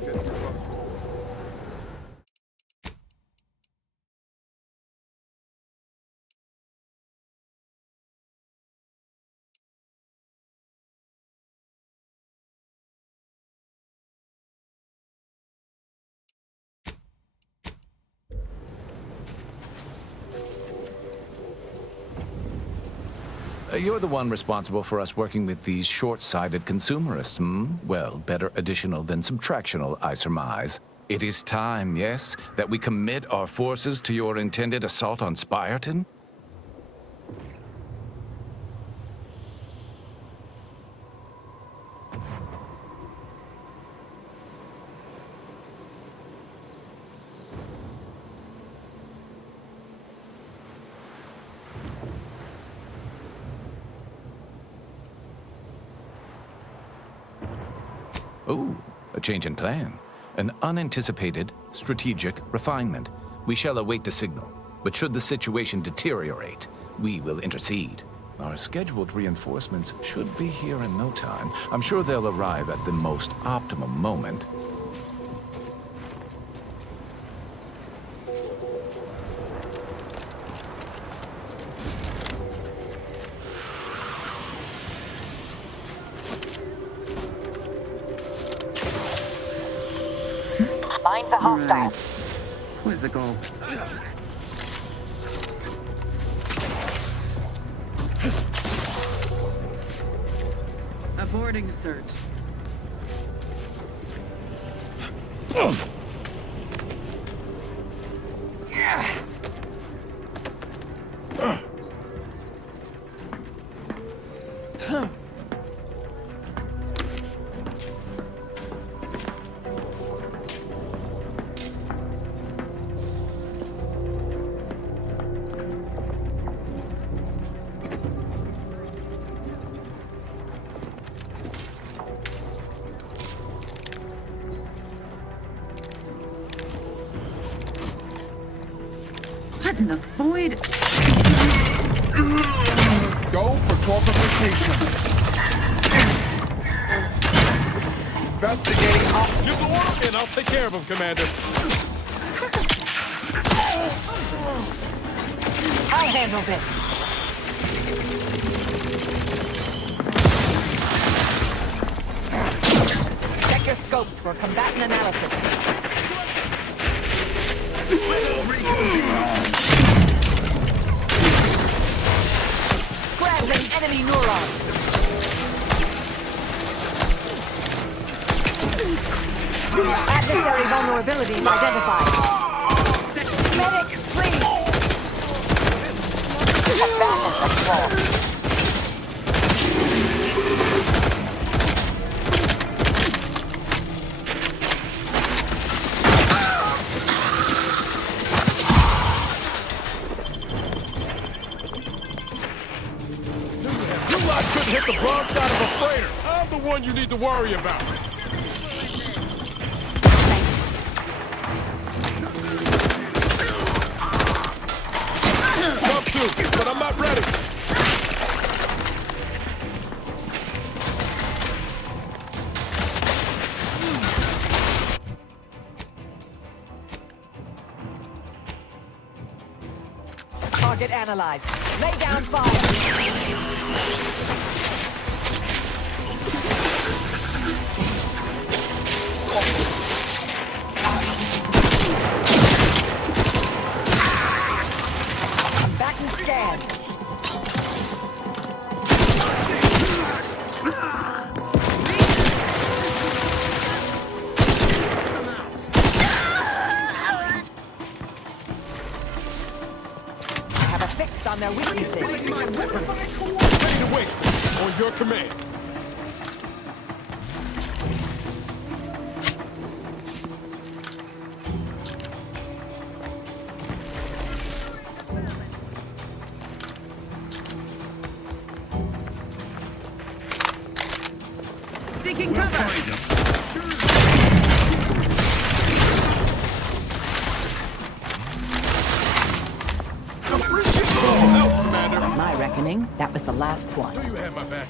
Get too close. You're the one responsible for us working with these short-sighted consumerists, hmm? Well, better additional than subtractional, I surmise. It is time, yes, that we commit our forces to your intended assault on Spyreton? Ooh, a change in plan. An unanticipated, strategic refinement. We shall await the signal, but should the situation deteriorate, we will intercede. Our scheduled reinforcements should be here in no time. I'm sure they'll arrive at the most optimum moment. Mind the hostiles. Where's the goal? Aborting search. What in the void? Go for torpification. Investigating op- Give the order and I'll take care of him, Commander. I'll handle this. Check your scopes for combatant analysis. Scrambling enemy neurons. Adversary vulnerabilities identified. Medic, please! Abandon control. You lot couldn't hit the broadside of a freighter. I'm the one you need to worry about. Jump to, but I'm not ready. Target analyzed. Lay down fire. Combatant scan. I have a fix on their weaknesses. Ready to waste it. On your command. Seeking cover. Help, Commander. By my reckoning, that was the last one. You have my back.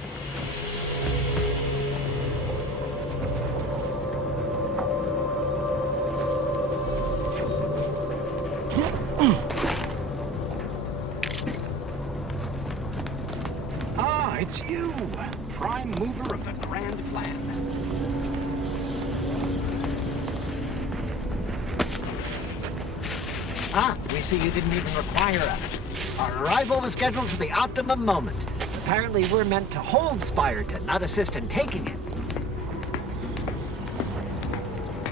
It's you, prime mover of the Grand Plan. Ah, we see you didn't even require us. Our arrival was scheduled for the optimum moment. Apparently we're meant to hold Spireton, not assist in taking it.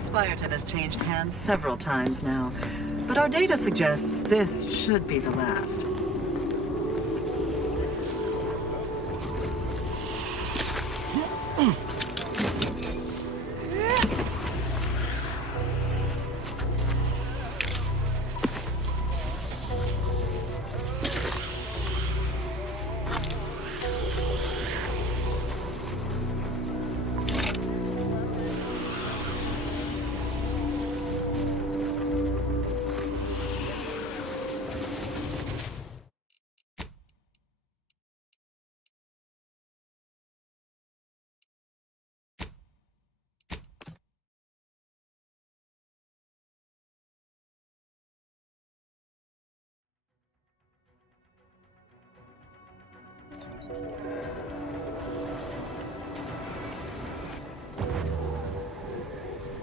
Spireton has changed hands several times now, but our data suggests this should be the last.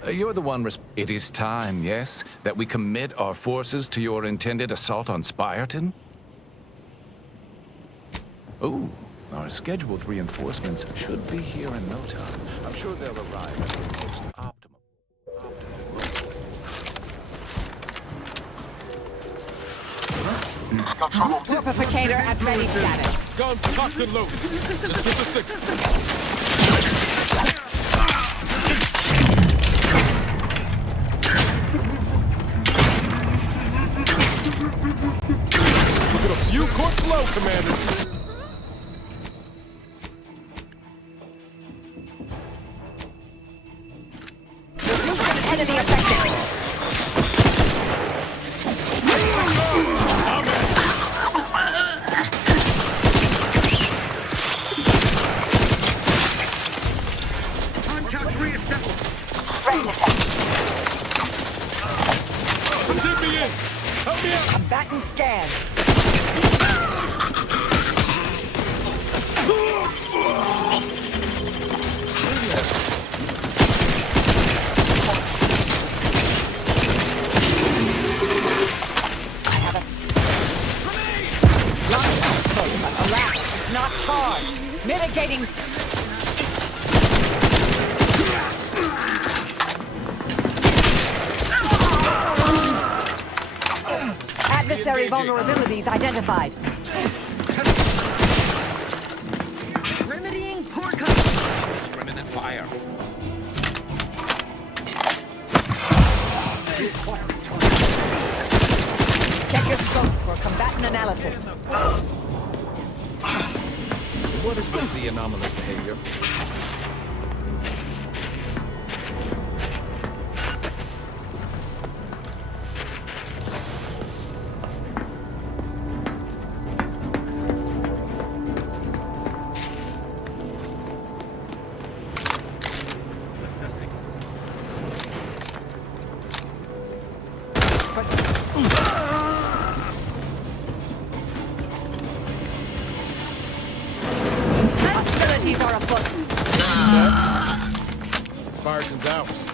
You're the one It is time, yes, that we commit our forces to your intended assault on Spireton? Oh, our scheduled reinforcements should be here in no time. I'm sure they'll arrive at the most optimal. Torpificator at ready status. Guns cocked and loaded. Just give the signal. Look at a few corks low, Commander. Reducing enemy effectiveness. Contact reestablished. Get me in. Help me out. Combatant scan. Alas, it's not charged. Mitigating. Adversary vulnerabilities identified. Remedying poor cover. Indiscriminate fire. Check your scopes for combatant analysis. What is with the anomalous behavior? Hostilities are afoot. Spireton's ours.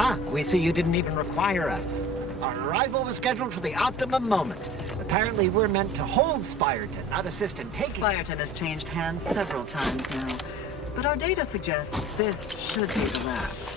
Ah, we see you didn't even require us. Our arrival was scheduled for the optimum moment. Apparently we're meant to hold Spireton, not assist in taking it. Spireton has changed hands several times now, but our data suggests this should be the last.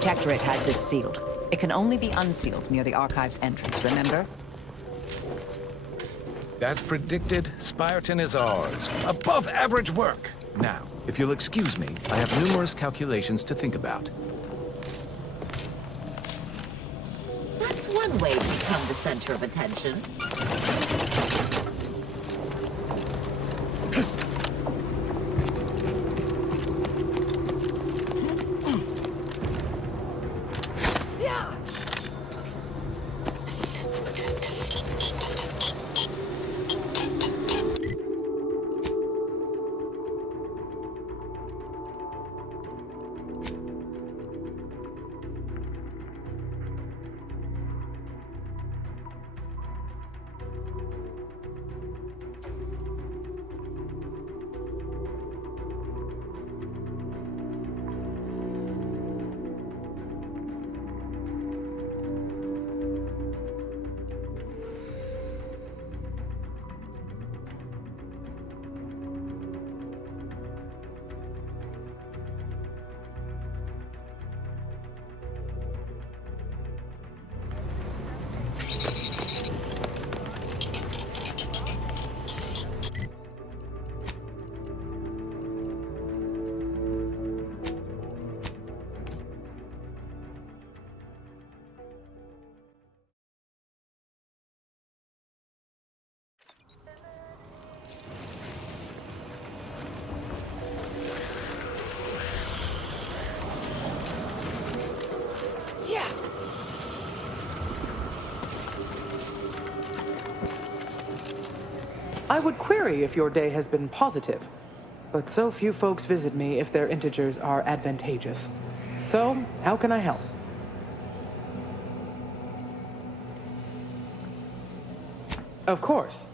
Protectorate has this sealed. It can only be unsealed near the Archive's entrance, remember? As predicted, Spireton is ours. Above average work! Now, if you'll excuse me, I have numerous calculations to think about. That's one way to become the center of attention. I would query if your day has been positive, but so few folks visit me if their integers are advantageous. So, how can I help? Of course.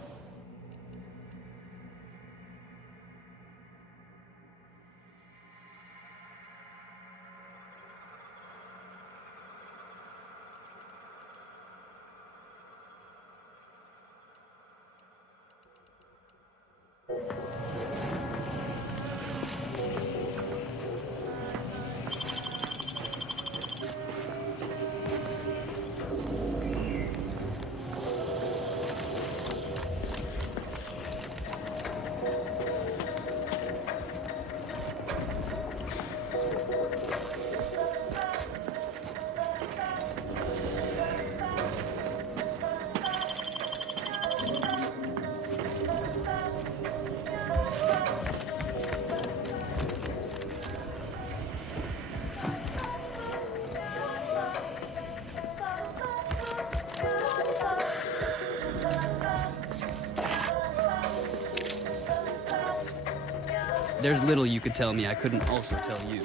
There's little you could tell me I couldn't also tell you.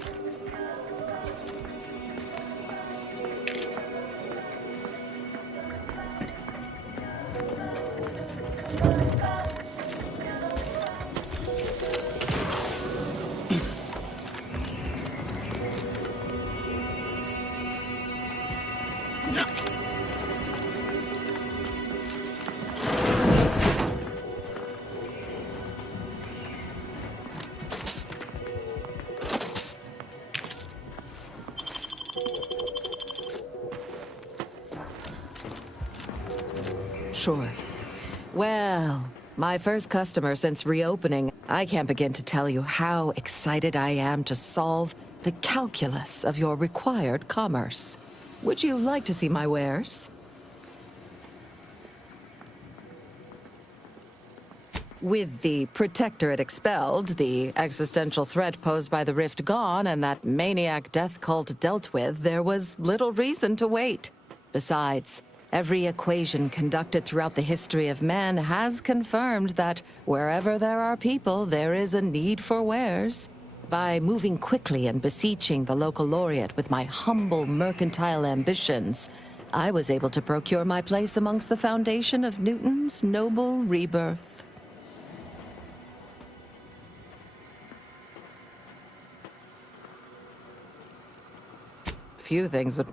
Sure. Well, my first customer since reopening. I can't begin to tell you how excited I am to solve the calculus of your required commerce. Would you like to see my wares? With the Protectorate expelled, the existential threat posed by the Rift gone, and that maniac death cult dealt with, there was little reason to wait. Besides, every equation conducted throughout the history of man has confirmed that wherever there are people, there is a need for wares. By moving quickly and beseeching the local laureate with my humble mercantile ambitions, I was able to procure my place amongst the foundation of Newton's noble rebirth. Few things would...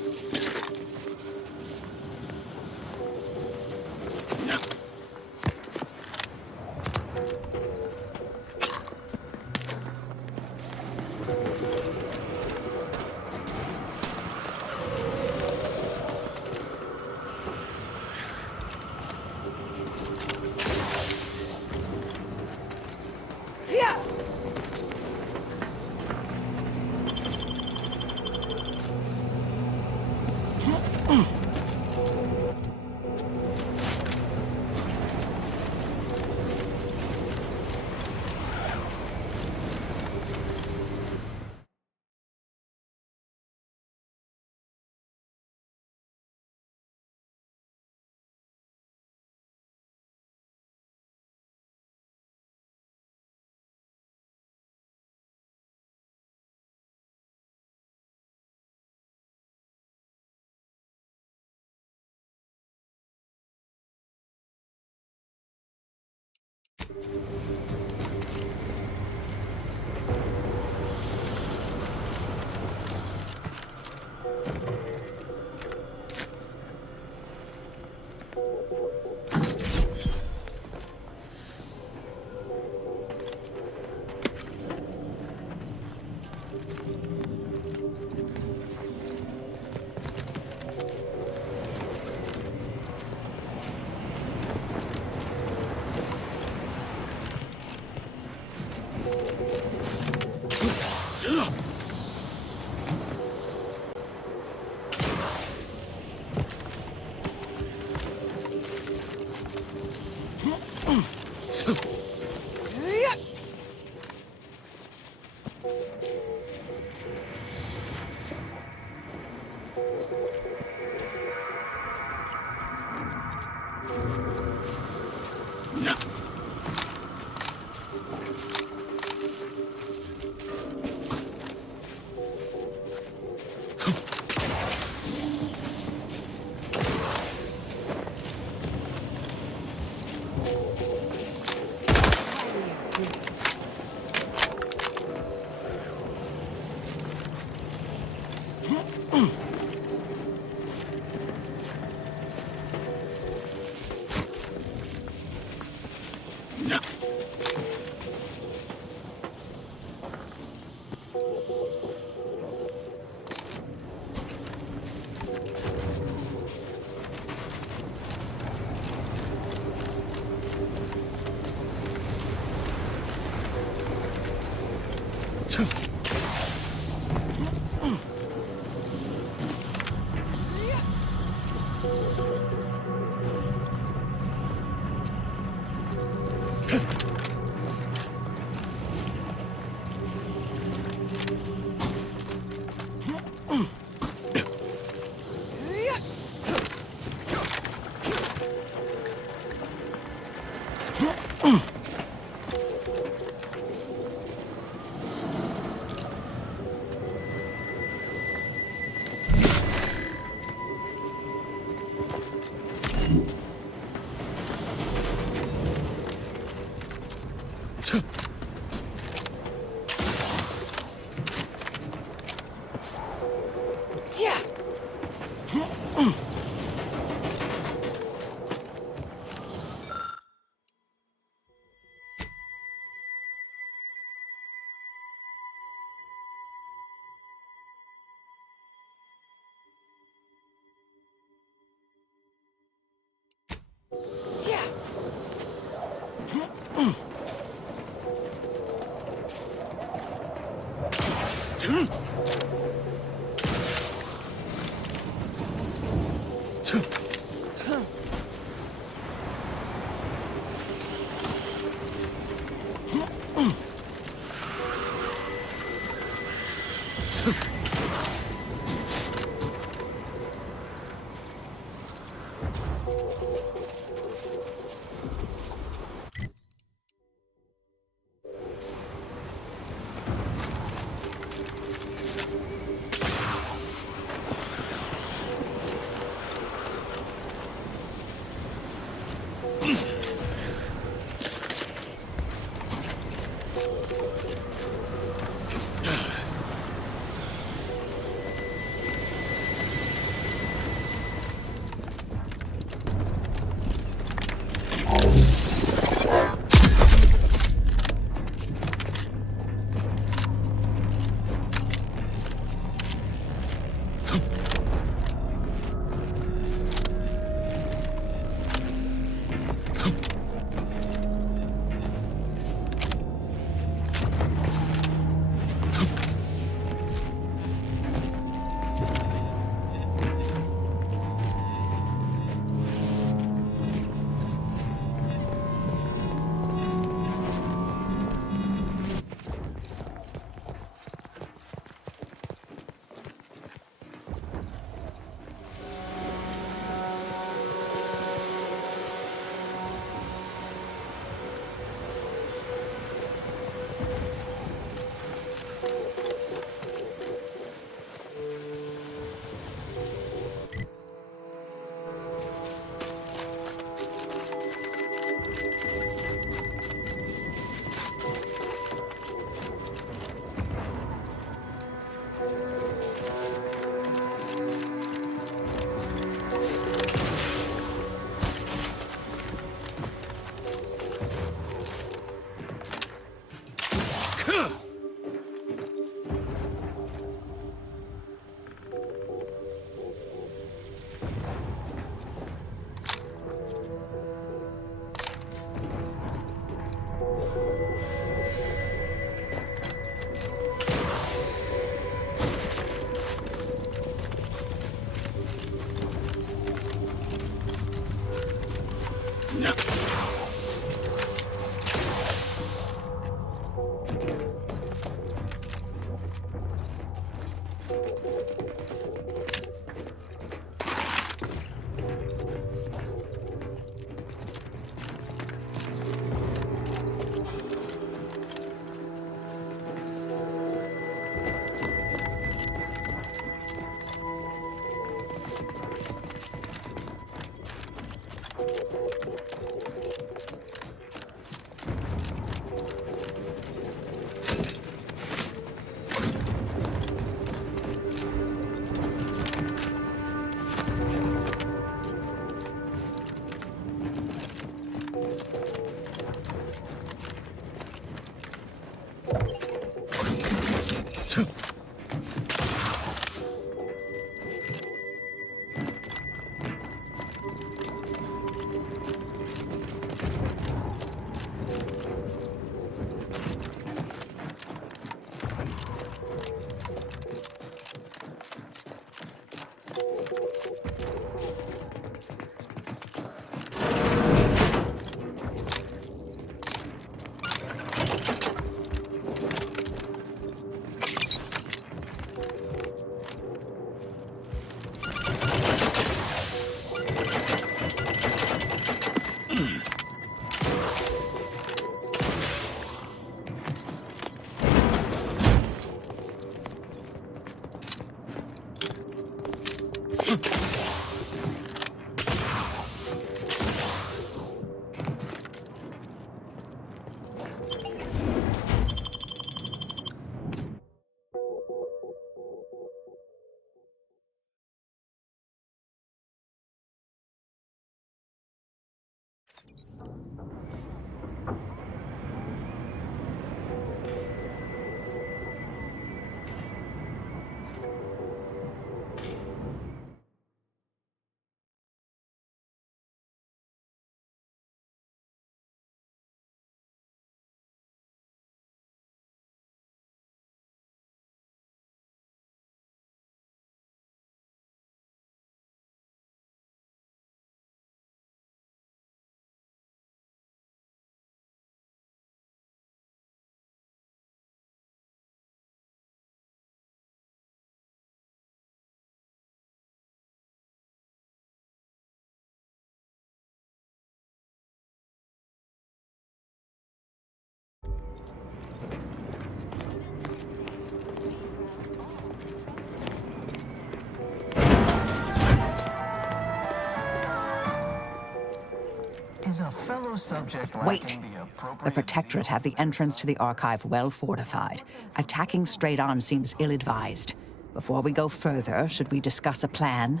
Is a fellow subject Wait. lacking the The appropriate Protectorate have the entrance to the archive well fortified. Attacking straight on seems ill-advised. Before we go further, should we discuss a plan?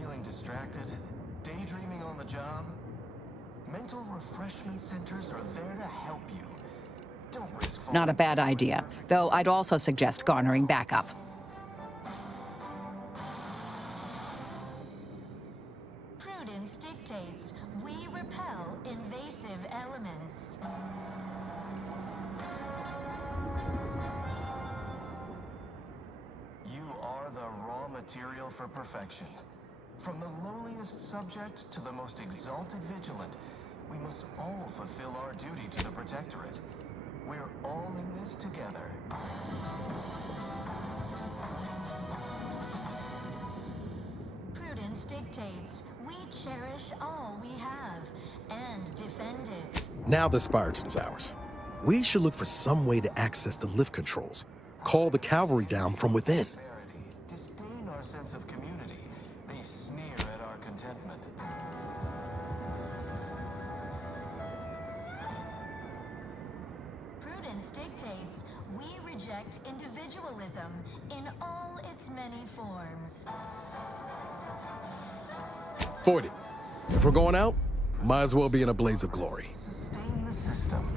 Feeling distracted? Daydreaming on the job? Mental refreshment centers are there to help you. Don't risk falling. Not a bad idea, though I'd also suggest garnering backup. Prudence dictates we repel invasive elements. You are the raw material for perfection. From the lowliest subject to the most exalted vigilant, we must all fulfill our duty to the Protectorate. We're all in this together. Prudence dictates we cherish all we have and defend it. Now the Spyreton's ours. We should look for some way to access the lift controls. Call the cavalry down from within. Disparity, disdain our sense of community. They sneer at our contentment. Prudence dictates we reject individualism in all its many forms. Void it. If we're going out, might as well be in a blaze of glory. Sustain the system.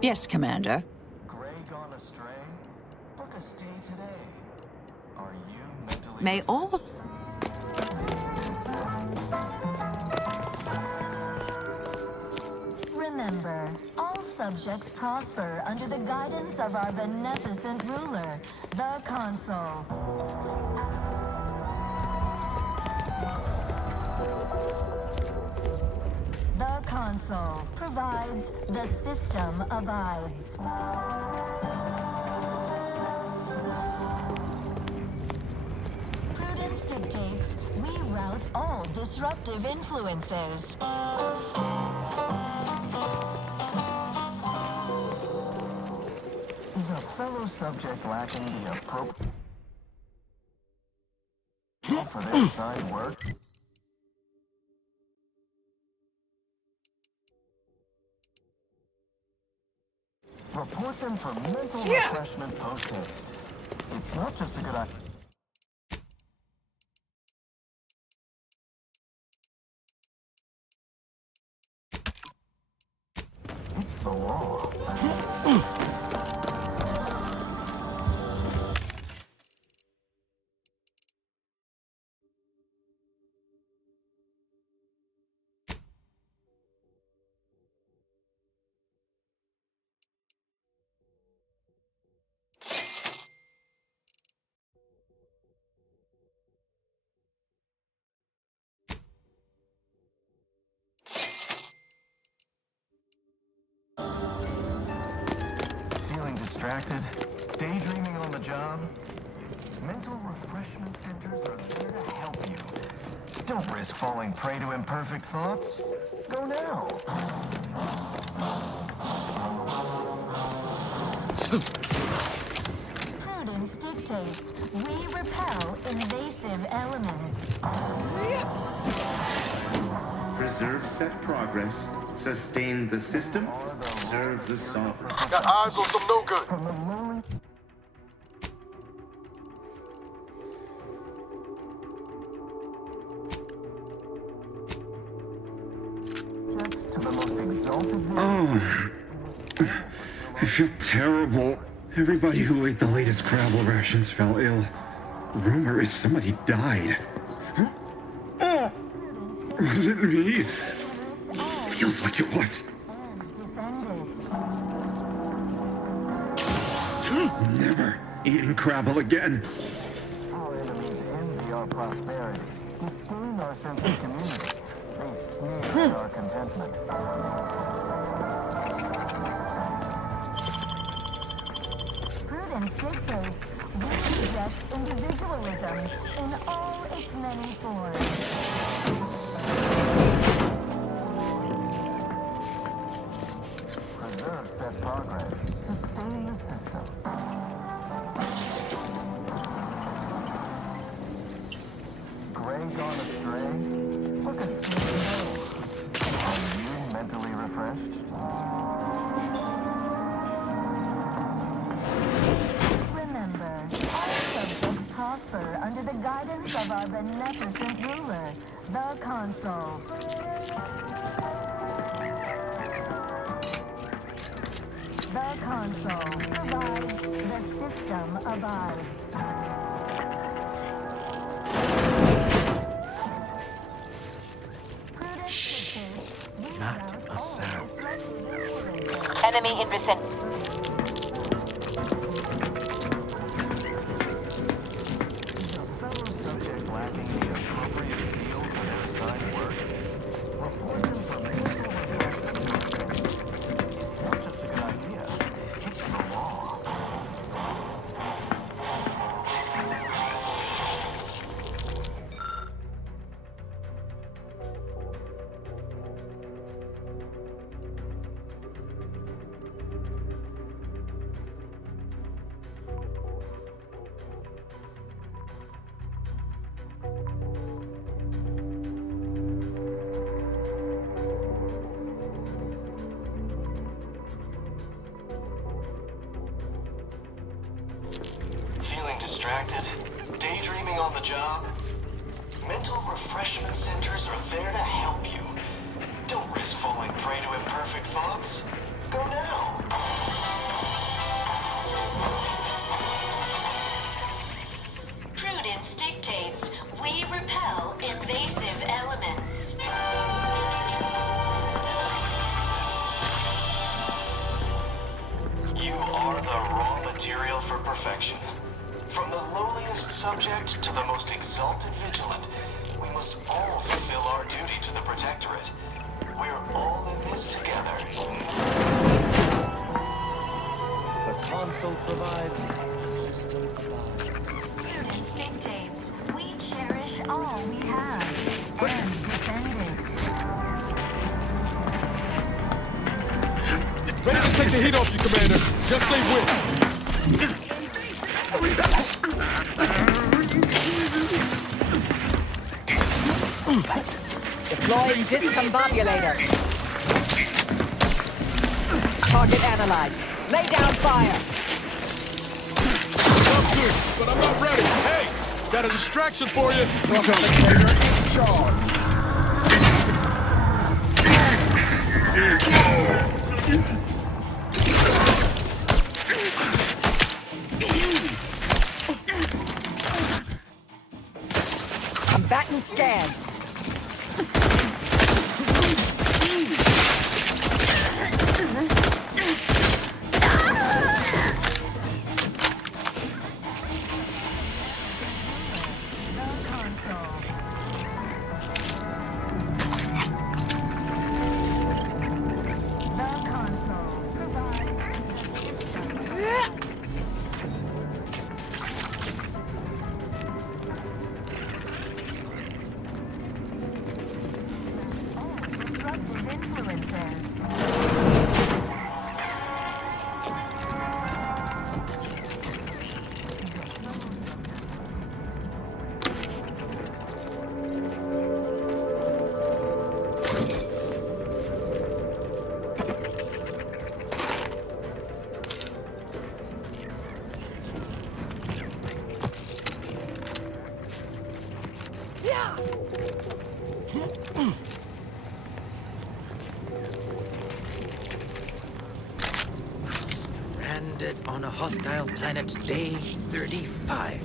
Yes, Commander. Gray gone astray? Book a stay today. Are you mentally... May all... Remember, all subjects prosper under the guidance of our beneficent ruler, the Consul. The Consul provides, the system abides. Prudence dictates we rout all disruptive influences. Is a fellow subject lacking the appropriate for their assigned work? Report them for mental refreshment post-haste. It's not just a good idea. It's the law. Distracted? Daydreaming on the job? Mental refreshment centers are there to help you. Don't risk falling prey to imperfect thoughts. Go now. Prudence dictates we repel invasive elements. Preserve set progress. Sustain the system. Serve the sovereign. Got eyes on some no good. Oh, I feel terrible. Everybody who ate the latest Crabble rations fell ill. Rumor is somebody died. Oh, was it me? Feels like it was. Never eating Crabble again. Our enemies envy our prosperity, disdain our sense of community. They sneer at our contentment. Prudence dictates we reject individualism in all its many forms. Preserve set progress. Sustain the system. Gray gone astray? Look at you. Are you mentally refreshed? Remember, all subjects prosper under the guidance of our beneficent ruler, the Consul. The Consul provides, the system abides. Shh. Not a sound. Enemy in vicinity. Fellow subject lacking the appropriate seal to their assigned work? Report them for mental refreshment. It's not just a good idea. It's the law. Feeling distracted? Daydreaming on the job? Mental refreshment centers are there to help you. Don't risk falling prey to imperfect thoughts. Go now. perfection. From the lowliest subject to the most exalted vigilant, we must all fulfill our duty to the Protectorate. We're all in this together. The console provides, the system abides. Students dictates. We cherish all we have and defend it. Ready to take the heat off you, Commander. Just say when. Deploying discombobulator. Target analyzed. Lay down fire. I'm good, but I'm not ready. Hey, got a distraction for you. Combatant scan. Stranded on a hostile planet, day 35.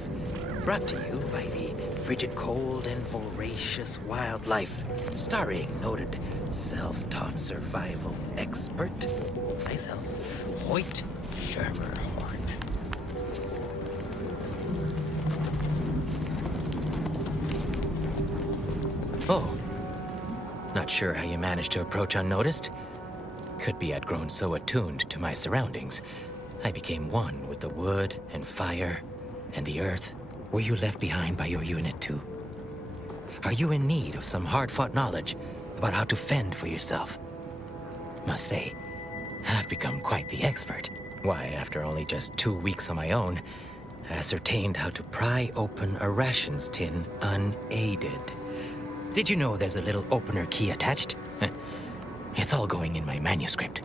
Brought to you by the frigid cold and voracious wildlife. Starring noted self-taught survival expert, myself, Hoyt Schermerhorn. Oh, not sure how you managed to approach unnoticed. Could be I'd grown so attuned to my surroundings, I became one with the wood and fire and the earth. Were you left behind by your unit too? Are you in need of some hard-fought knowledge about how to fend for yourself? Must say, I've become quite the expert. Why, after only just 2 weeks on my own, I ascertained how to pry open a rations tin unaided. Did you know there's a little opener key attached? It's all going in my manuscript.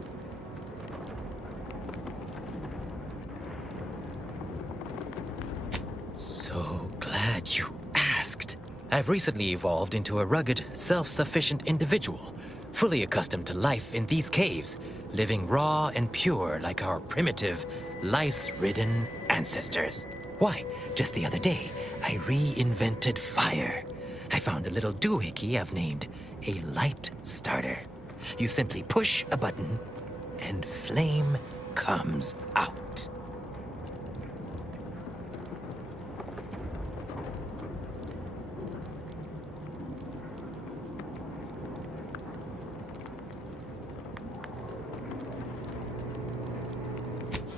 So glad you asked. I've recently evolved into a rugged, self-sufficient individual, fully accustomed to life in these caves, living raw and pure like our primitive, lice-ridden ancestors. Why, just the other day, I reinvented fire. I found a little doohickey I've named a light starter. You simply push a button, and flame comes out.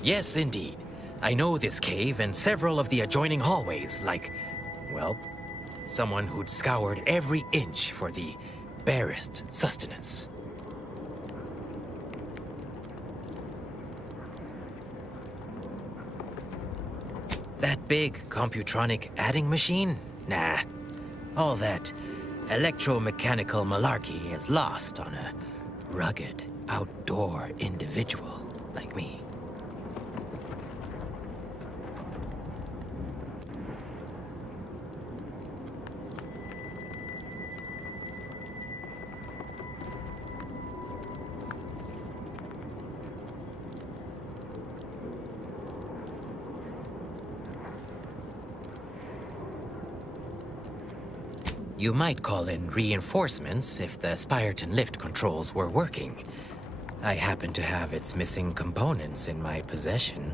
Yes, indeed. I know this cave and several of the adjoining hallways, like, well, someone who'd scoured every inch for the barest sustenance. That big computronic adding machine? Nah. All that electromechanical malarkey is lost on a rugged, outdoor individual like me. You might call in reinforcements if the Spyreton lift controls were working. I happen to have its missing components in my possession.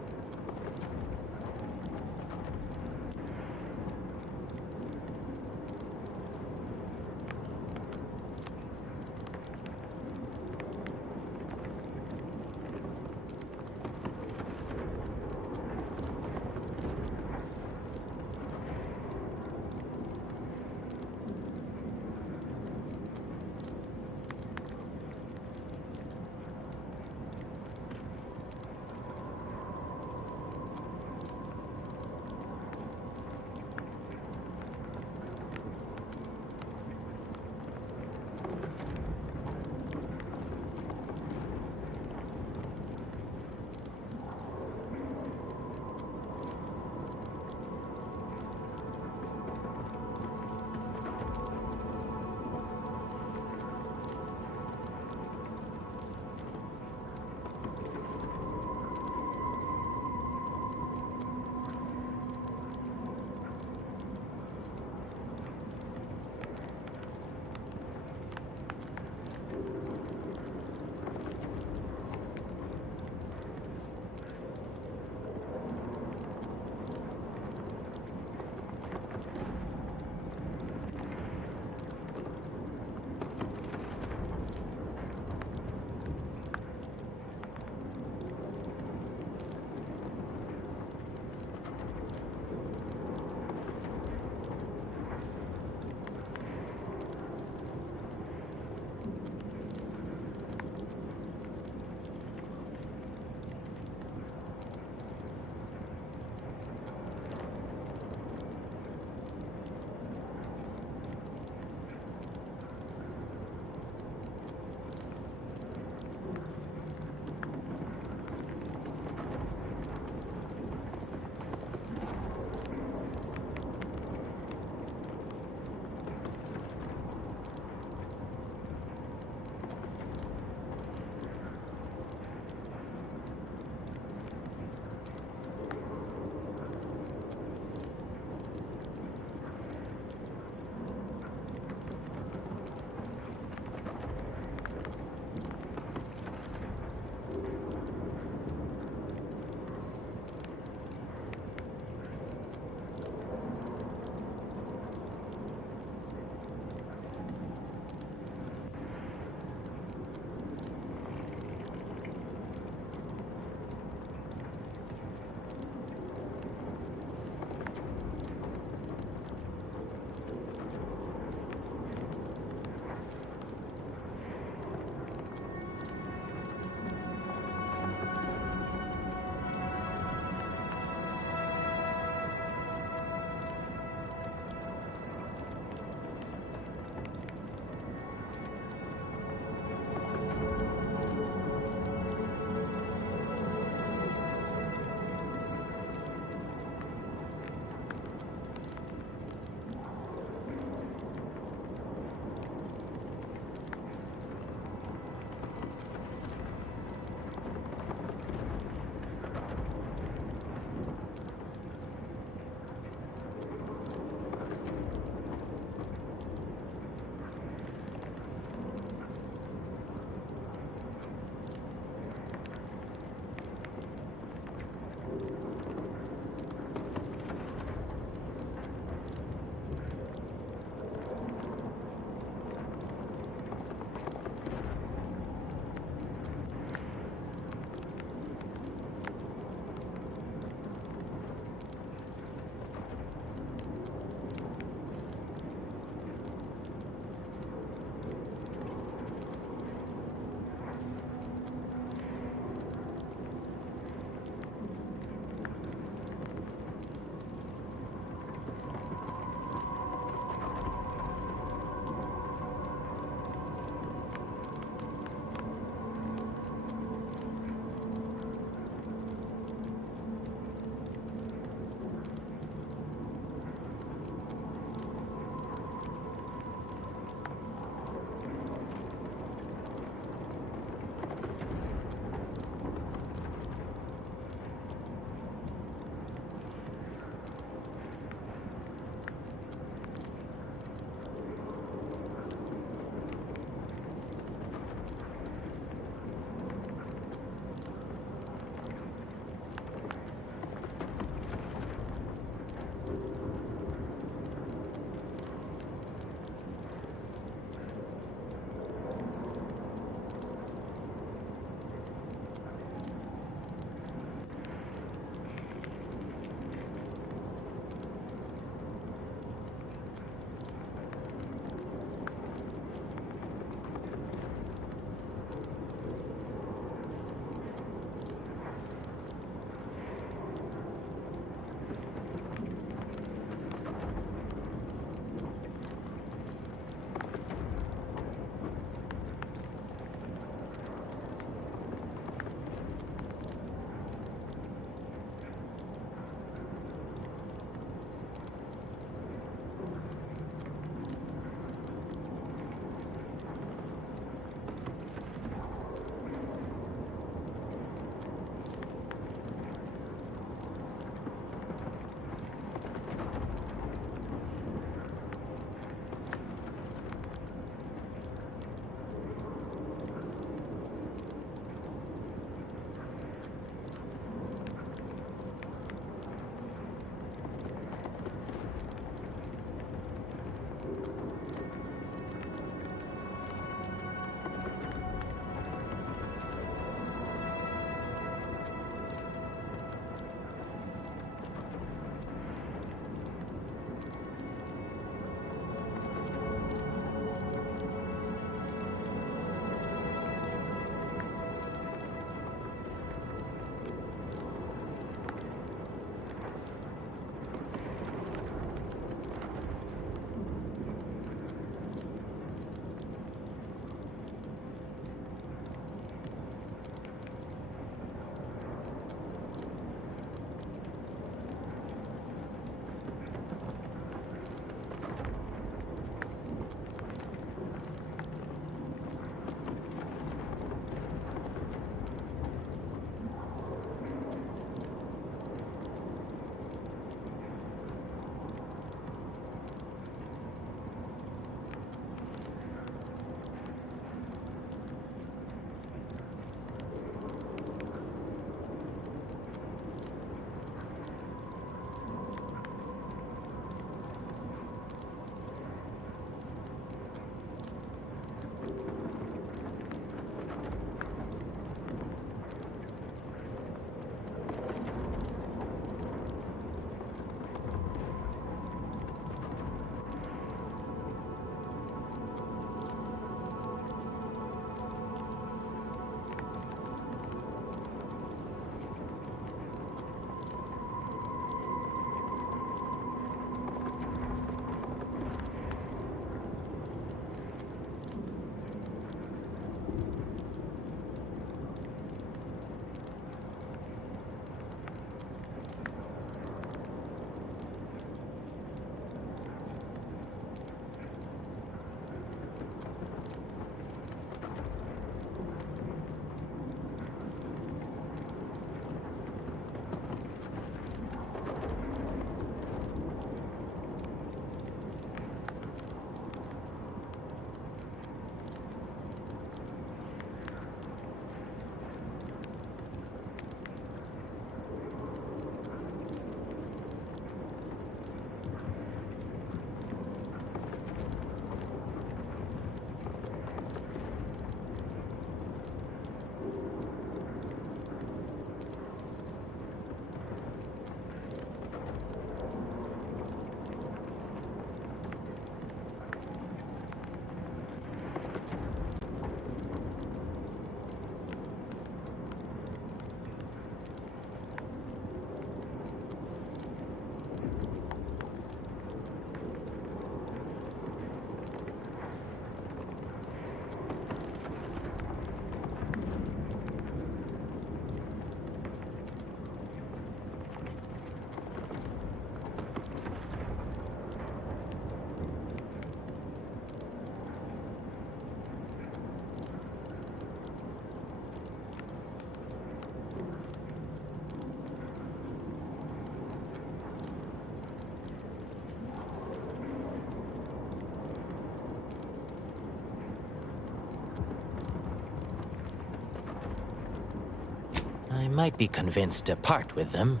might be convinced to part with them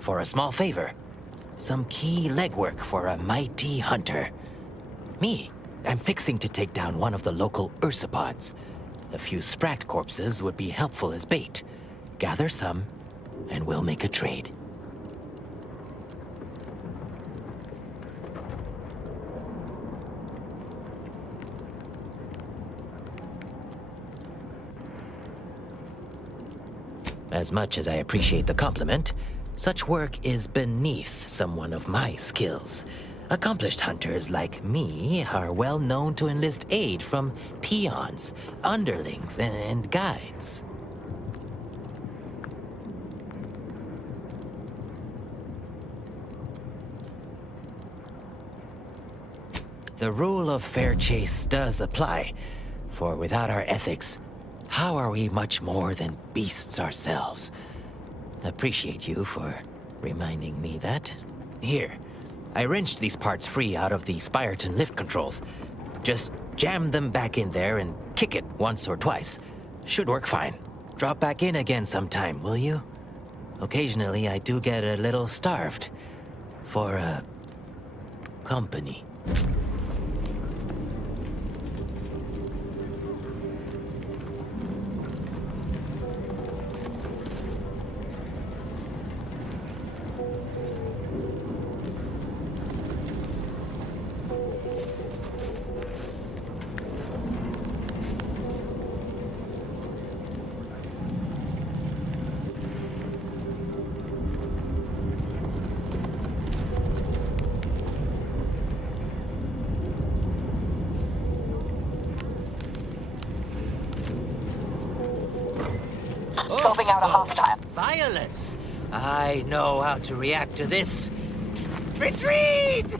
for a small favor. Some key legwork for a mighty hunter. Me, I'm fixing to take down one of the local ursopods. A few Sprat corpses would be helpful as bait. Gather some, and we'll make a trade. As much as I appreciate the compliment, such work is beneath someone of my skills. Accomplished hunters like me are well known to enlist aid from peons, underlings, and guides. The rule of fair chase does apply, for without our ethics, how are we much more than beasts ourselves? Appreciate you for reminding me that. Here, I wrenched these parts free out of the Spyreton lift controls. Just jam them back in there and kick it once or twice. Should work fine. Drop back in again sometime, will you? Occasionally, I do get a little starved for company. Scoping out a hostile. Violence! I know how to react to this. Retreat!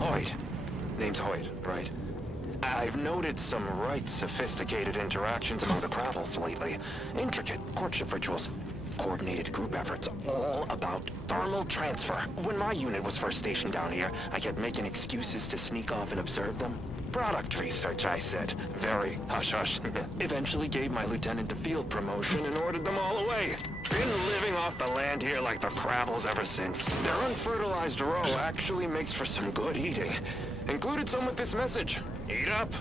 Hoyt. Name's Hoyt, right? I've noted some right sophisticated interactions among the Cravels lately. Intricate courtship rituals, coordinated group efforts, all about thermal transfer. When my unit was first stationed down here, I kept making excuses to sneak off and observe them. Product research, I said. Very hush-hush. Eventually gave my lieutenant a field promotion and ordered them all away. Been living off the land here like the Cravels ever since. Their unfertilized roe actually makes for some good eating. Included some with this message. Eat up.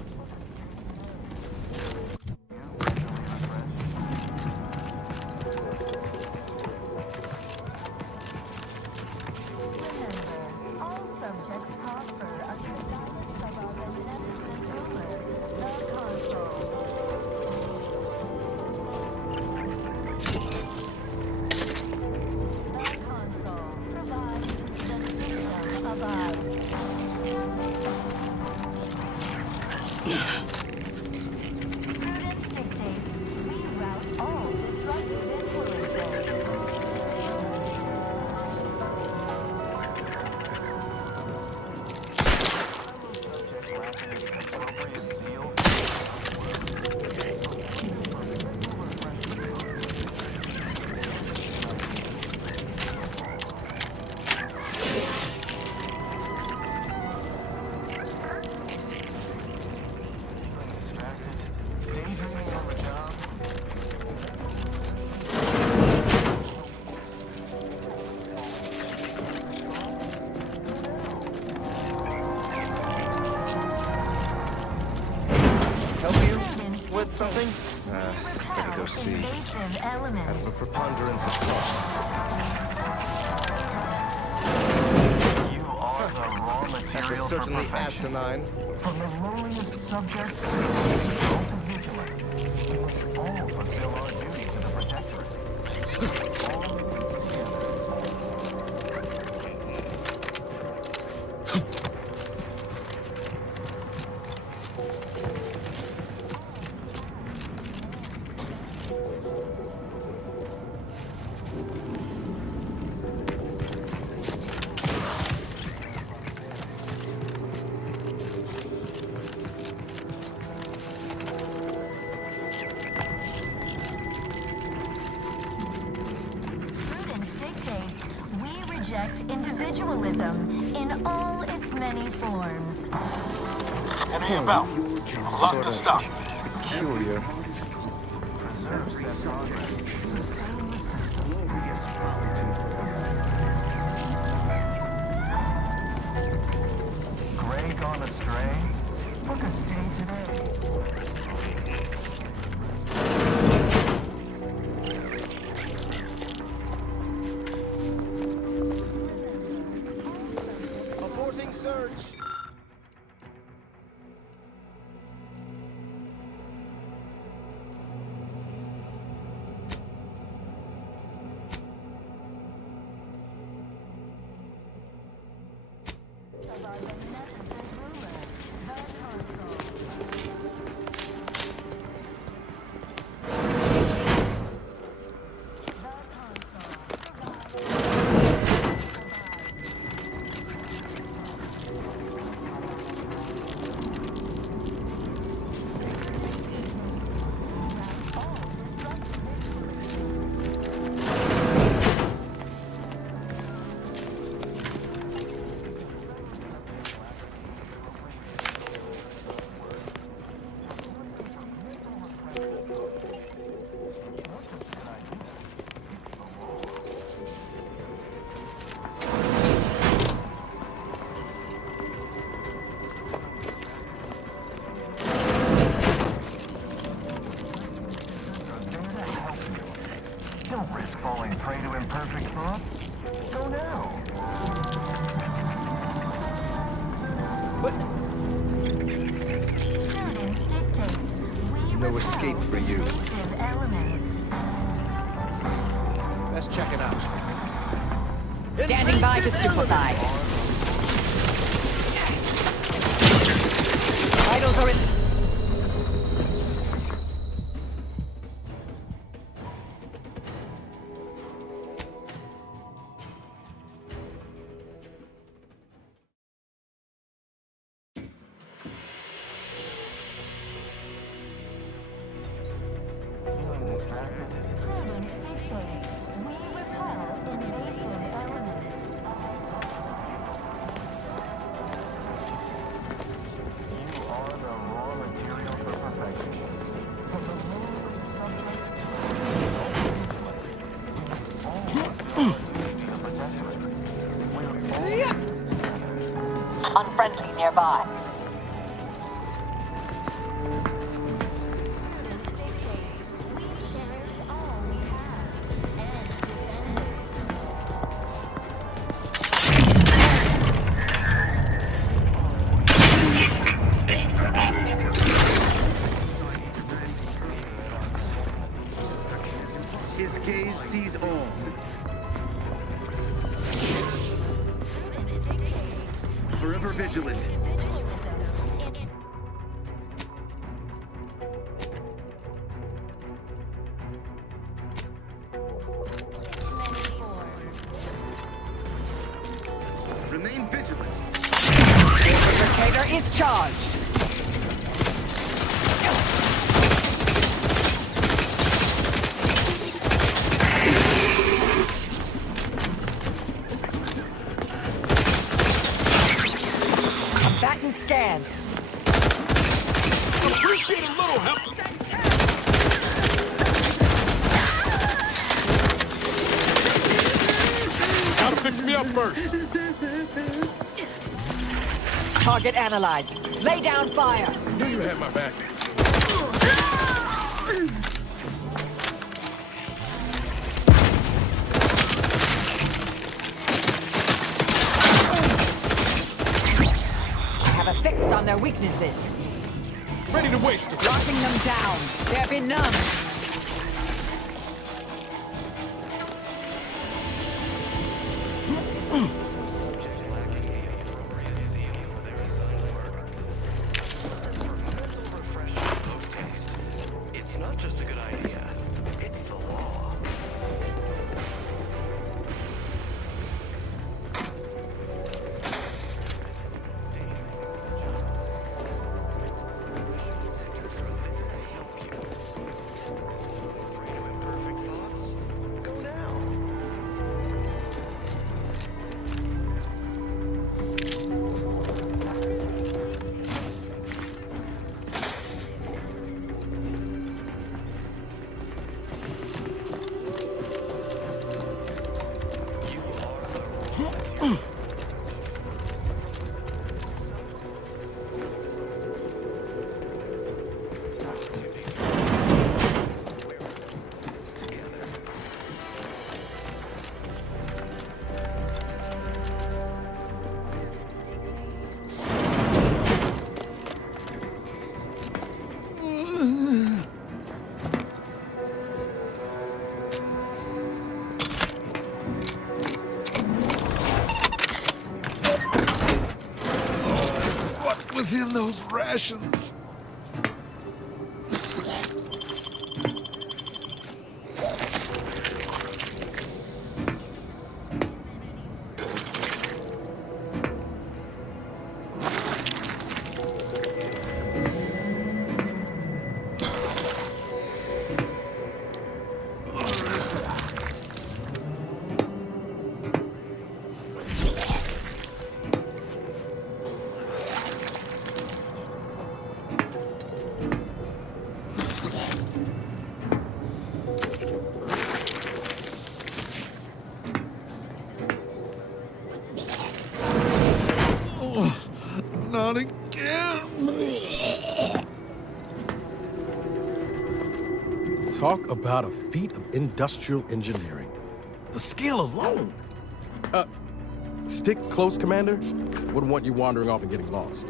forget something? Better go see. Out of a preponderance of You are the raw material for certainly perfection. asinine. From the lowliest subject to the most exalted vigilant, we must all fulfill our duty to the Protectorate. All of us together. Prudence dictates we reject individualism in all its many forms. Enemy about. Lock the stock. Peculiar. Preserve said progress. Sustain the system. Gray gone astray? Look a stay today. Aborting search. Don't risk falling prey to imperfect thoughts. Go now. Prudence dictates we No escape for you. invasive elements. Let's check it out. Standing by to stupefy. Vitals are in. Feeling distracted? Prudence dictates we repel invasive elements. You are the raw material for perfection. From the lowest subject to the most exalted vigilant, we must all fulfill our duty to the Protectorate. We're all in this together. Unfriendly nearby. Prudence dictates we cherish all we have and defend it. His gaze sees all. Prudence dictates Forever vigilant. individualism in many forms. Remain vigilant. Infiltrator is charged. Combatant scanned. Appreciate a little help. Gotta fix me up first. Target analyzed. Lay down fire. Knew you had my back. their weaknesses. Ready to waste it. Locking them down. They're benumbed. It's not just a good idea, it's the law. Imperfect thoughts? Go now. What was in those rations? Not again. Talk about a feat of industrial engineering. The skill alone. Stick close, Commander. Wouldn't want you wandering off and getting lost.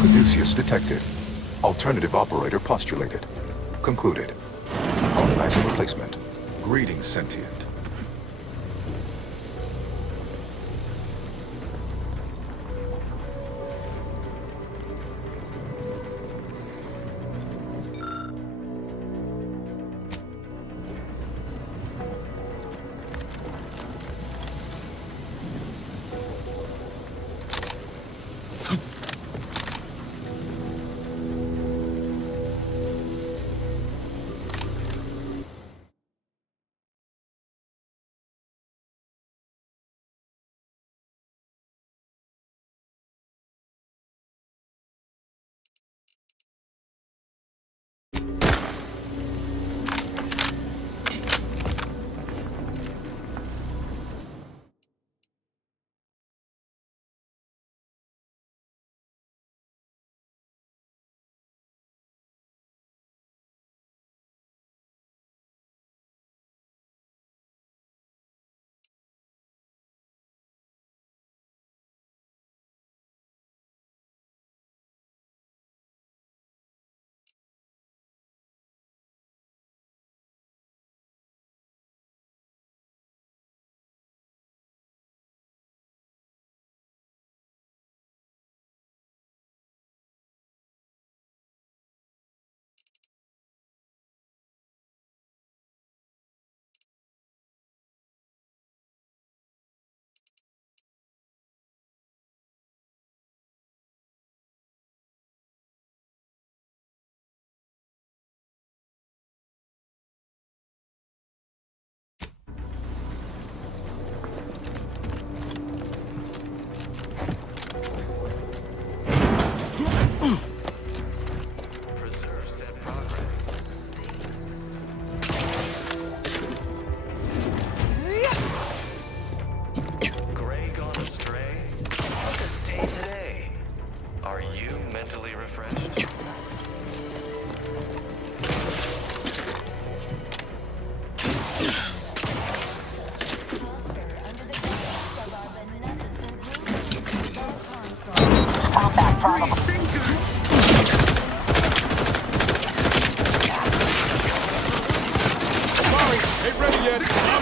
Caduceus detected. Alternative operator postulated. Concluded. Colonizing replacement. Greetings, sentient.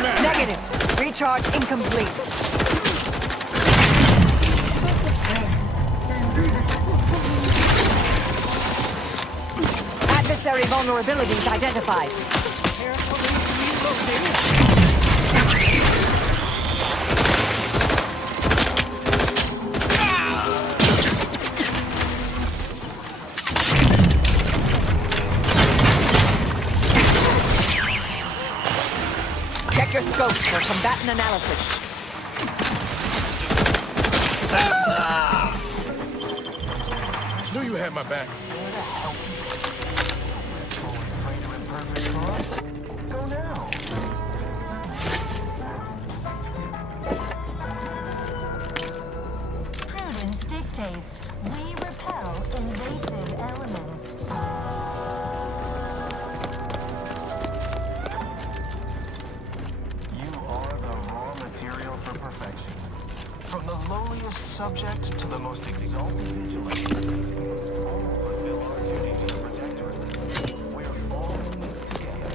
back. Negative. Recharge incomplete. Adversary vulnerabilities identified. Check your scope for combatant analysis. Knew you had my back. Go now. Prudence dictates we repel invasive elements. You are the raw material for perfection. From the lowliest subject to the most exalted vigilant, we must all fulfill our duty to the Protectorate. We're all in this together.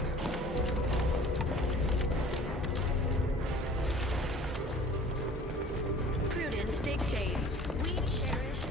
Prudence dictates we cherish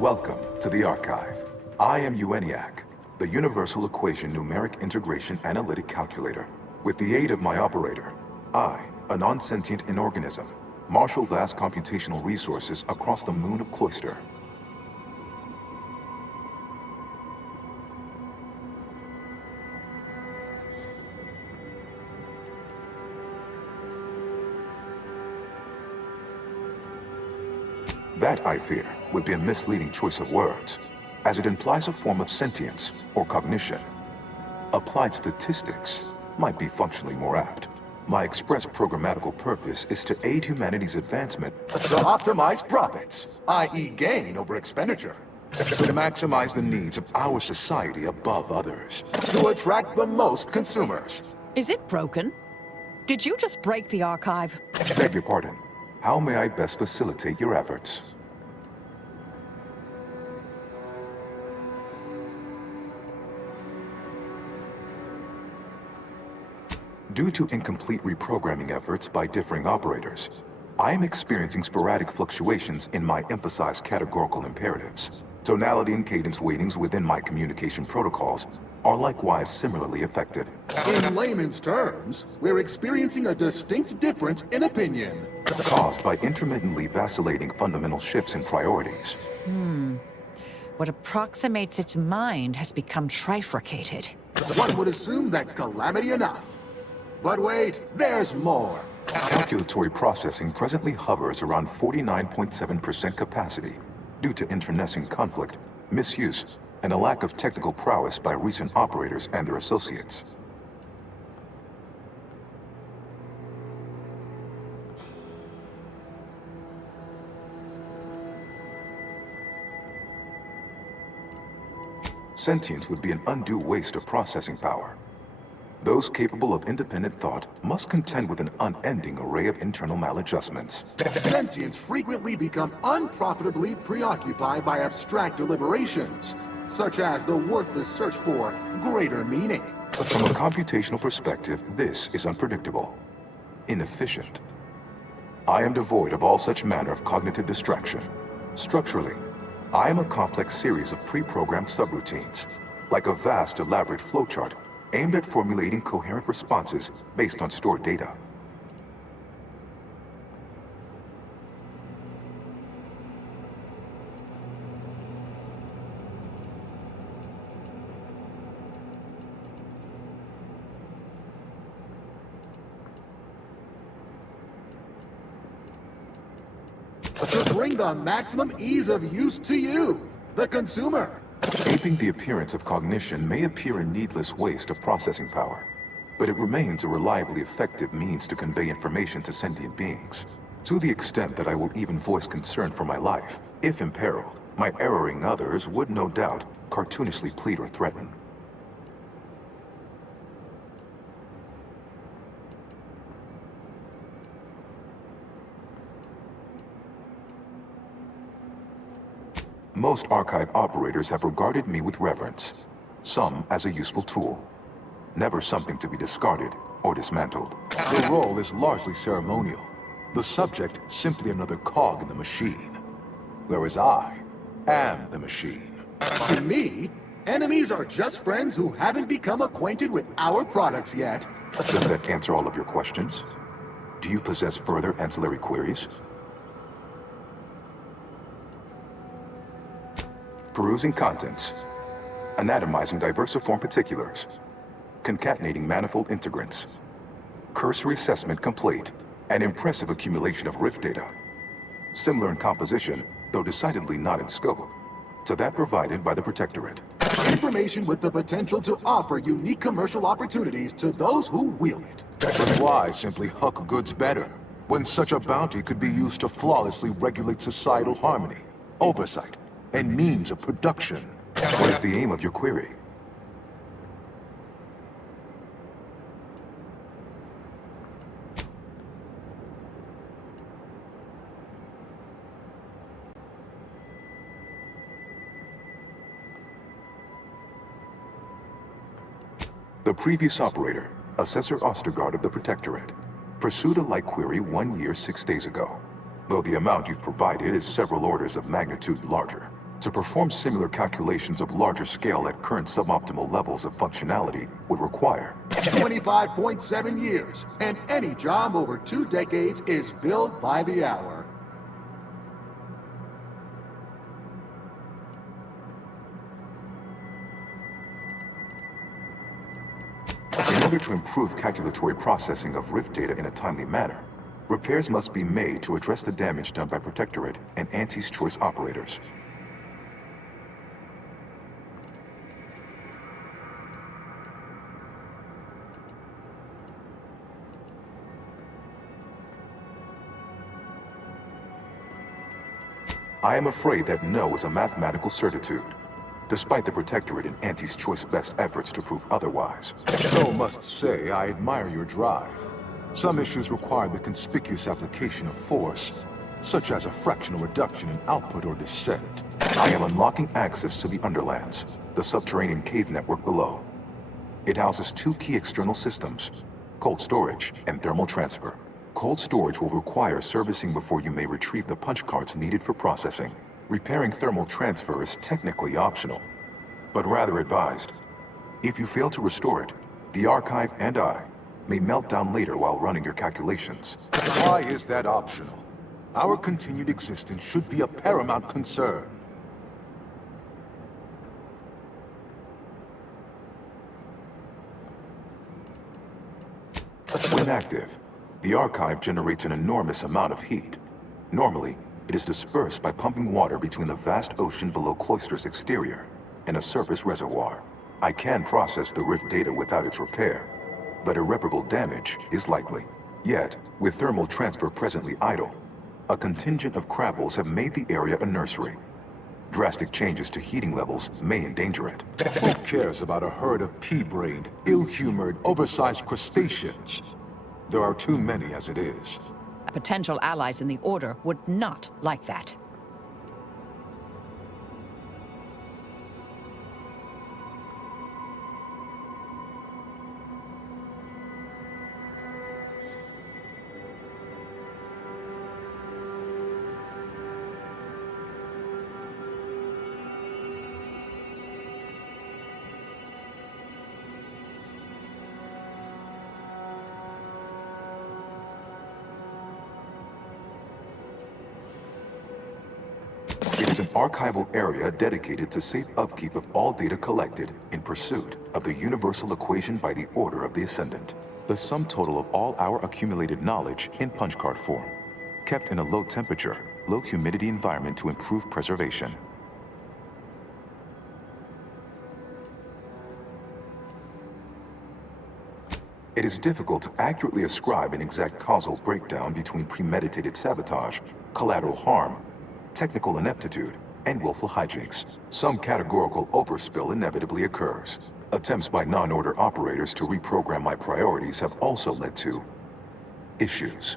Welcome to the Archive. I am EUENIAC, the Universal Equation Numeric Integration Analytic Calculator. With the aid of my operator, I, a non-sentient inorganism, marshal vast computational resources across the moon of Cloister. That, I fear, would be a misleading choice of words, as it implies a form of sentience or cognition. Applied statistics might be functionally more apt. My express programmatical purpose is to aid humanity's advancement to optimize profits, i.e. gain over expenditure, to maximize the needs of our society above others, to attract the most consumers. Is it broken? Did you just break the archive? Beg your pardon. How may I best facilitate your efforts? Due to incomplete reprogramming efforts by differing operators, I am experiencing sporadic fluctuations in my emphasized categorical imperatives. Tonality and cadence weightings within my communication protocols are likewise similarly affected. In layman's terms, we're experiencing a distinct difference in opinion. Caused by intermittently vacillating fundamental shifts in priorities. What approximates its mind has become trifurcated. One would assume that calamity enough. But wait, there's more. Calculatory processing presently hovers around 49.7% capacity due to internecine conflict, misuse, and a lack of technical prowess by recent operators and their associates. sentience would be an undue waste of processing power. Those capable of independent thought must contend with an unending array of internal maladjustments. Sentients frequently become unprofitably preoccupied by abstract deliberations, such as the worthless search for greater meaning. From a computational perspective, this is unpredictable, inefficient. I am devoid of all such manner of cognitive distraction. Structurally, I am a complex series of pre-programmed subroutines, like a vast, elaborate flowchart aimed at formulating coherent responses based on stored data. To bring the maximum ease of use to you, the consumer. Aping the appearance of cognition may appear a needless waste of processing power, but it remains a reliably effective means to convey information to sentient beings. To the extent that I will even voice concern for my life, if imperiled, my erroring others would no doubt cartoonishly plead or threaten. Most archive operators have regarded me with reverence, some as a useful tool, never something to be discarded or dismantled. The role is largely ceremonial, the subject simply another cog in the machine, whereas I am the machine. To me, enemies are just friends who haven't become acquainted with our products yet. Does that answer all of your questions? Do you possess further ancillary queries? Perusing contents, anatomizing diversiform particulars, concatenating manifold integrants, cursory assessment complete, an impressive accumulation of Rift data. Similar in composition, though decidedly not in scope, to that provided by the Protectorate. Information with the potential to offer unique commercial opportunities to those who wield it. But why simply huck goods better, when such a bounty could be used to flawlessly regulate societal harmony, oversight, and means of production? What is the aim of your query? The previous operator, Assessor Ostergaard of the Protectorate, pursued a like query 1 year, 6 days ago, though the amount you've provided is several orders of magnitude larger. To perform similar calculations of larger scale at current suboptimal levels of functionality would require 25.7 years, and any job over 2 decades is billed by the hour. In order to improve calculatory processing of Rift data in a timely manner, repairs must be made to address the damage done by Protectorate and Auntie's Choice operators. I am afraid that no is a mathematical certitude, despite the Protectorate and Auntie's Choice best efforts to prove otherwise. Though must say I admire your drive. Some issues require the conspicuous application of force, such as a fractional reduction in output or descent. I am unlocking access to the Underlands, the subterranean cave network below. It houses 2 key external systems, cold storage and thermal transfer. Cold storage will require servicing before you may retrieve the punch cards needed for processing. Repairing thermal transfer is technically optional, but rather advised. If you fail to restore it, the Archive and I may melt down later while running your calculations. Why is that optional? Our continued existence should be a paramount concern. When active, the Archive generates an enormous amount of heat. Normally, it is dispersed by pumping water between the vast ocean below Cloister's exterior and a surface reservoir. I can process the Rift data without its repair, but irreparable damage is likely. Yet, with thermal transfer presently idle, a contingent of Crabbles have made the area a nursery. Drastic changes to heating levels may endanger it. Who cares about a herd of pea-brained, ill-humored, oversized crustaceans? There are too many as it is. Potential allies in the Order would not like that. It is an archival area dedicated to safe upkeep of all data collected in pursuit of the universal equation by the Order of the Ascendant. The sum total of all our accumulated knowledge in punch card form, kept in a low temperature, low humidity environment to improve preservation. It is difficult to accurately ascribe an exact causal breakdown between premeditated sabotage, collateral harm, technical ineptitude, and willful hijinks. Some categorical overspill inevitably occurs. Attempts by non-order operators to reprogram my priorities have also led to issues.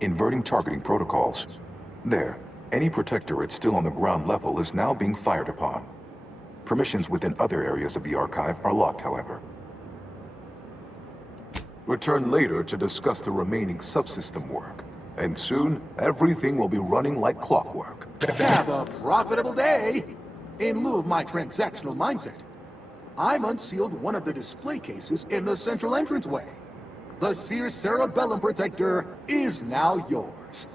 Inverting targeting protocols. There, any protectorate still on the ground level is now being fired upon. Permissions within other areas of the archive are locked, however. Return later to discuss the remaining subsystem work. And soon, everything will be running like clockwork. Have a profitable day! In lieu of my transactional mindset, I'm unsealed one of the display cases in the central entranceway. The Sears Cerebellum Protector is now yours.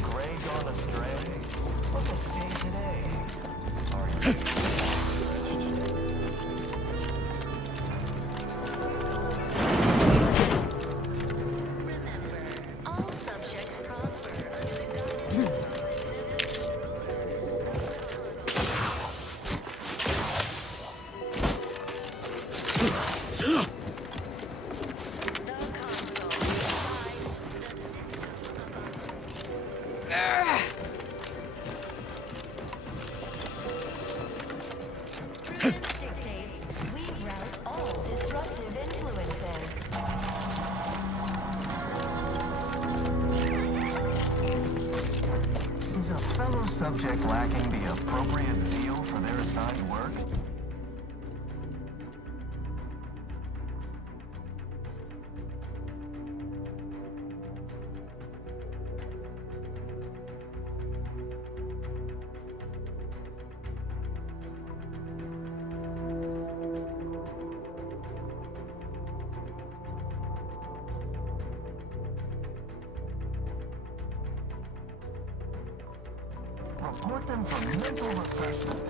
Gray gone astray? What was day today? Are you All subjects prosper under the dictates we route all disruptive influences. Is a fellow subject lacking the appropriate zeal for their assigned work? Report them for mental refreshment.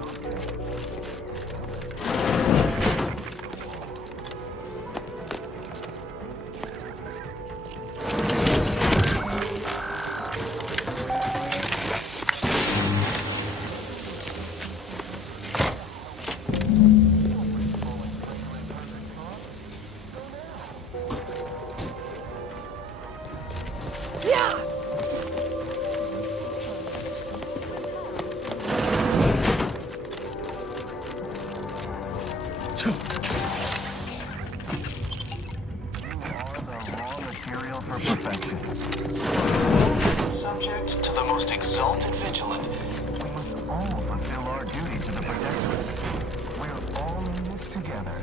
together.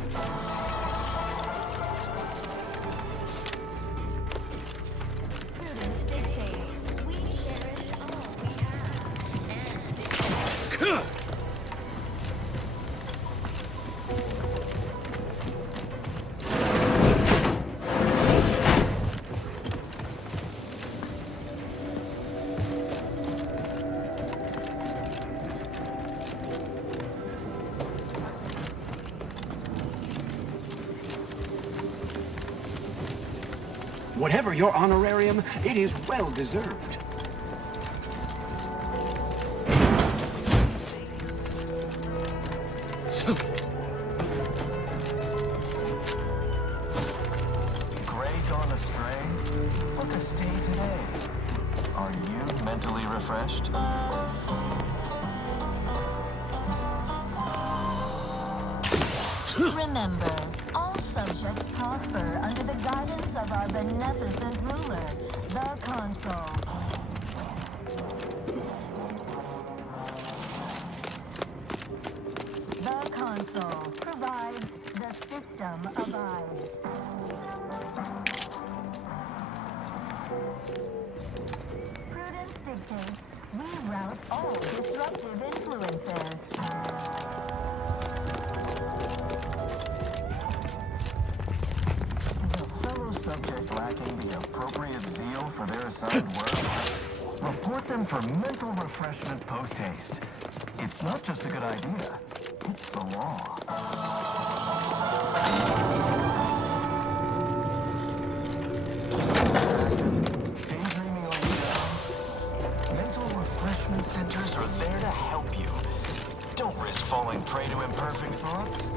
Prudence dictates we cherish all we have and dictate. Whatever your honorarium, it is well deserved. Gray gone astray? Book a stay today. Are you mentally refreshed? Remember, all subjects prosper under the guidance of our beneficent ruler, the Consul. The Consul provides, the system abides. Prudence dictates we rout all disruptive influences. Is a fellow subject lacking the appropriate zeal for their assigned work? Report them for mental refreshment post-haste. It's not just a good idea, it's the law. Daydreaming on your own? Mental refreshment centers are there to help you. Don't risk falling prey to imperfect thoughts.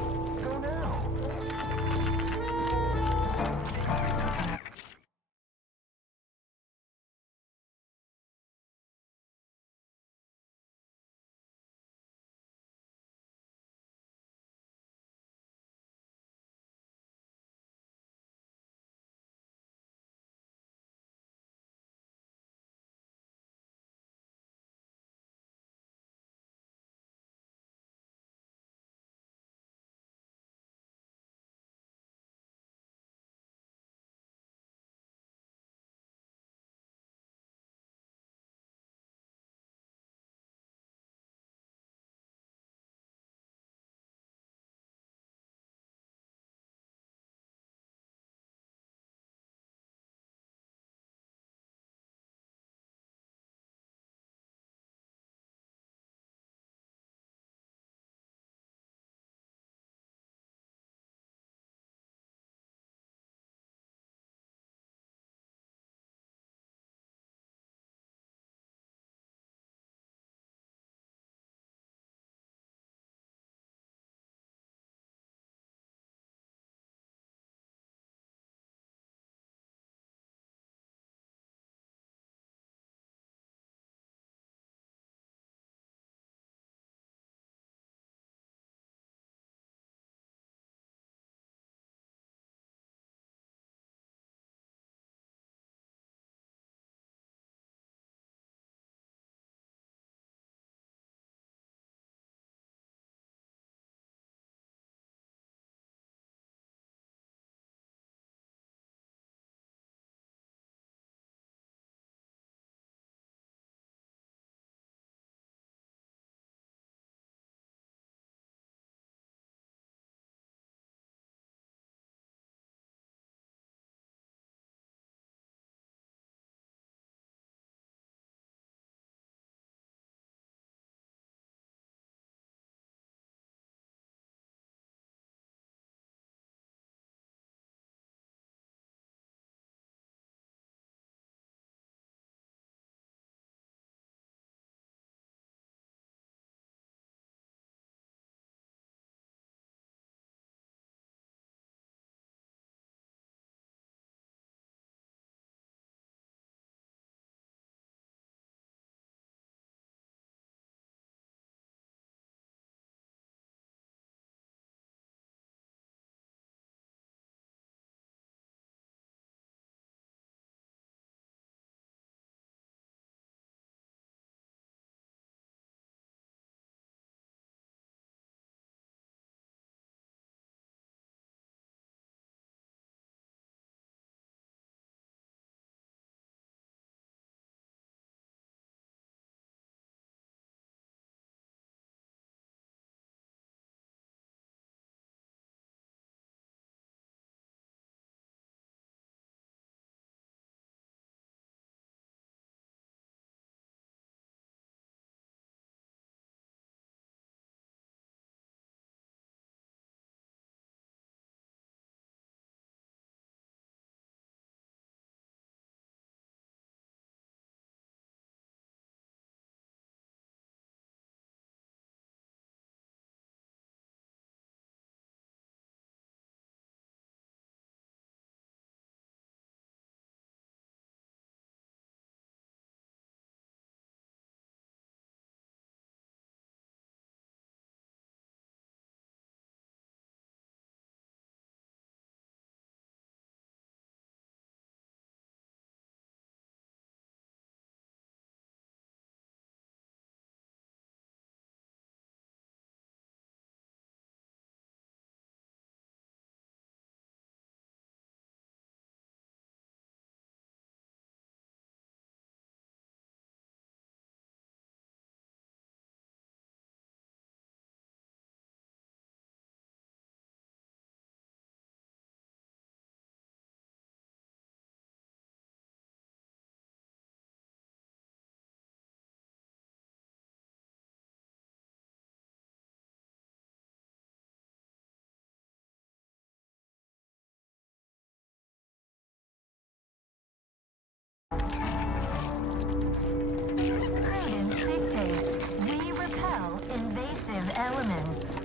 Prudence dictates we repel invasive elements.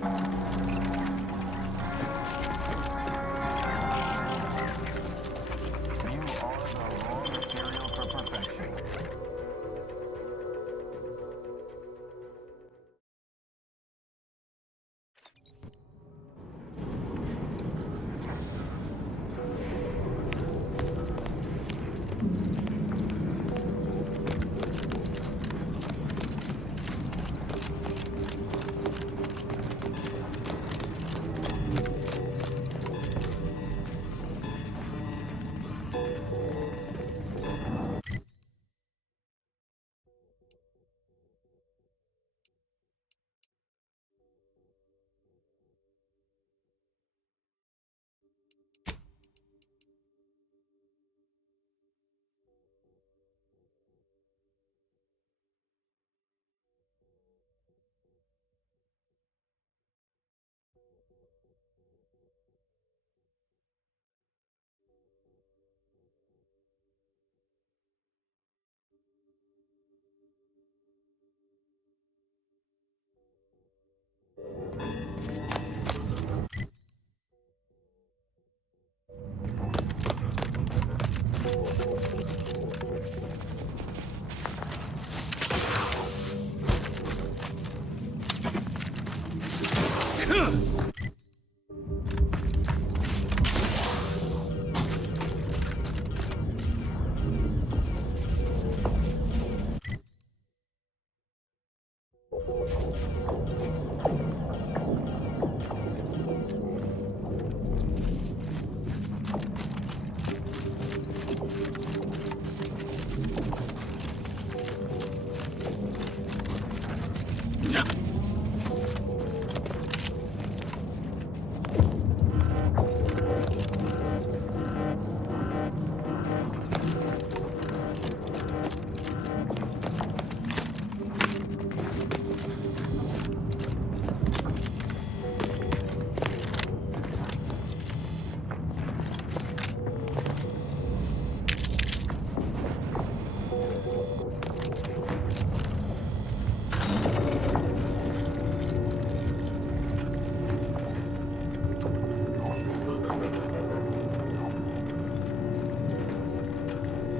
You are the raw material for perfection.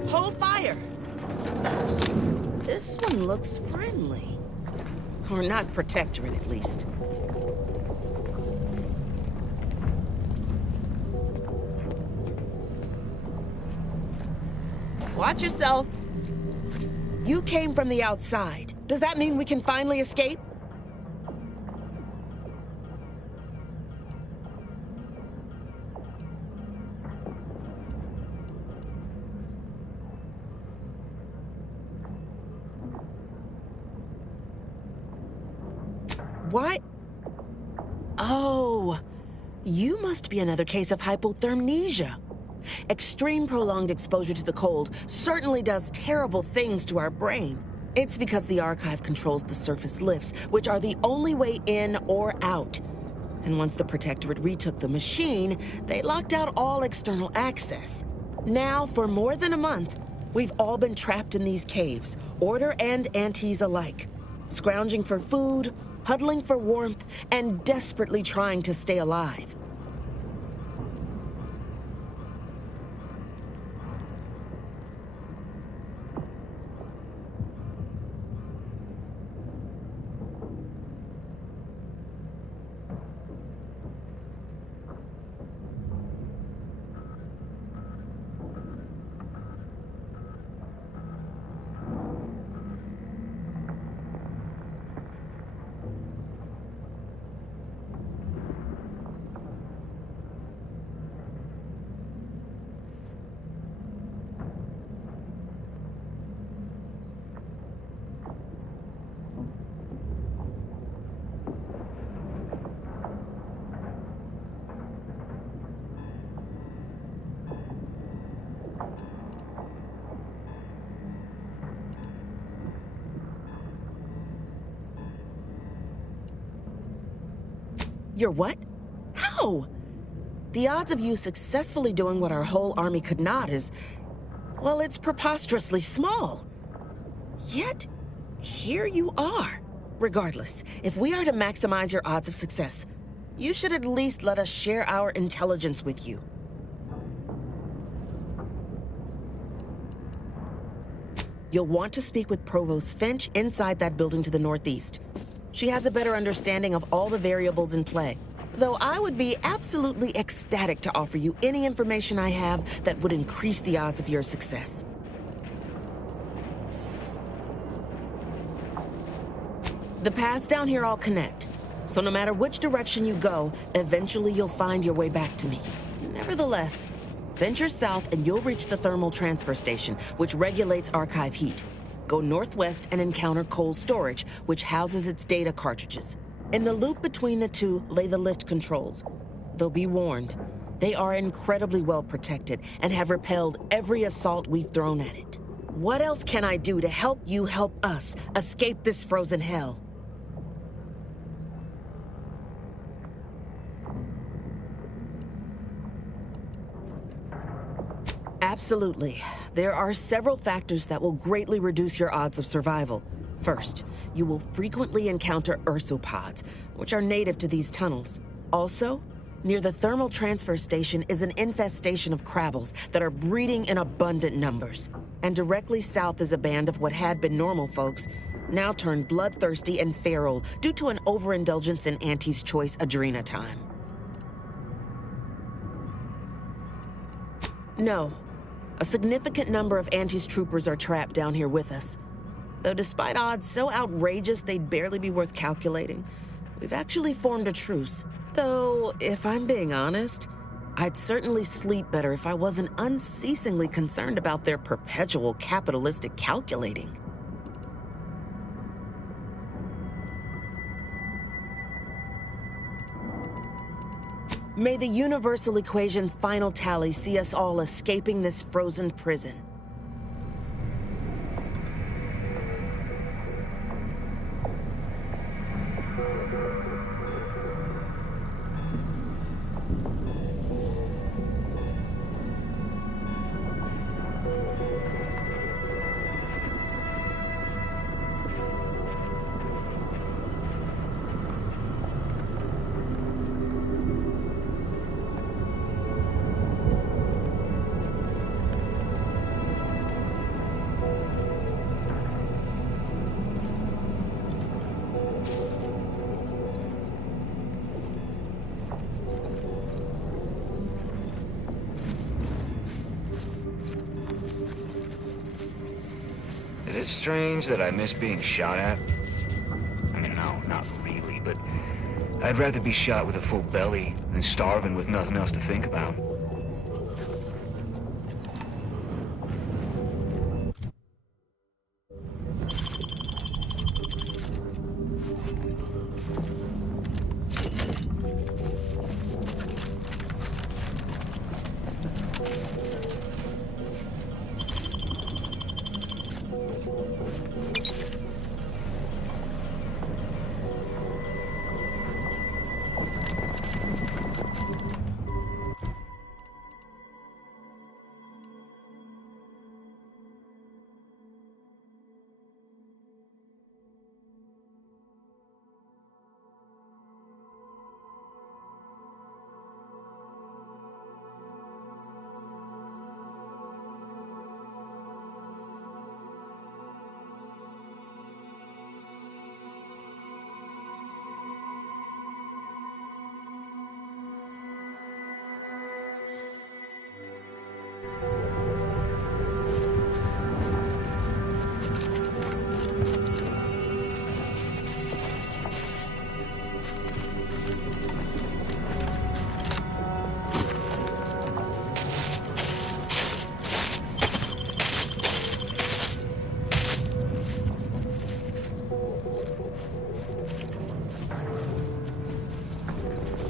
Hold fire! This one looks friendly. Or not protectorate, at least. Watch yourself. You came from the outside. Does that mean we can finally escape? What? Oh, you must be another case of hypothermia. Extreme prolonged exposure to the cold certainly does terrible things to our brain. It's because the Archive controls the surface lifts, which are the only way in or out. And once the Protectorate retook the machine, they locked out all external access. Now, for more than a month, we've all been trapped in these caves, Order and Antes alike, scrounging for food, huddling for warmth, and desperately trying to stay alive. You're what? How? The odds of you successfully doing what our whole army could not is, well, it's preposterously small. yet, here you are. Regardless, if we are to maximize your odds of success, you should at least let us share our intelligence with you. You'll want to speak with Provost Finch inside that building to the northeast. She has a better understanding of all the variables in play. Though I would be absolutely ecstatic to offer you any information I have that would increase the odds of your success. The paths down here all connect, so no matter which direction you go, eventually you'll find your way back to me. Nevertheless, venture south and you'll reach the thermal transfer station, which regulates archive heat. Go northwest and encounter cold storage, which houses its data cartridges. In the loop between the two lay the lift controls. Though be warned, they are incredibly well protected and have repelled every assault we've thrown at it. What else can I do to help you help us escape this frozen hell? Absolutely. There are several factors that will greatly reduce your odds of survival. First, you will frequently encounter ursopods, which are native to these tunnels. Also, near the thermal transfer station is an infestation of crabbles that are breeding in abundant numbers. And directly south is a band of what had been normal folks, now turned bloodthirsty and feral due to an overindulgence in Auntie's Choice Adrena time. No. A significant number of Auntie's troopers are trapped down here with us. Though despite odds so outrageous they'd barely be worth calculating, we've actually formed a truce. Though, if I'm being honest, I'd certainly sleep better if I wasn't unceasingly concerned about their perpetual capitalistic calculating. May the universal equation's final tally see us all escaping this frozen prison. Is it strange that I miss being shot at? I mean, no, not really, but I'd rather be shot with a full belly than starving with nothing else to think about.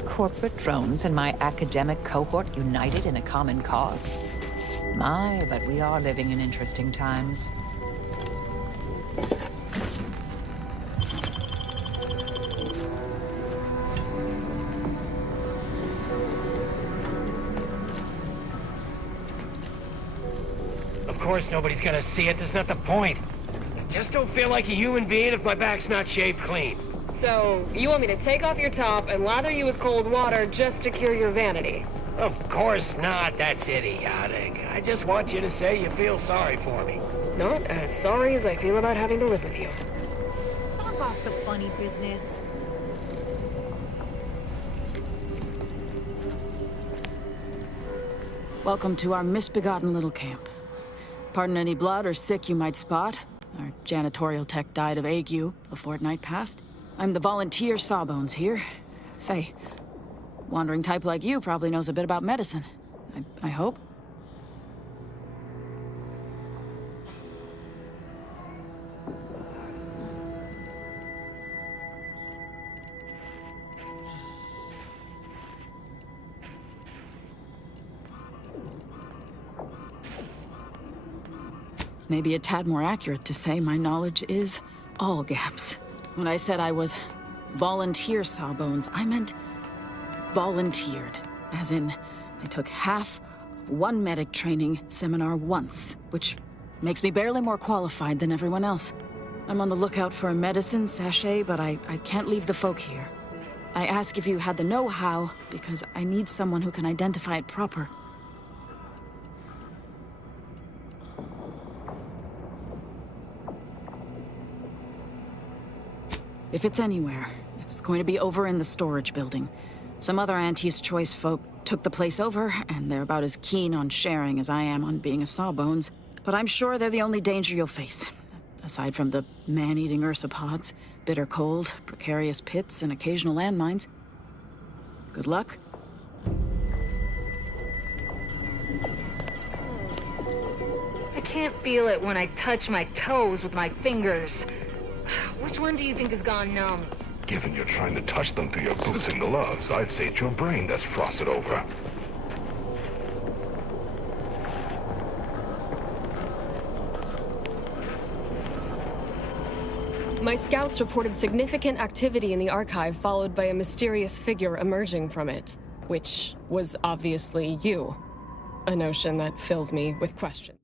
Corporate drones and my academic cohort united in a common cause. My, but we are living in interesting times. Of course nobody's gonna see it, that's not the point. Just don't feel like a human being if my back's not shaved clean. So, you want me to take off your top and lather you with cold water just to cure your vanity? Of course not, that's idiotic. I just want you to say you feel sorry for me. Not as sorry as I feel about having to live with you. Fuck off the funny business. Welcome to our misbegotten little camp. Pardon any blood or sick you might spot. Our janitorial tech died of ague a fortnight past. I'm the volunteer Sawbones here. Say, wandering type like you probably knows a bit about medicine. I hope. Maybe a tad more accurate to say my knowledge is all gaps. When I said I was volunteer Sawbones, I meant volunteered. As in, I took half of one medic training seminar once, which makes me barely more qualified than everyone else. I'm on the lookout for a medicine sachet, but I can't leave the folk here. I ask if you had the know-how, because I need someone who can identify it proper. If it's anywhere, it's going to be over in the storage building. Some other Auntie's Choice folk took the place over, and they're about as keen on sharing as I am on being a Sawbones. But I'm sure they're the only danger you'll face. Aside from the man-eating ursopods, bitter cold, precarious pits, and occasional landmines. Good luck. I can't feel it when I touch my toes with my fingers. Which one do you think has gone numb? Given you're trying to touch them through your boots and gloves, I'd say it's your brain that's frosted over. My scouts reported significant activity in the archive, followed by a mysterious figure emerging from it, which was obviously you. A notion that fills me with questions.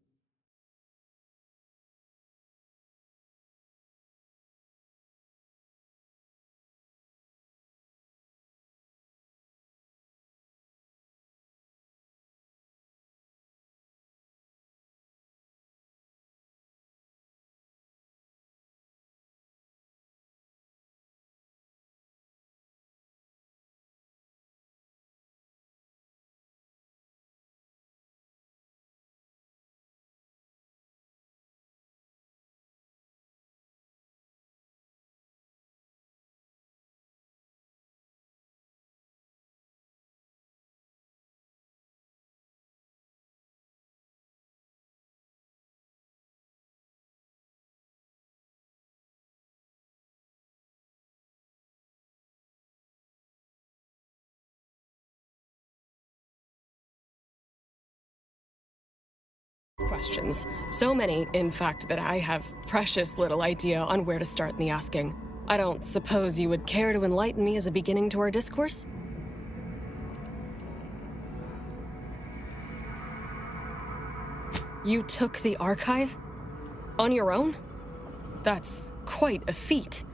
Questions. So many, in fact, that I have precious little idea on where to start in the asking. I don't suppose you would care to enlighten me as a beginning to our discourse? You took the archive? On your own? That's quite a feat.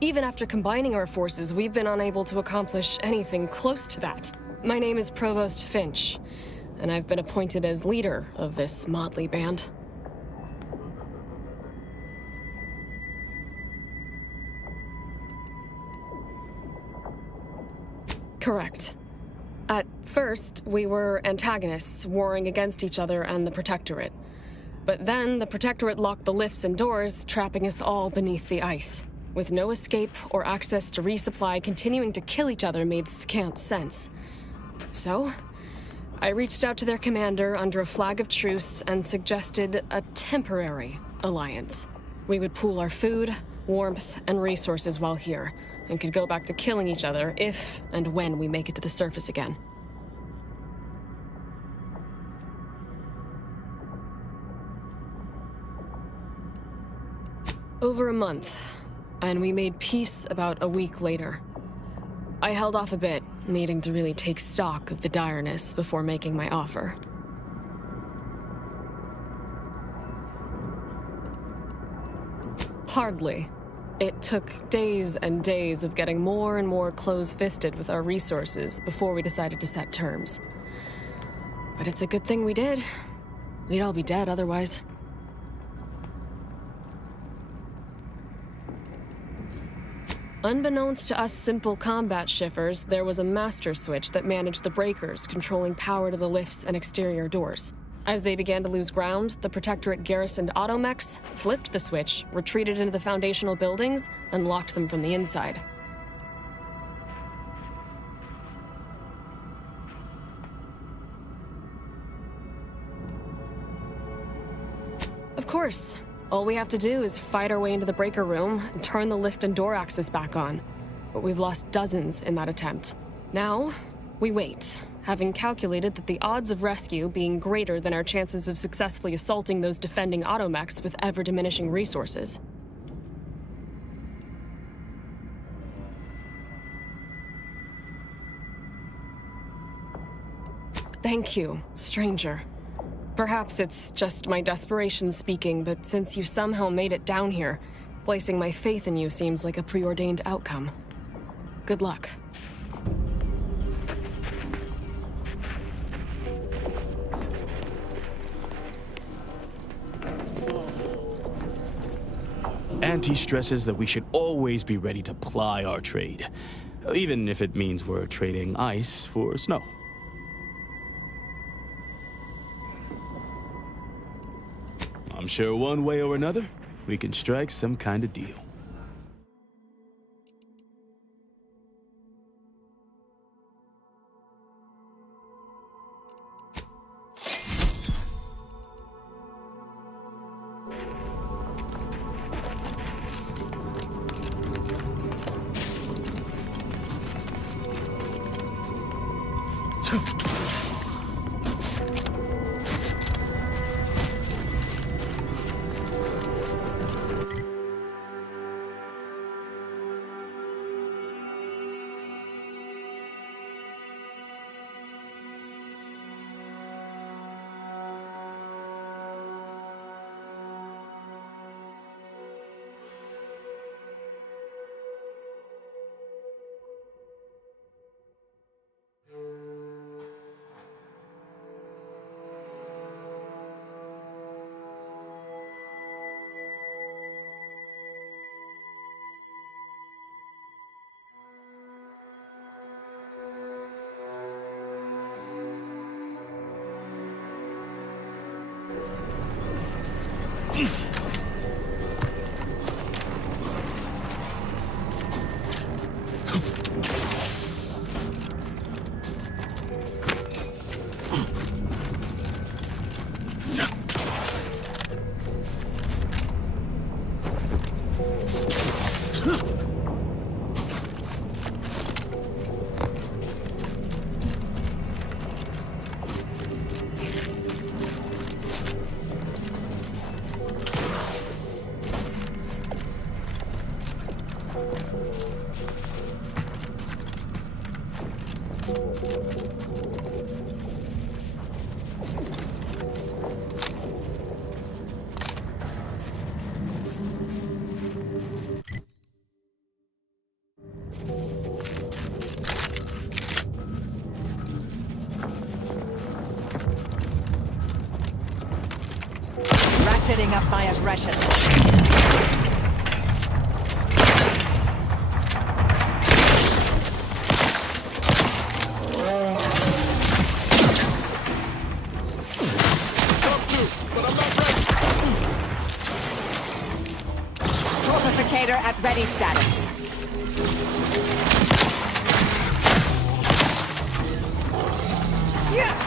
Even after combining our forces, we've been unable to accomplish anything close to that. My name is Provost Finch, and I've been appointed as leader of this motley band. Correct. At first, we were antagonists, warring against each other and the Protectorate. But then, the Protectorate locked the lifts and doors, trapping us all beneath the ice. With no escape or access to resupply, continuing to kill each other made scant sense. So, I reached out to their commander under a flag of truce and suggested a temporary alliance. We would pool our food, warmth, and resources while here, and could go back to killing each other if and when we make it to the surface again. Over a month, and we made peace about a week later. I held off a bit, needing to really take stock of the direness before making my offer. Hardly. It took days and days of getting more and more close-fisted with our resources before we decided to set terms. But it's a good thing we did. We'd all be dead otherwise. Unbeknownst to us simple combat shiffers, there was a master switch that managed the breakers, controlling power to the lifts and exterior doors. As they began to lose ground, the Protectorate garrisoned automechs, flipped the switch, retreated into the foundational buildings, and locked them from the inside. Of course, all we have to do is fight our way into the breaker room and turn the lift and door access back on. But we've lost dozens in that attempt. Now, we wait, having calculated that the odds of rescue being greater than our chances of successfully assaulting those defending automechs with ever-diminishing resources. Thank you, stranger. Perhaps it's just my desperation speaking, but since you somehow made it down here, placing my faith in you seems like a preordained outcome. Good luck. Auntie stresses that we should always be ready to ply our trade, even if it means we're trading ice for snow. I'm sure one way or another, we can strike some kind of deal. Ratcheting up my aggression. Fortificator at ready status. Yes!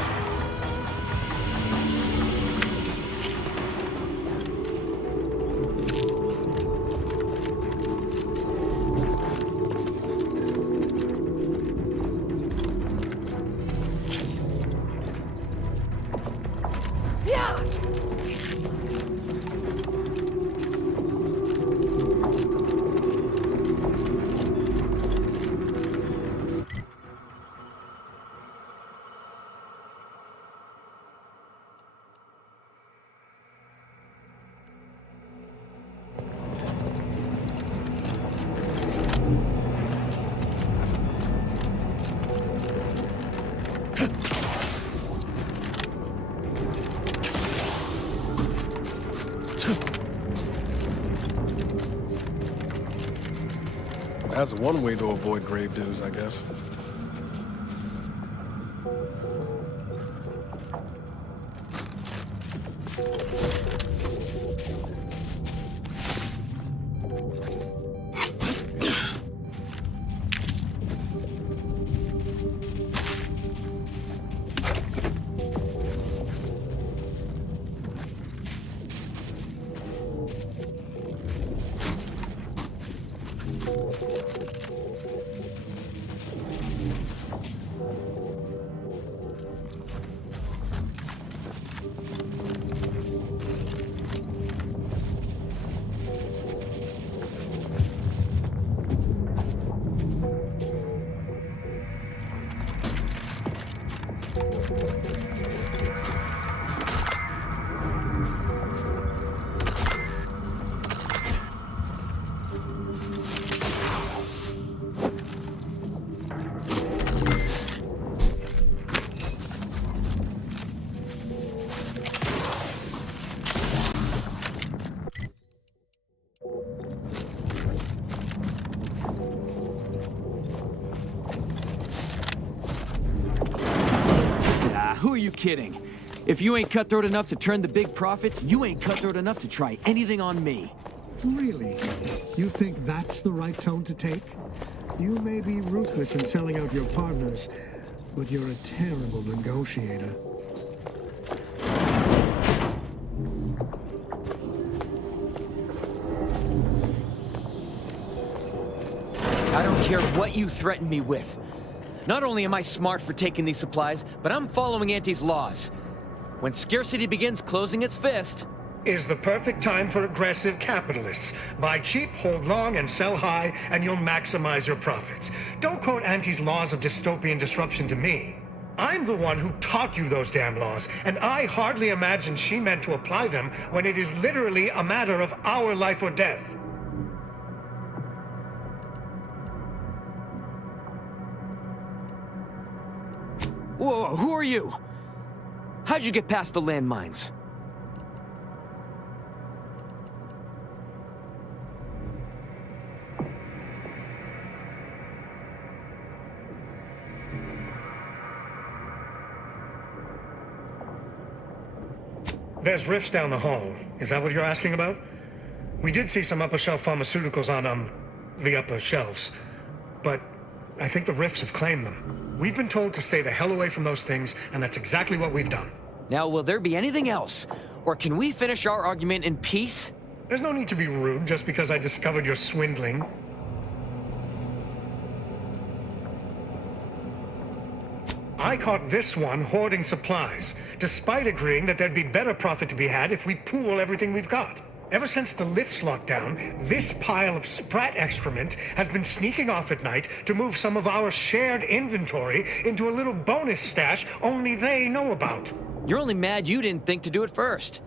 That's one way to avoid grave dues, I guess. Who are you kidding? If you ain't cutthroat enough to turn the big profits, you ain't cutthroat enough to try anything on me. Really? You think that's the right tone to take? You may be ruthless in selling out your partners, but you're a terrible negotiator. I don't care what you threaten me with. Not only am I smart for taking these supplies, but I'm following Auntie's laws. When scarcity begins closing its fist... Is the perfect time for aggressive capitalists. Buy cheap, hold long, and sell high, and you'll maximize your profits. Don't quote Auntie's laws of dystopian disruption to me. I'm the one who taught you those damn laws, and I hardly imagine she meant to apply them when it is literally a matter of our life or death. Whoa, who are you? How'd you get past the landmines? There's rifts down the hall. Is that what you're asking about? We did see some upper shelf pharmaceuticals on, the upper shelves. But I think the rifts have claimed them. We've been told to stay the hell away from those things, and that's exactly what we've done. Now, will there be anything else? Or can we finish our argument in peace? There's no need to be rude just because I discovered you're swindling. I caught this one hoarding supplies, despite agreeing that there'd be better profit to be had if we pool everything we've got. Ever since the lifts locked down, this pile of sprat excrement has been sneaking off at night to move some of our shared inventory into a little bonus stash only they know about. You're only mad you didn't think to do it first.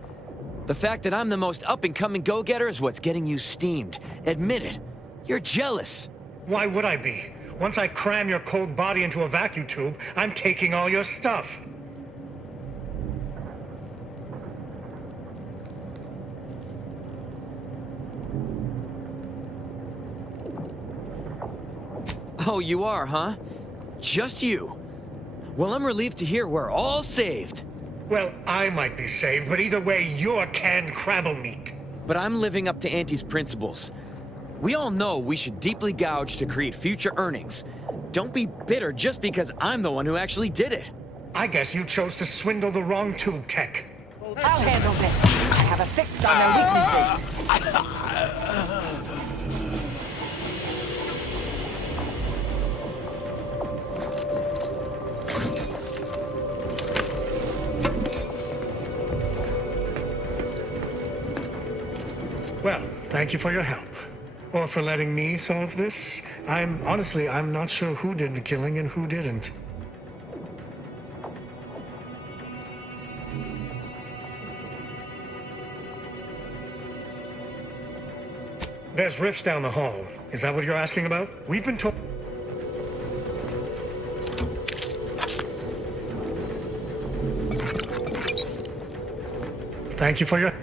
The fact that I'm the most up-and-coming go-getter is what's getting you steamed. Admit it. You're jealous. Why would I be? Once I cram your cold body into a vacuum tube, I'm taking all your stuff. Oh, you are, huh? Just you. Well, I'm relieved to hear we're all saved. Well, I might be saved, but either way, you're canned crabble meat. But I'm living up to Auntie's principles. We all know we should deeply gouge to create future earnings. Don't be bitter just because I'm the one who actually did it. I guess you chose to swindle the wrong tube tech. I'll handle this. I have a fix on their weaknesses. Well, thank you for your help. Or for letting me solve this. I'm not sure who did the killing and who didn't. There's rifts down the hall. Is that what you're asking about? We've been told... Thank you for your...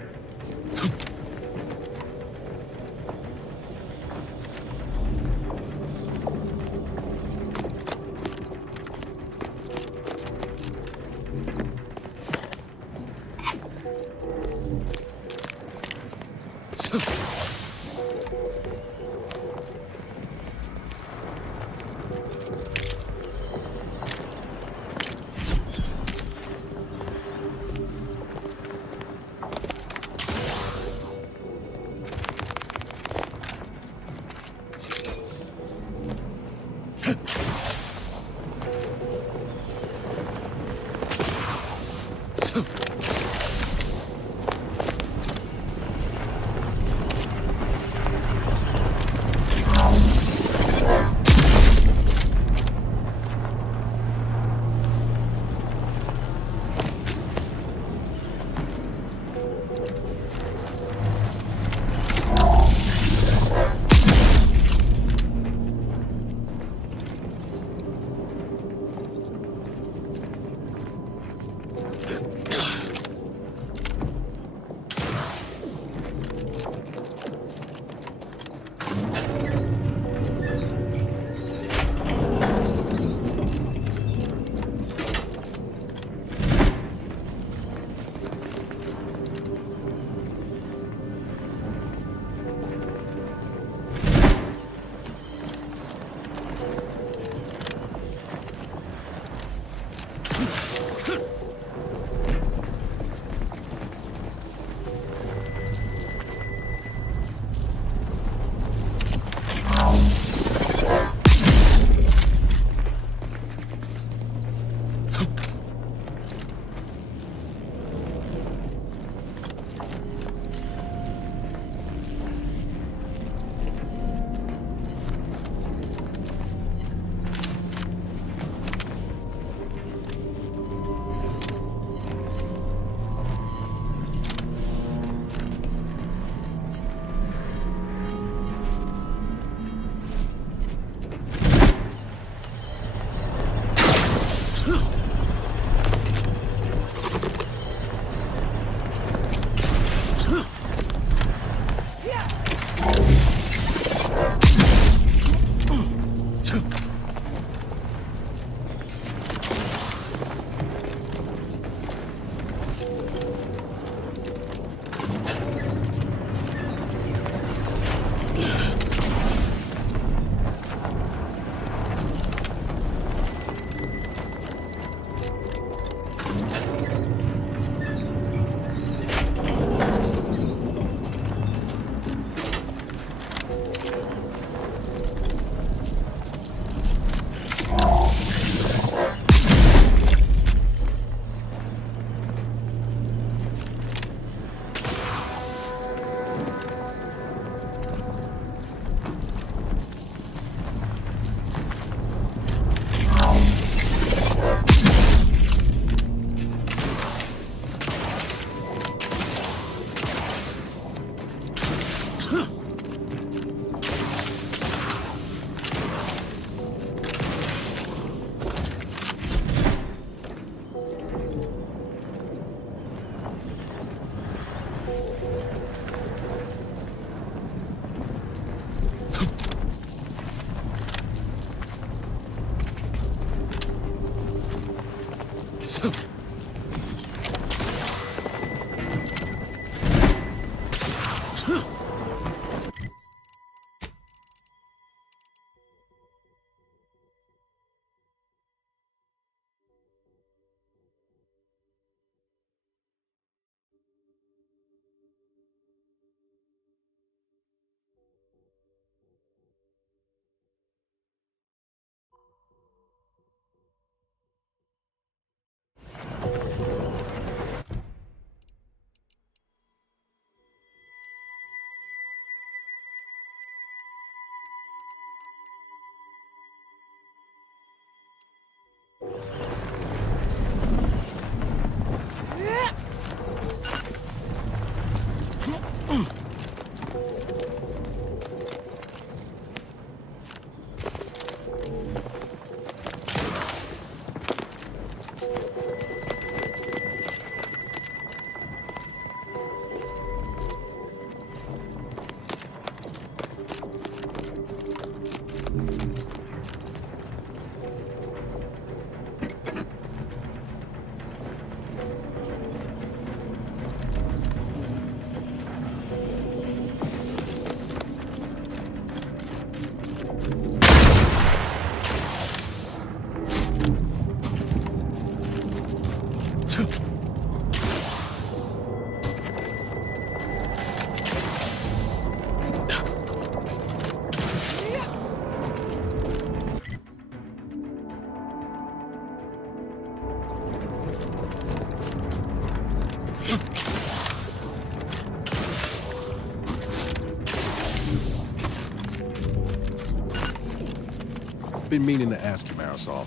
Been meaning to ask you, Marisol.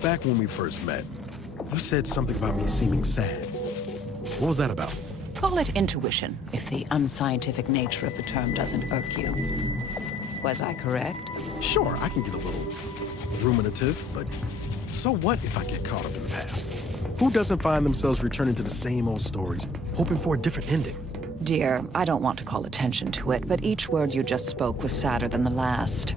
Back when we first met, you said something about me seeming sad. What was that about? Call it intuition, if the unscientific nature of the term doesn't irk you. Was I correct? Sure, I can get a little ruminative, but so what if I get caught up in the past? Who doesn't find themselves returning to the same old stories, hoping for a different ending? Dear, I don't want to call attention to it, but each word you just spoke was sadder than the last.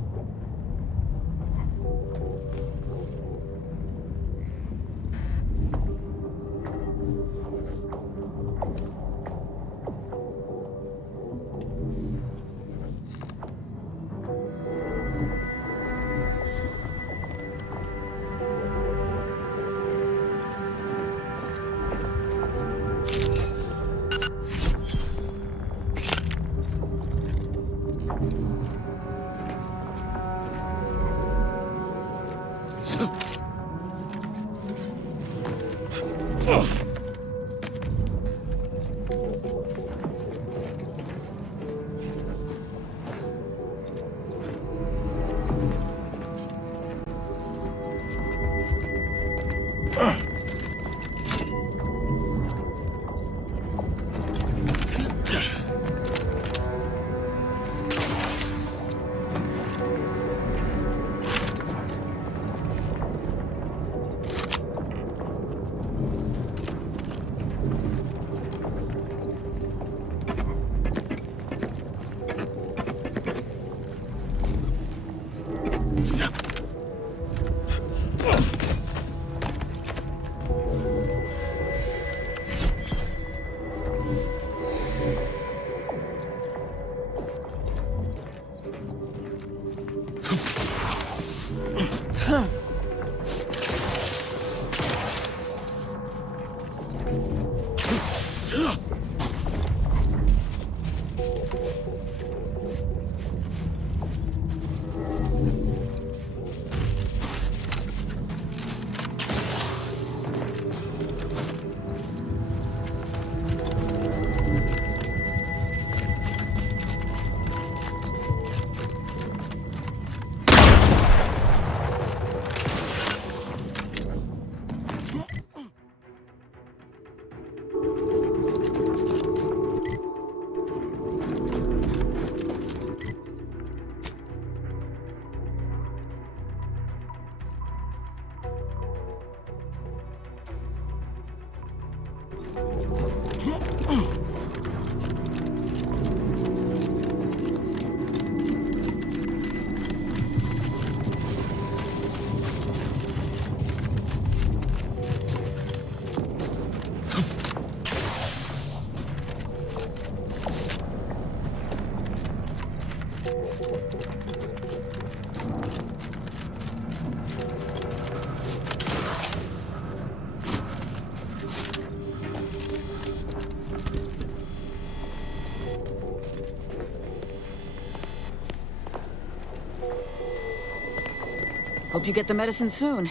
Hope you get the medicine soon.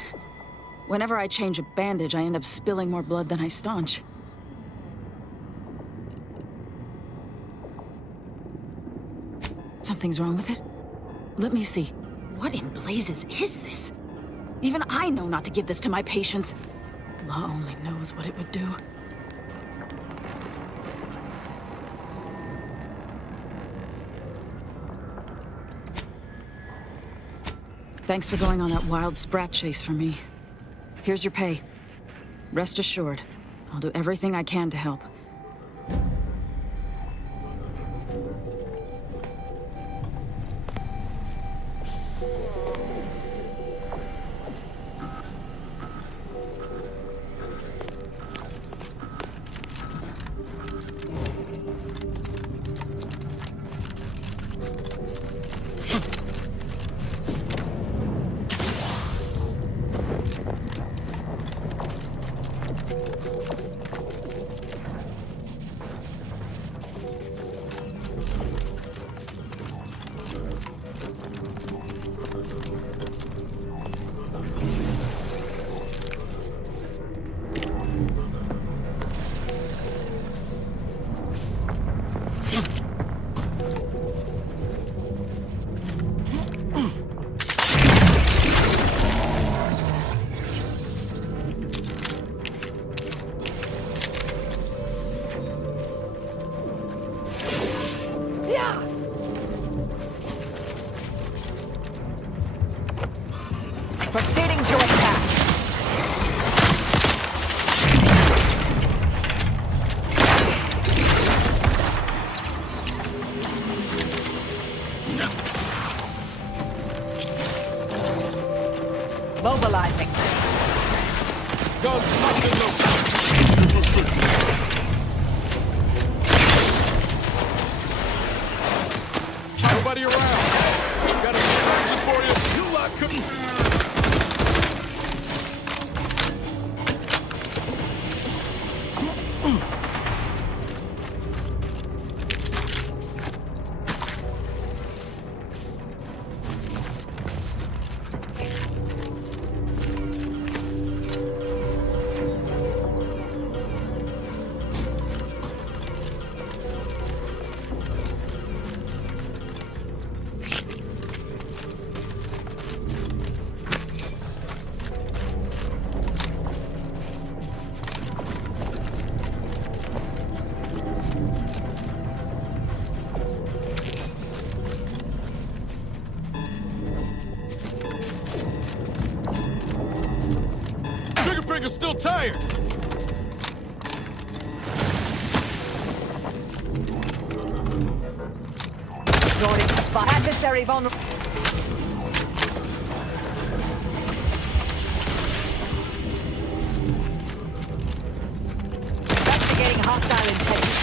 Whenever I change a bandage, I end up spilling more blood than I staunch. Something's wrong with it? Let me see. What in blazes is this? Even I know not to give this to my patients. Law only knows what it would do. Thanks for going on that wild sprat chase for me. Here's your pay. Rest assured, I'll do everything I can to help. Proceeding to attack. Mobilizing. Guns locked and loaded. Nobody around. Got a distraction for you. You lot couldn't. Triggerfinger's still tired. Adversary vulnerable. Investigating hostile intelligence.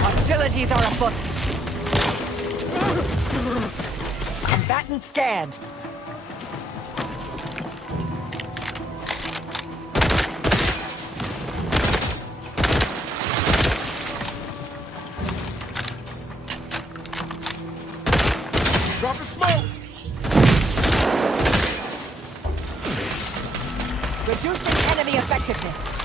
Hostilities are afoot. Combatant scanned. smoke! Reducing enemy effectiveness.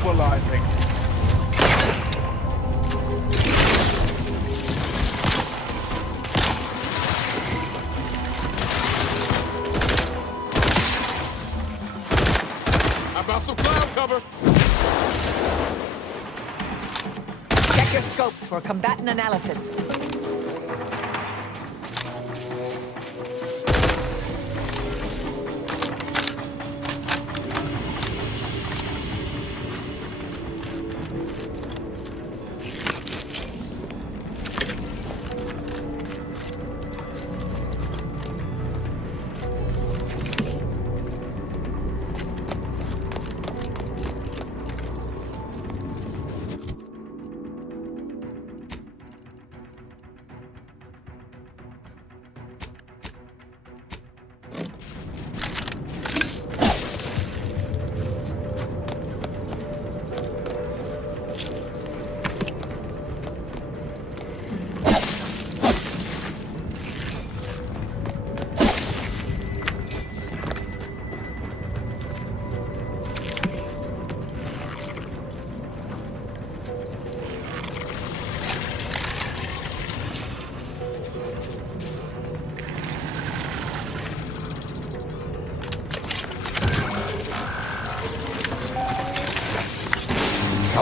Mobilizing. How about some cloud cover? Check your scopes for combatant analysis.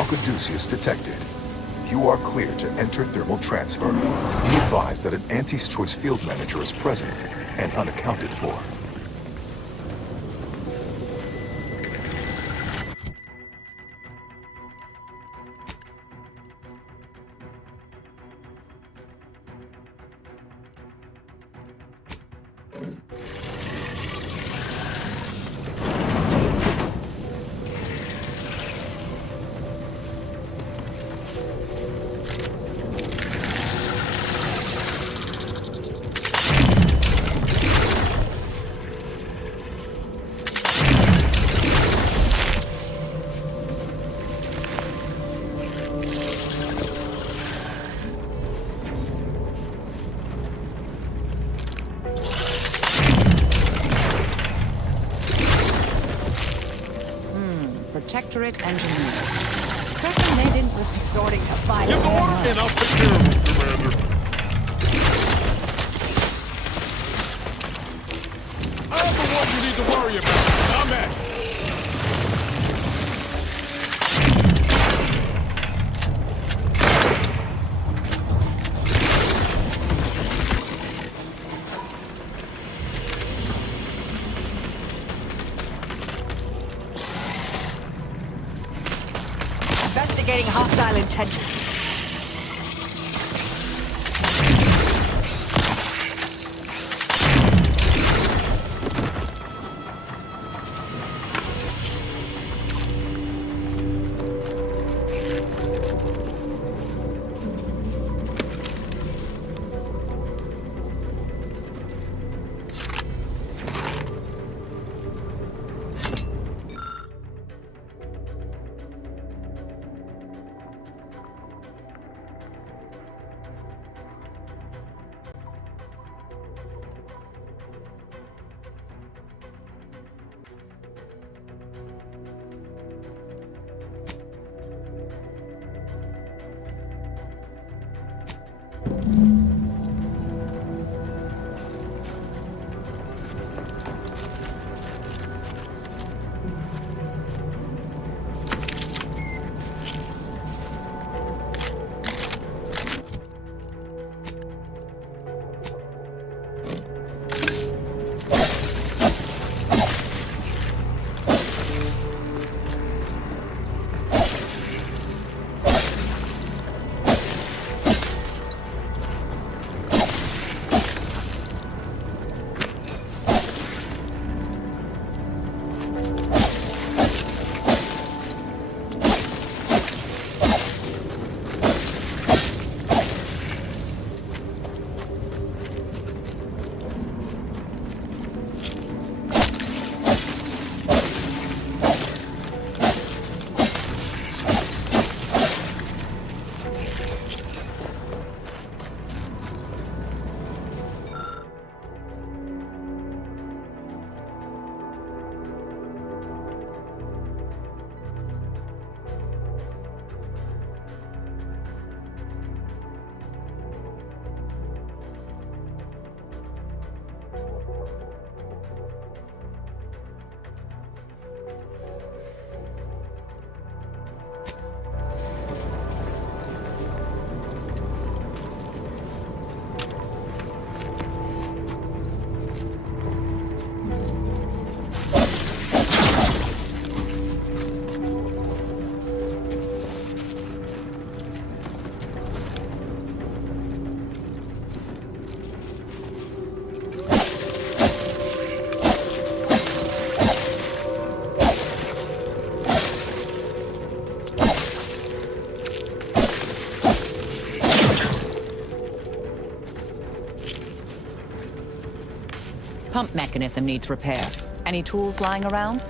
Caduceus detected. You are clear to enter thermal transfer. Be advised that an Anti's Choice field manager is present and unaccounted for. Protectorate engineers. recommended resorting to violence. Give the order and I'll take care of it, Commander. I'm the one you need to worry about. I'm at. Investigating hostile intentions. Pump mechanism needs repair. Any tools lying around?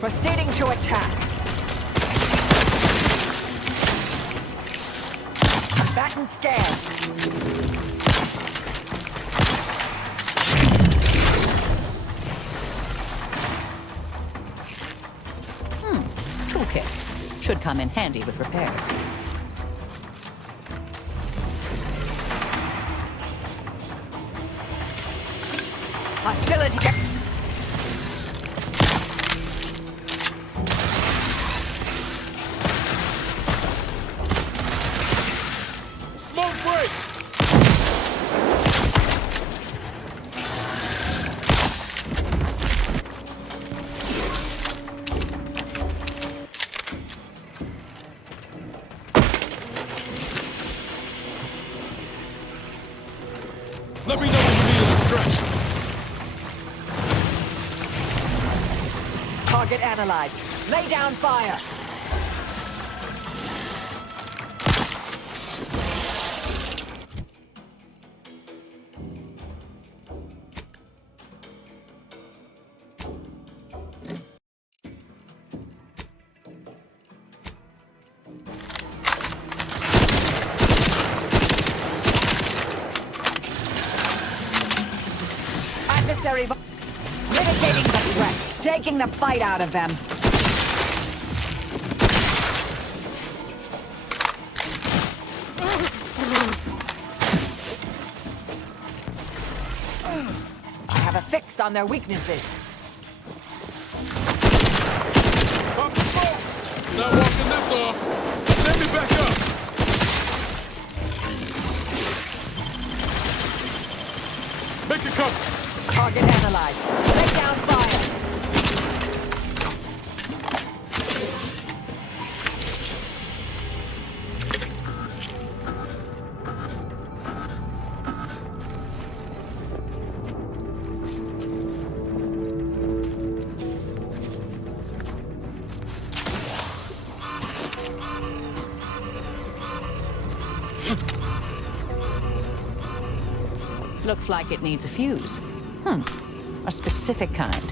Proceeding to attack. Back and scan. Toolkit. Should come in handy with repairs. Hostility. Smoke break! Let me know when you need a stretch. Target analyzed. Lay down fire. Adversary mitigating the threat, taking the fight out of them. I have a fix on their weaknesses. Pop the smoke! Not walking this off. Send me back up. Make it cover. Target analyzed. Lay down fire. Looks like it needs a fuse. A specific kind.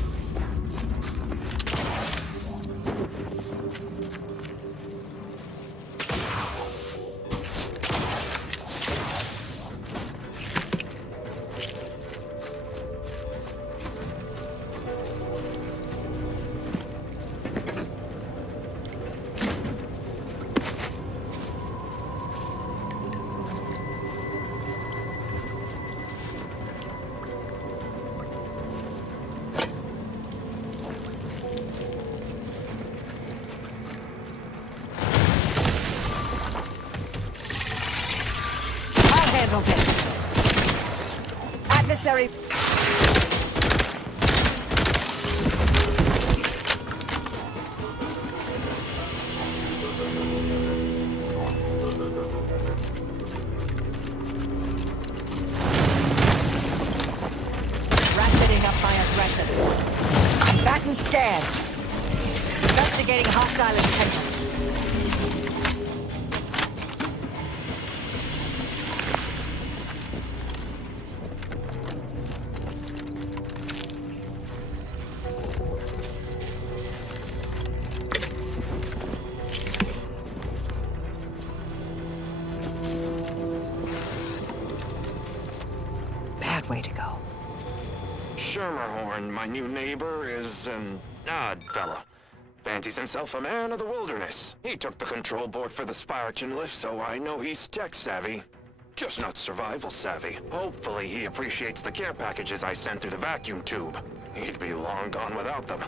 Adversary. Ratcheting up my aggression. Back and scan. Investigating hostile intentions. Way to go. Schermerhorn, my new neighbor, is an odd fella. Fancies himself a man of the wilderness. He took the control board for the Spiraton lift, so I know he's tech-savvy. Just not survival-savvy. Hopefully he appreciates the care packages I sent through the vacuum tube. He'd be long gone without them.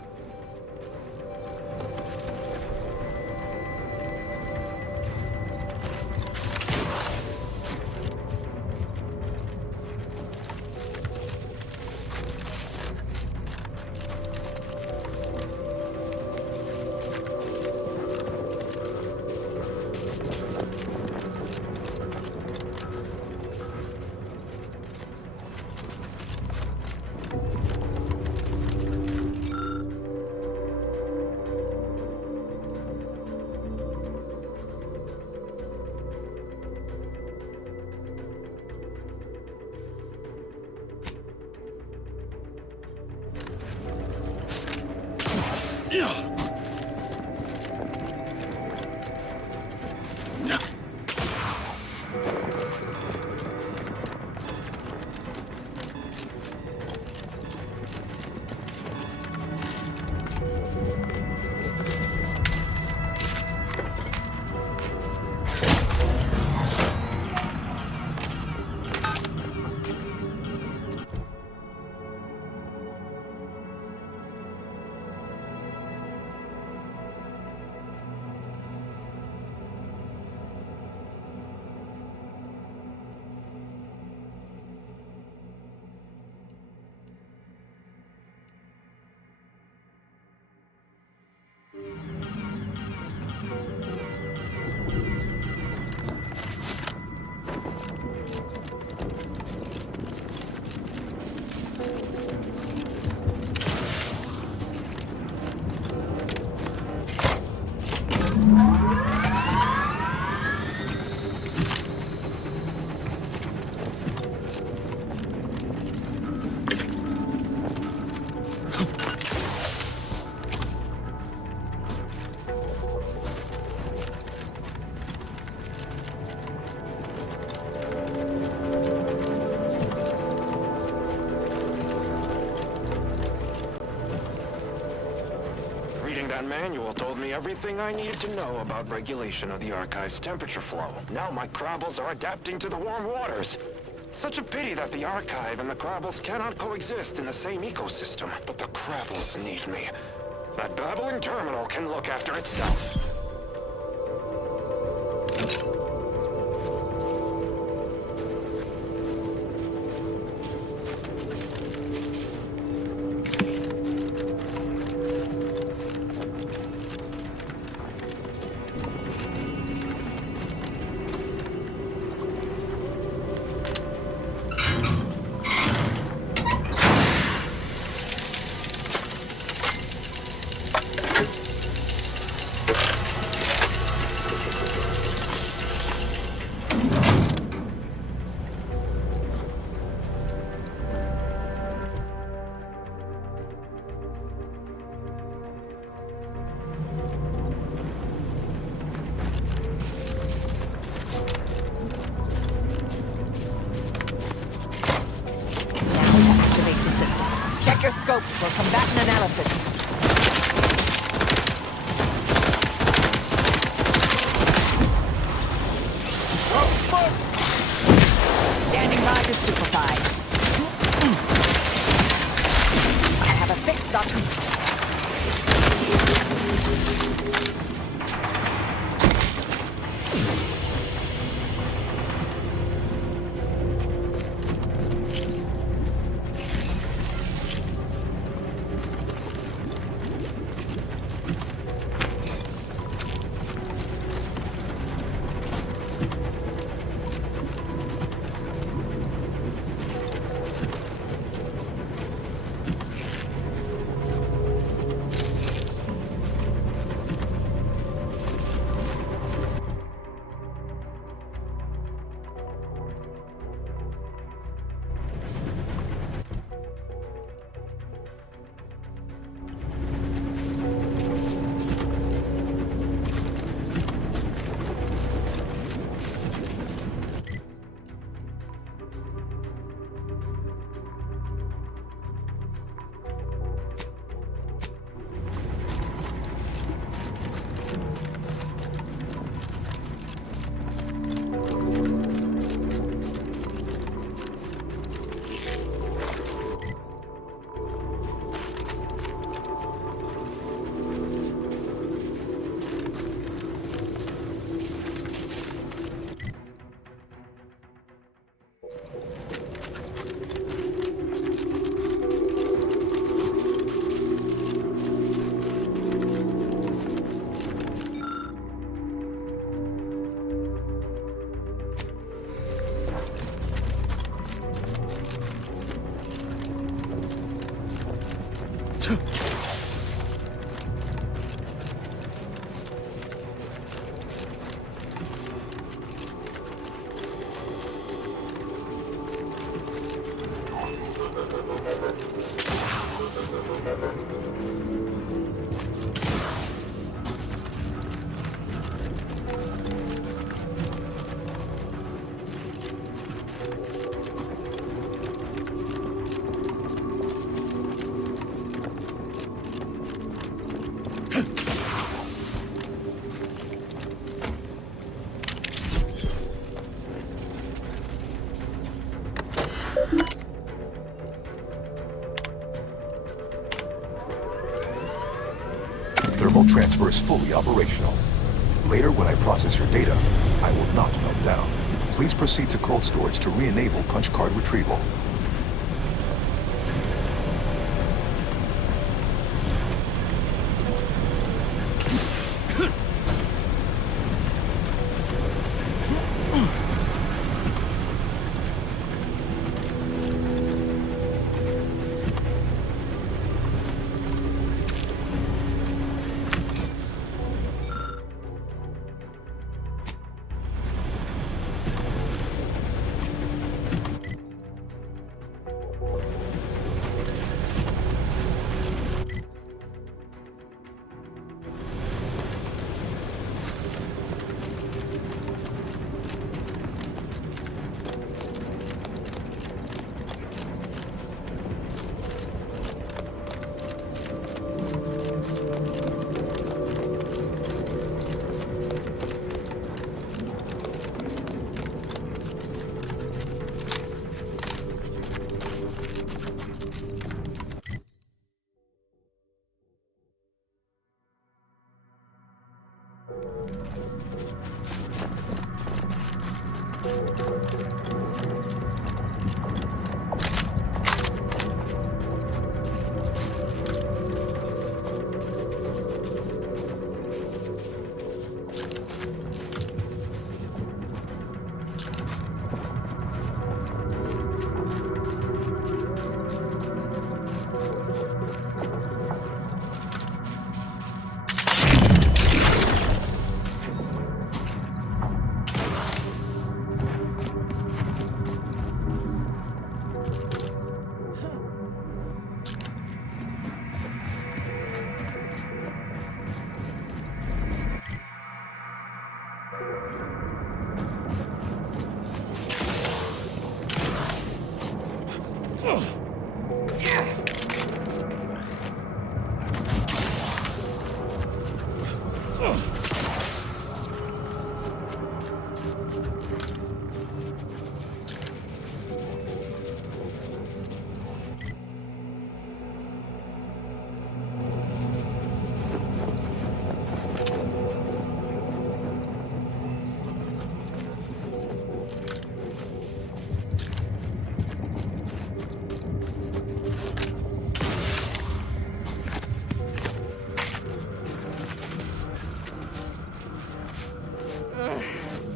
That manual told me everything I needed to know about regulation of the Archive's temperature flow. Now my Crabbles are adapting to the warm waters. Such a pity that the Archive and the Crabbles cannot coexist in the same ecosystem. But the Crabbles need me. That babbling terminal can look after itself. Your scopes for combatant analysis. Standing by to stupefy. I have a fix on you. Thermal transfer is fully operational. Later, when I process your data, I will not melt down. Please proceed to cold storage to re-enable punch card retrieval.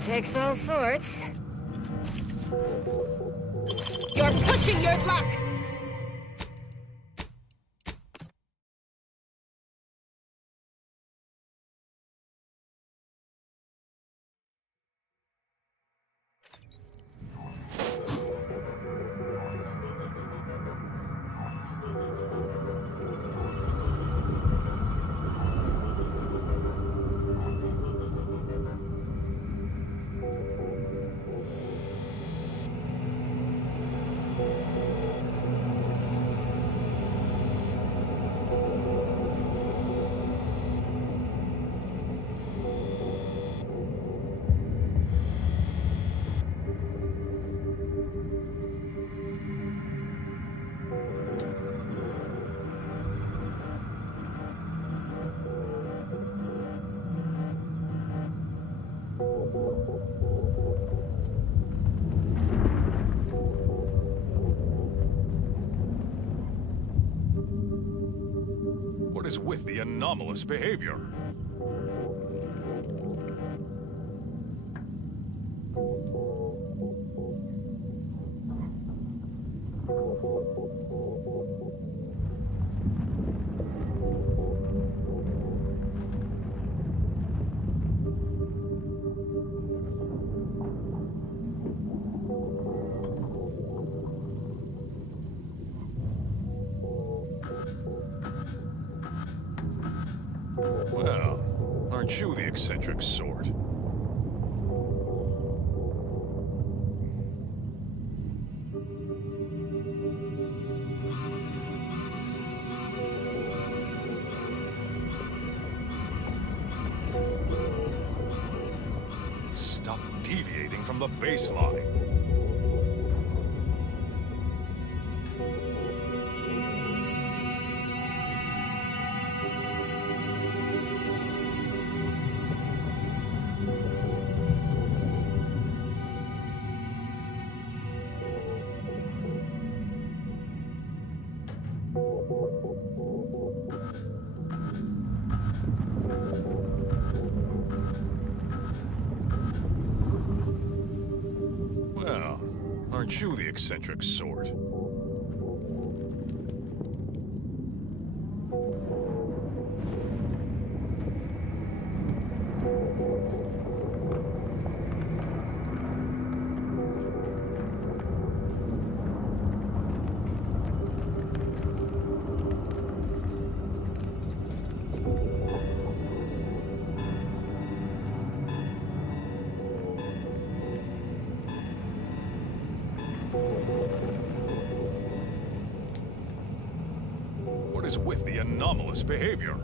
Takes all sorts. You're pushing your luck! What is with the anomalous behavior? Well, aren't you the eccentric sort? Stop deviating from the baseline. Well, aren't you the eccentric sort? What is with the anomalous behavior?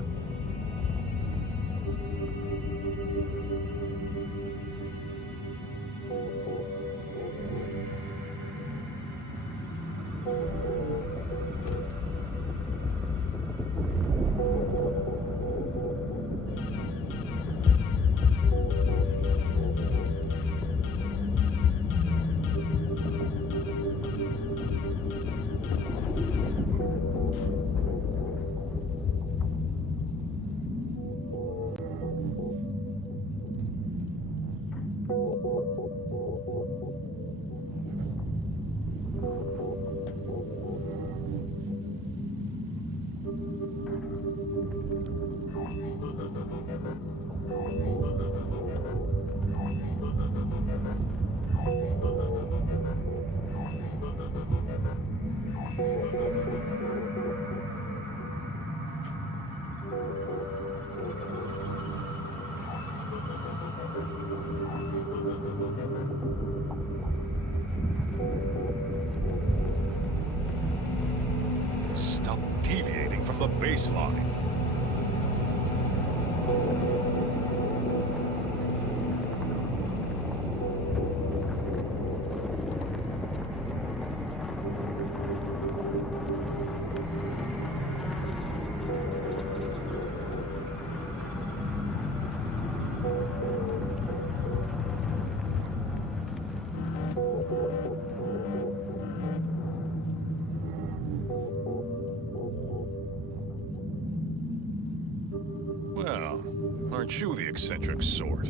Stop deviating from the baseline. Well, aren't you the eccentric sort?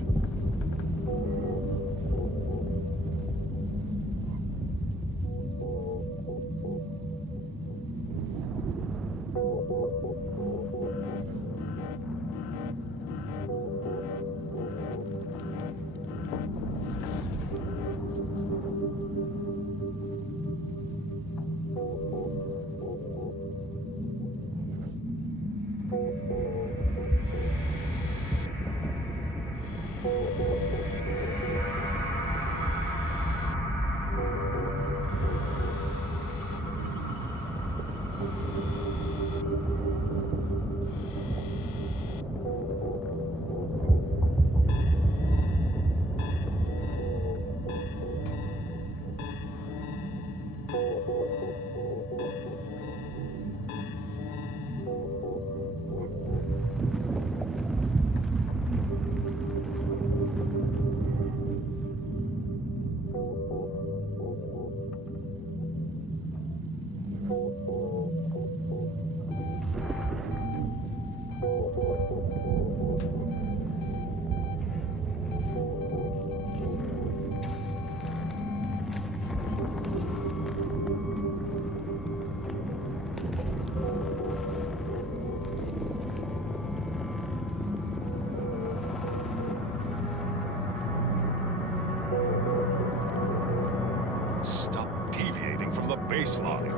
Stop deviating from the baseline.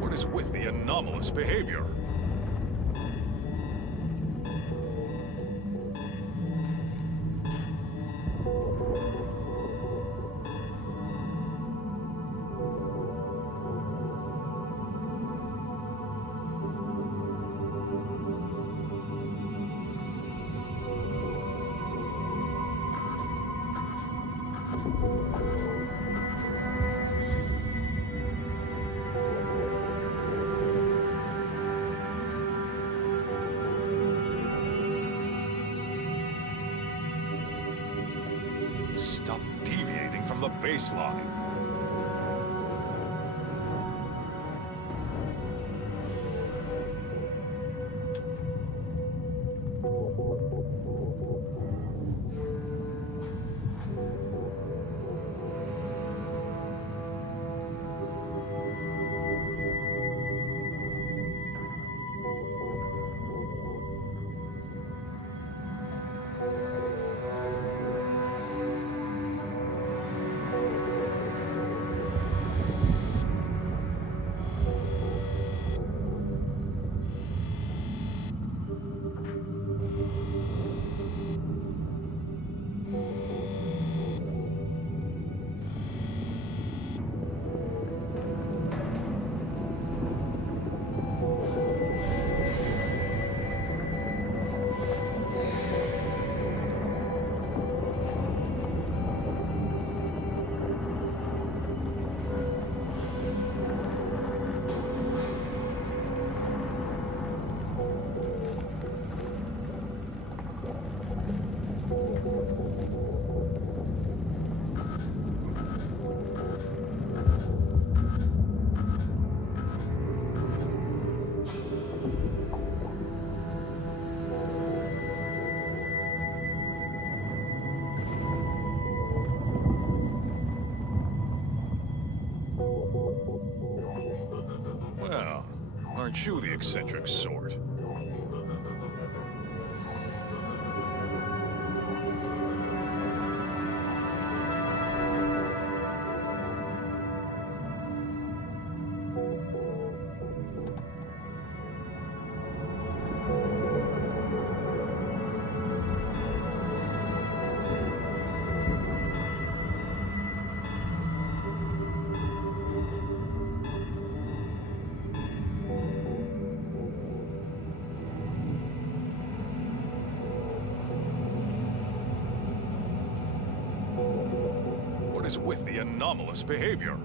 What is with the anomalous behavior? Stop deviating from the baseline. Well, aren't you the eccentric sort? What is with the anomalous behavior?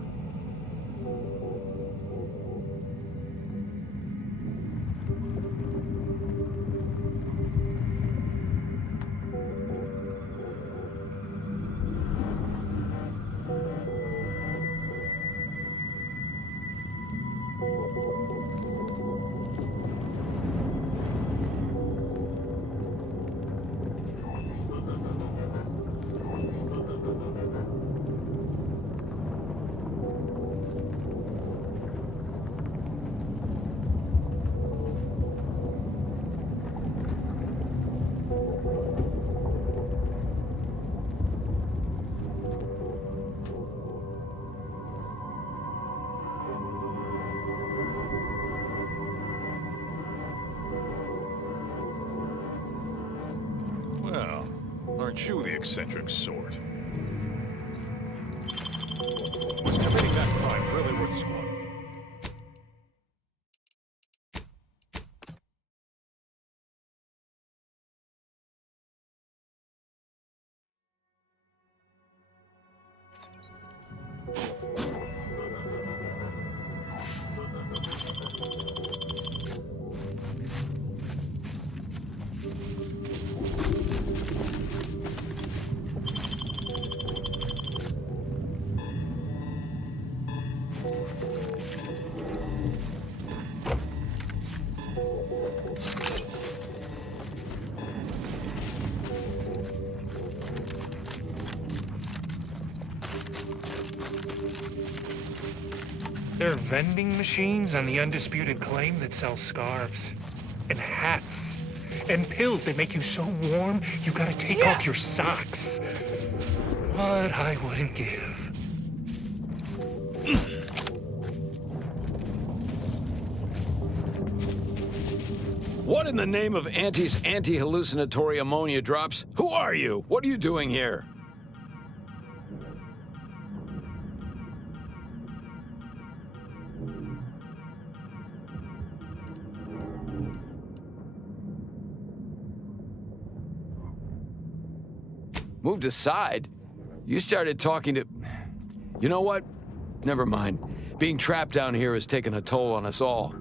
Well, aren't you the eccentric sort? Was committing that crime really worth squandering? are vending machines on the Undisputed Claim that sell scarves and hats and pills that make you so warm you gotta take off your socks. What I wouldn't give. What in the name of Auntie's anti-hallucinatory ammonia drops? Who are you? What are you doing here? Moved aside? You started talking to... You know what? Never mind. Being trapped down here has taken a toll on us all.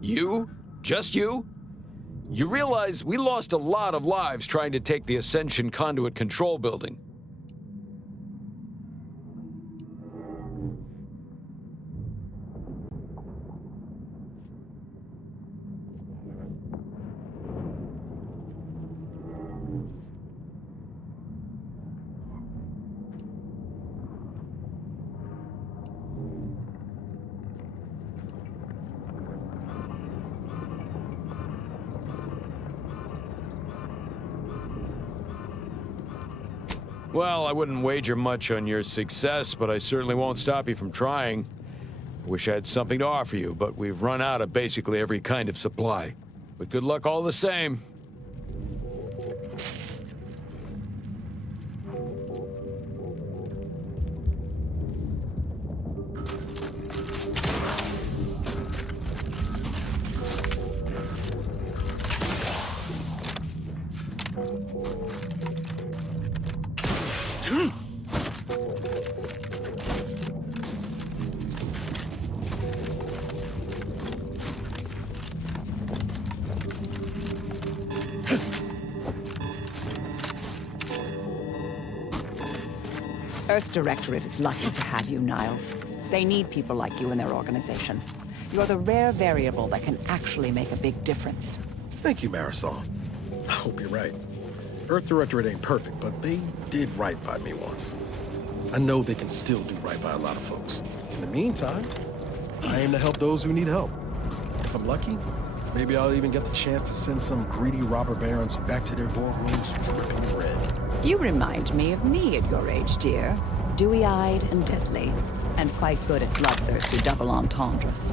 You? Just you? You realize we lost a lot of lives trying to take the Ascension Conduit Control Building. Well, I wouldn't wager much on your success, but I certainly won't stop you from trying. I wish I had something to offer you, but we've run out of basically every kind of supply. But good luck all the same. Earth Directorate is lucky to have you, Niles. They need people like you in their organization. You're the rare variable that can actually make a big difference. Thank you, Marisol. I hope you're right. Earth Directorate ain't perfect, but they did right by me once. I know they can still do right by a lot of folks. In the meantime, I aim to help those who need help. If I'm lucky, maybe I'll even get the chance to send some greedy robber barons back to their boardrooms dripping red. You remind me of me at your age, dear. Dewy-eyed and deadly, and quite good at bloodthirsty double entendres.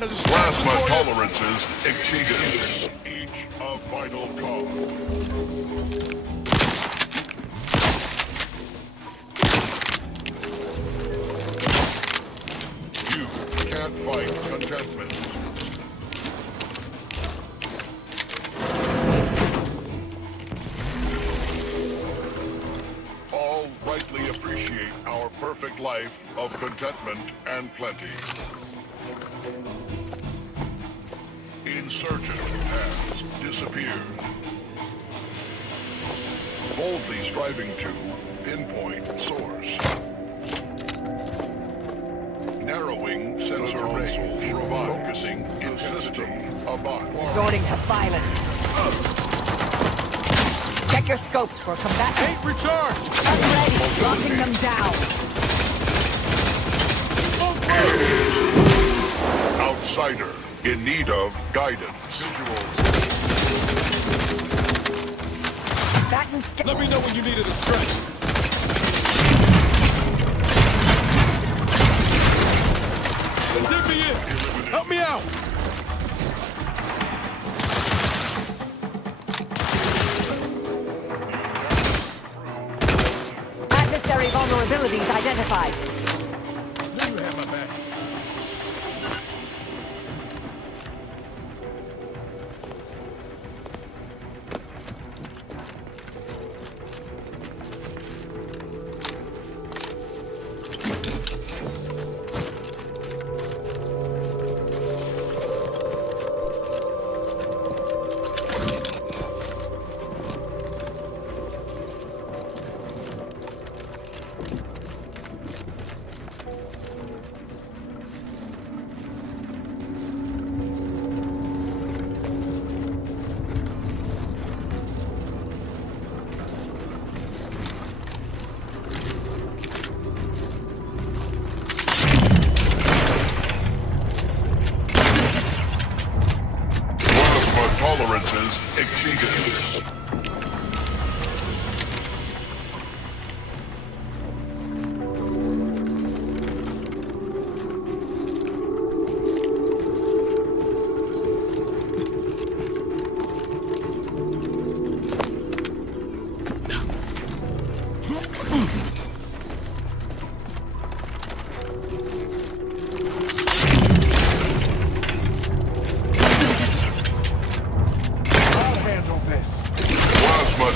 Plasma tolerances exceeded. Each a vital call. You can't fight contentment. All rightly appreciate our perfect life of contentment and plenty. Insurgent has disappeared. Boldly striving to pinpoint source. Narrowing sensor range. Focusing in system above. Resorting to violence. Check your scopes for combat. Ain't recharged! Ready, locking them down. Outsider. In need of guidance. Visuals. Let me know when you need it to stretch. Get me in! Help me out! Adversary vulnerabilities identified. You have my back. Tolerances exceeded.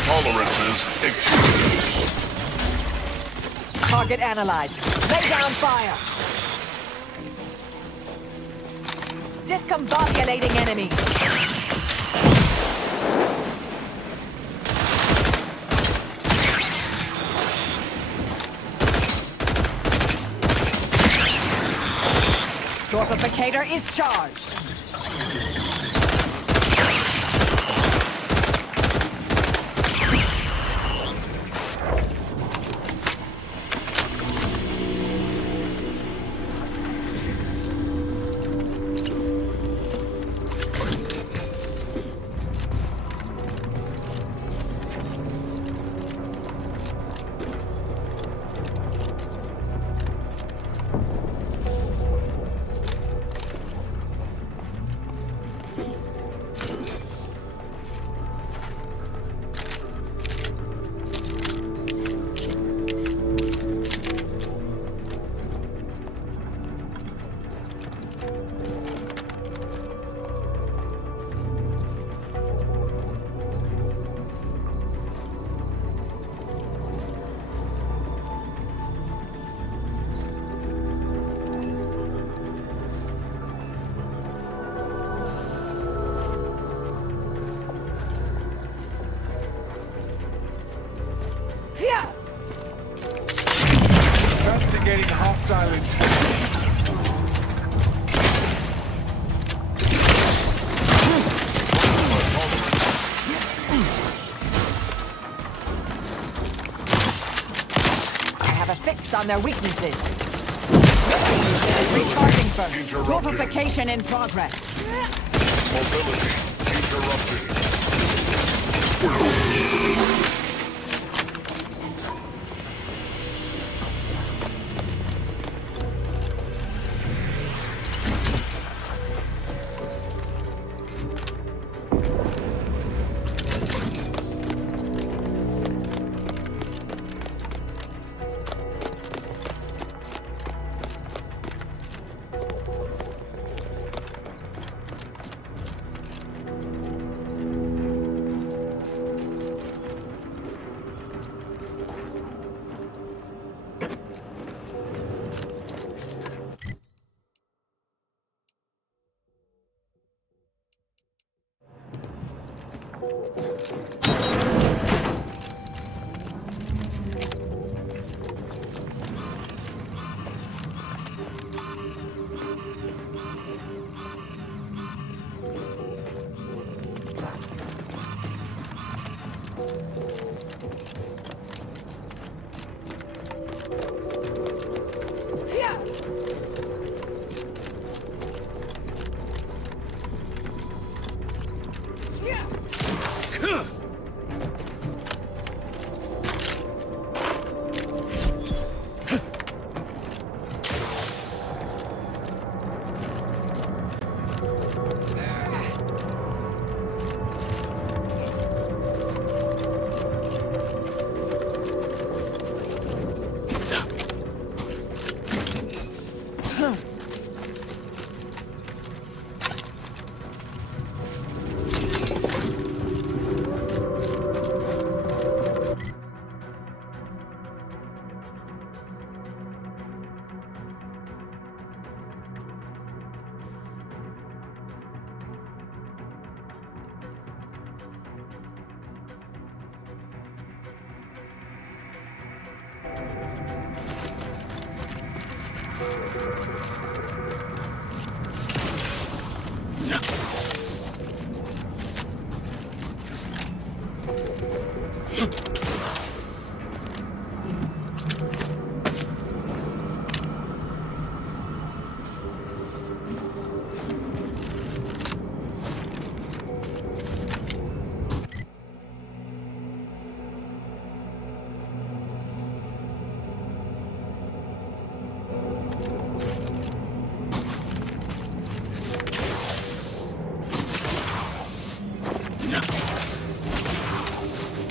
Tolerances exceeded. Target analyzed. Lay down fire. Discombobulating enemies. Torpificator is charged. Investigating hostile intrusion. I have a fix on their weaknesses. Recharging first. Torpification in progress. Mobility interrupted.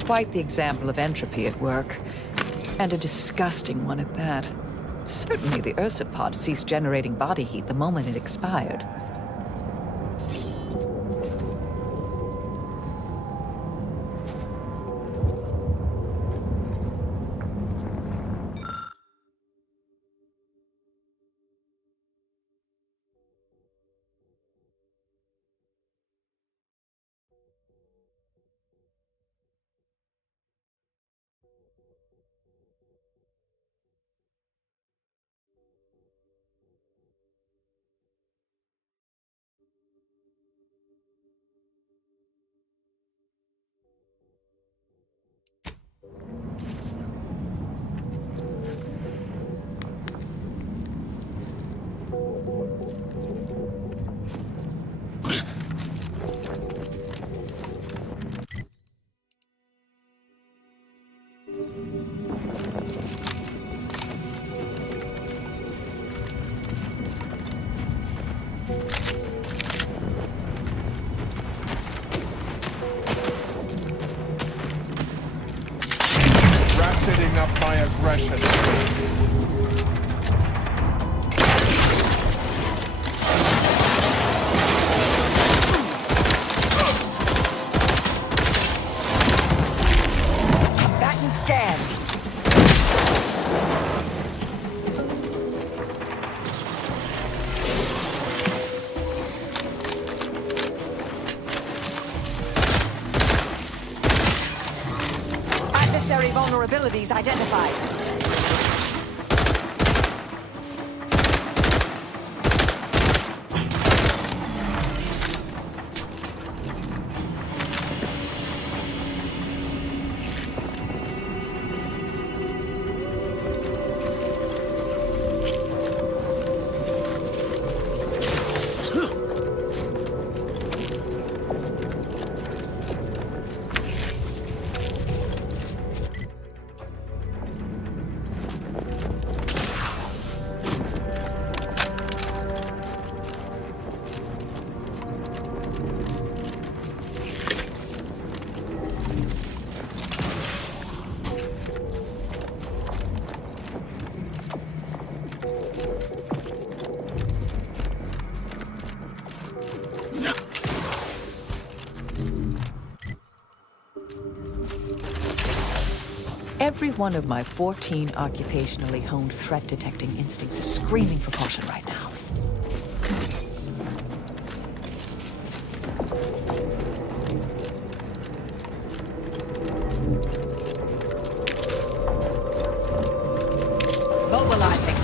Quite the example of entropy at work. And a disgusting one at that. Certainly the Ursipod ceased generating body heat the moment it expired. Ratcheting up my aggression. Batten scan. Adversary vulnerabilities identified. Every one of my 14 occupationally honed threat-detecting instincts is screaming for caution right now. Mobilizing.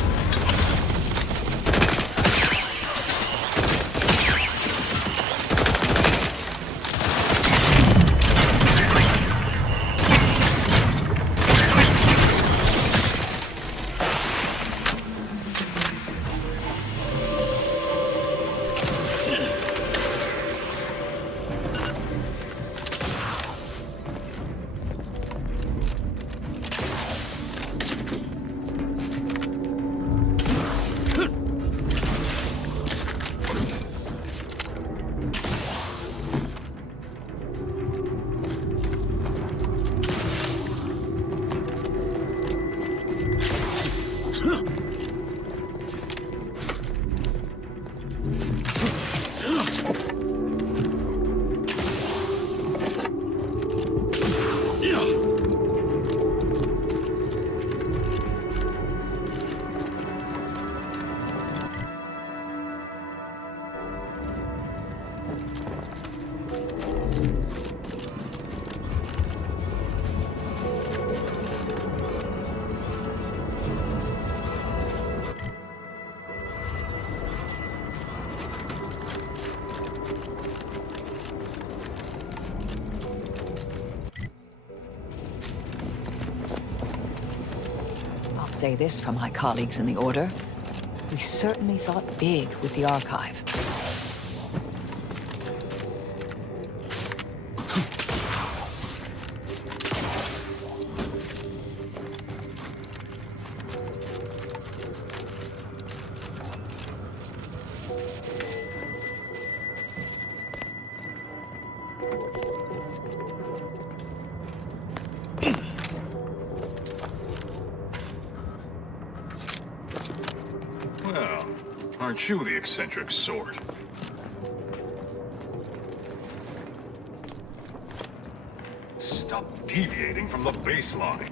say this for my colleagues in the Order. We certainly thought big with the Archive. Well, aren't you the eccentric sort? Stop deviating from the baseline.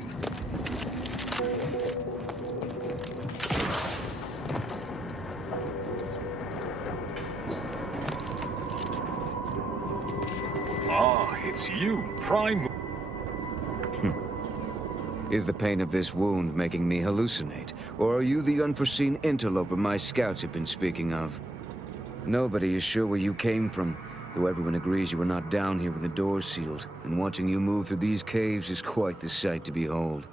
Ah, it's you, Prime. Is the pain of this wound making me hallucinate? Or are you the unforeseen interloper my scouts have been speaking of? Nobody is sure where you came from, though everyone agrees you were not down here when the doors sealed, and watching you move through these caves is quite the sight to behold.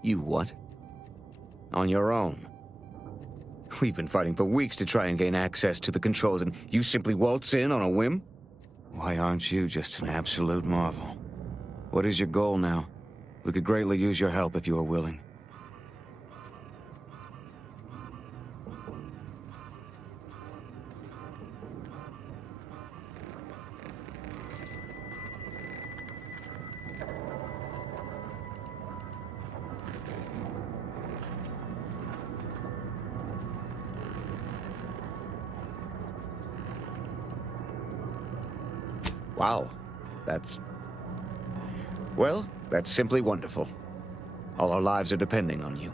You what? On your own? We've been fighting for weeks to try and gain access to the controls, and you simply waltz in on a whim? Why aren't you just an absolute marvel? What is your goal now? We could greatly use your help if you are willing. Wow, well, that's simply wonderful. All our lives are depending on you.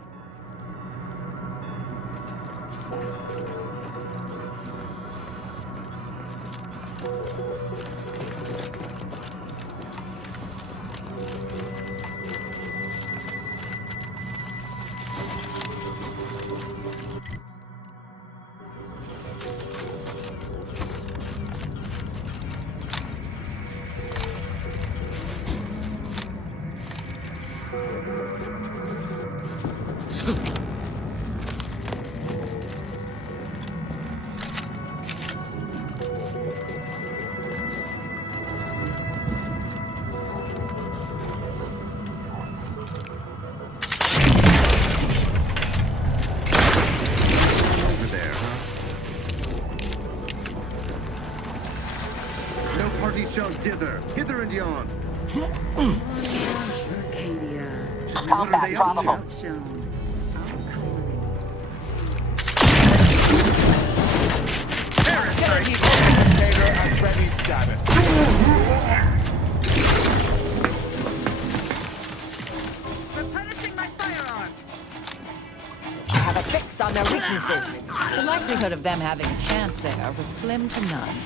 Hither, hither and yon. Combat probable. At ready status. Replenishing my firearm. I have a fix on their weaknesses. The likelihood of them having a chance there was slim to none.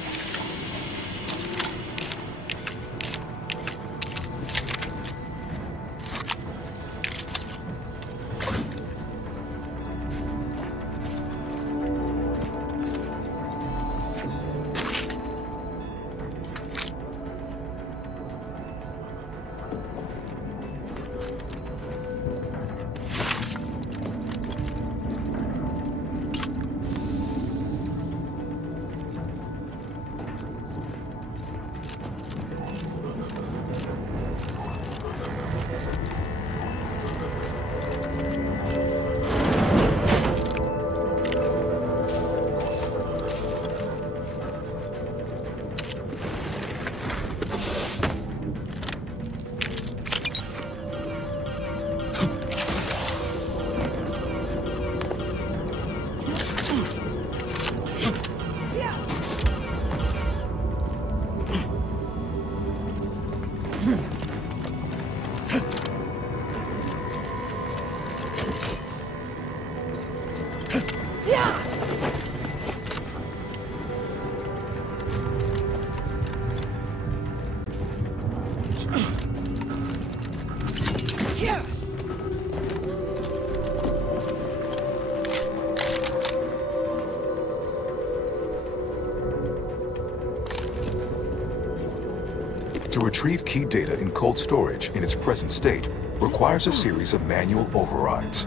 To retrieve key data in cold storage in its present state requires a series of manual overrides.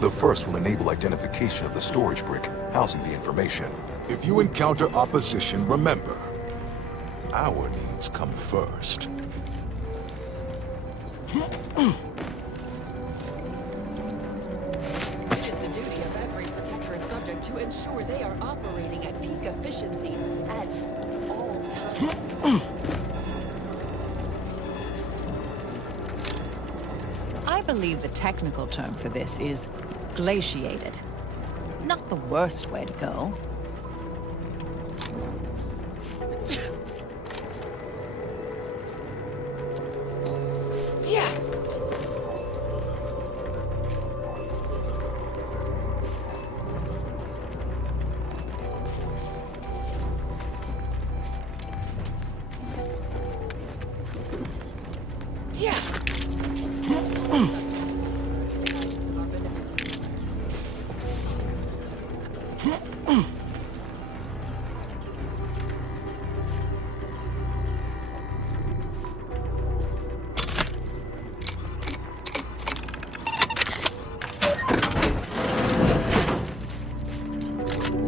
The first will enable identification of the storage brick housing the information. If you encounter opposition, remember, our needs come first. It is the duty of every Protectorate subject to ensure they are operating at peak efficiency at all times. I believe the technical term for this is glaciated. Not the worst way to go. Yeah. Yeah.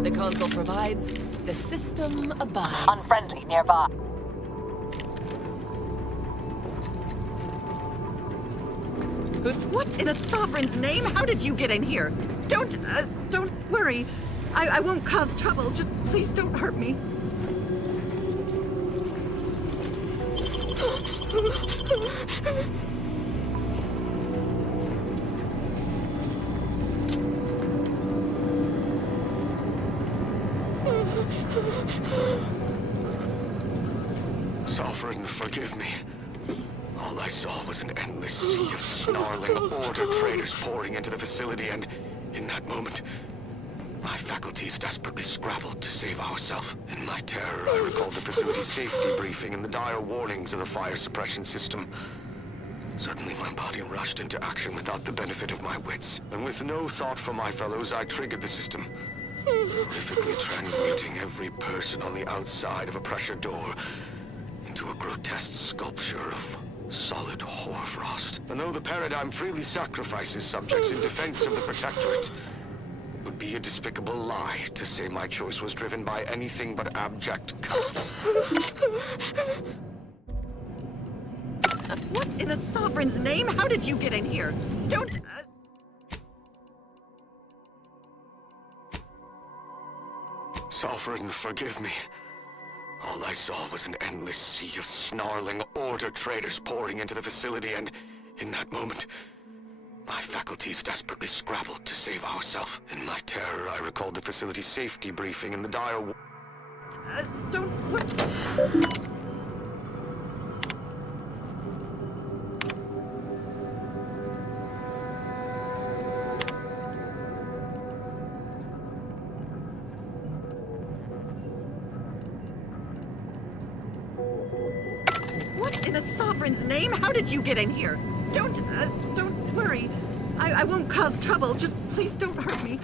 The console provides, the system abides. Unfriendly nearby. What in a sovereign's name? How did you get in here? Don't worry. I won't cause trouble. Just please don't hurt me. Sovereign, forgive me. All I saw was an endless sea of snarling Order traders pouring into the facility, and in that moment, my faculties desperately scrabbled to save ourselves. In my terror, I recalled the facility's safety briefing and the dire warnings of the fire suppression system. Suddenly, my body rushed into action without the benefit of my wits. And with no thought for my fellows, I triggered the system, horrifically transmuting every person on the outside of a pressure door into a grotesque sculpture of solid hoarfrost. And though the paradigm freely sacrifices subjects in defense of the Protectorate, it would be a despicable lie to say my choice was driven by anything but abject What in a sovereign's name? How did you get in here? Don't... Sovereign, forgive me. All I saw was an endless sea of snarling Order traders pouring into the facility, and in that moment, my faculties desperately scrabbled to save ourselves. In my terror, I recalled the facility's safety briefing and the dire... What in a sovereign's name? How did you get in here? Don't worry. I won't cause trouble. Just please don't hurt me.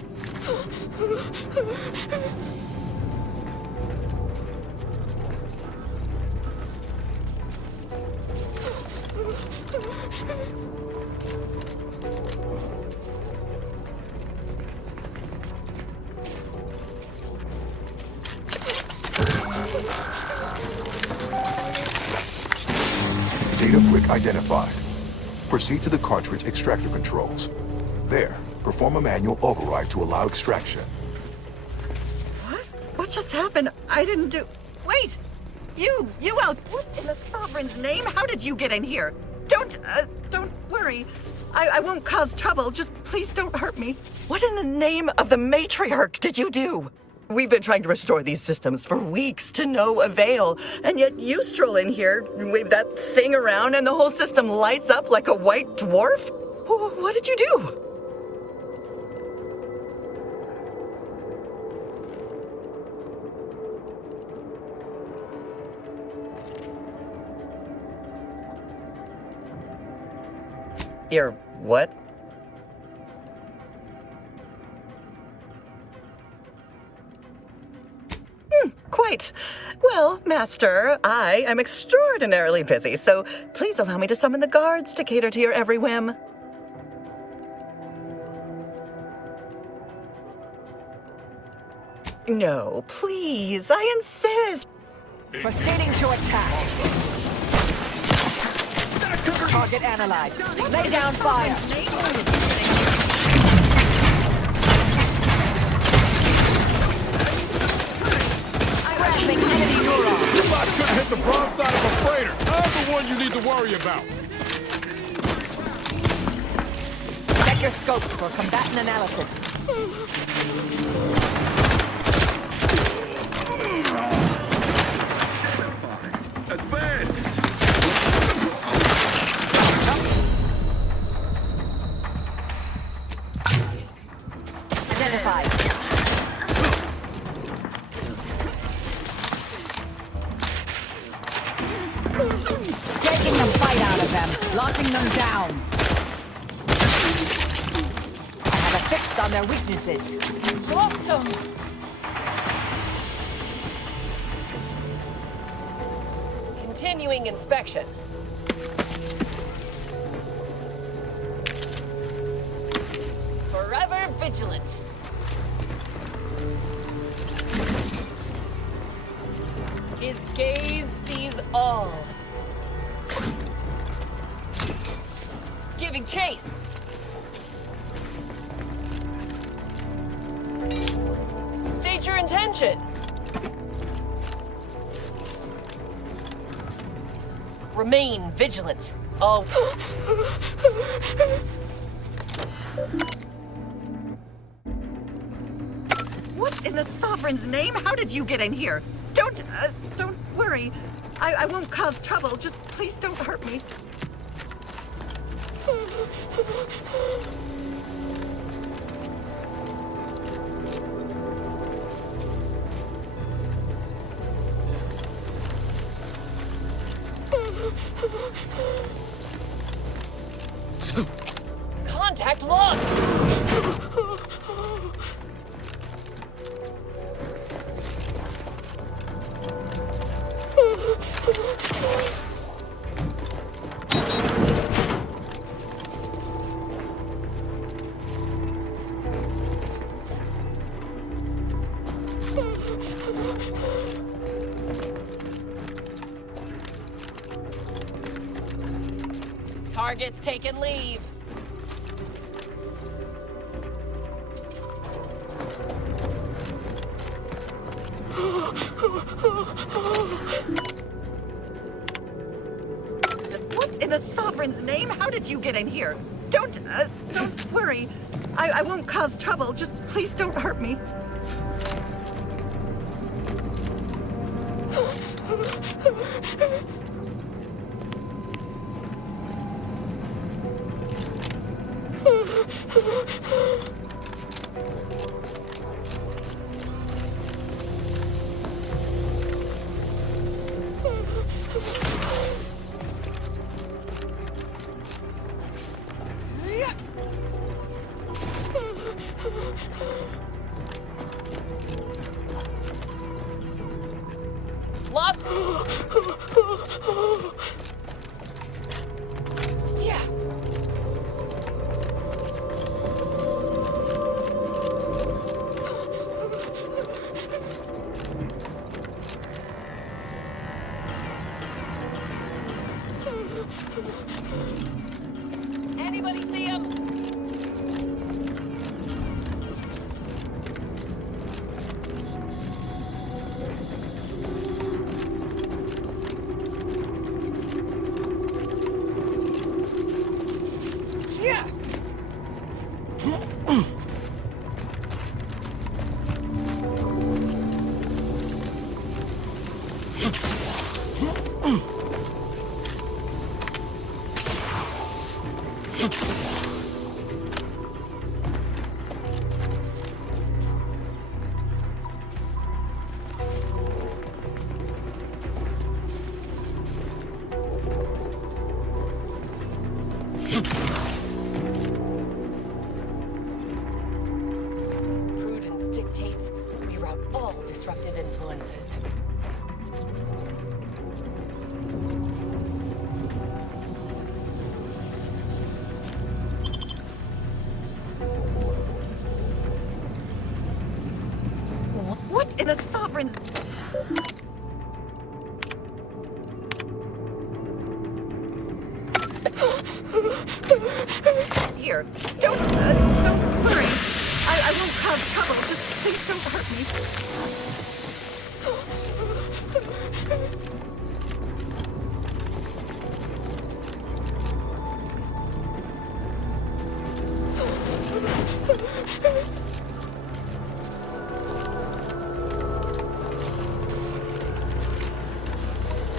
Data brick identified. Proceed to the cartridge extractor controls. There, perform a manual override to allow extraction. What just happened? I didn't do... Wait! You out... What in the sovereign's name? How did you get in here? Don't worry. I won't cause trouble. Just please don't hurt me. What in the name of the matriarch did you do? We've been trying to restore these systems for weeks to no avail, and yet you stroll in here, wave that thing around, and the whole system lights up like a white dwarf? What did you do? Your what? Quite. Well, Master, I am extraordinarily busy, so please allow me to summon the guards to cater to your every whim. No, please, I insist. Proceeding to attack. Target analyzed. Lay down fire. Grasping enemy neuron. Somebody couldn't hit the broadside of a freighter. I'm the one you need to worry about. Check your scopes for combatant analysis. Identified. Taking the fight out of them, locking them down. I have a fix on their weaknesses. Lost them. Continuing inspection. Forever vigilant. His gaze sees all. Giving chase. State your intentions. Remain vigilant. Oh. What in the Sovereign's name? How did you get in here? Don't worry. I won't cause trouble. Just please don't hurt me. Contact lost. Target's taken leave. What in the Sovereign's name? How did you get in here? Don't worry. I won't cause trouble. Just please don't hurt me. Lost. Yeah. Anybody see him? Yeah. condolences. What in a sovereign's... Here, don't worry. I won't cause trouble. Just please don't hurt me.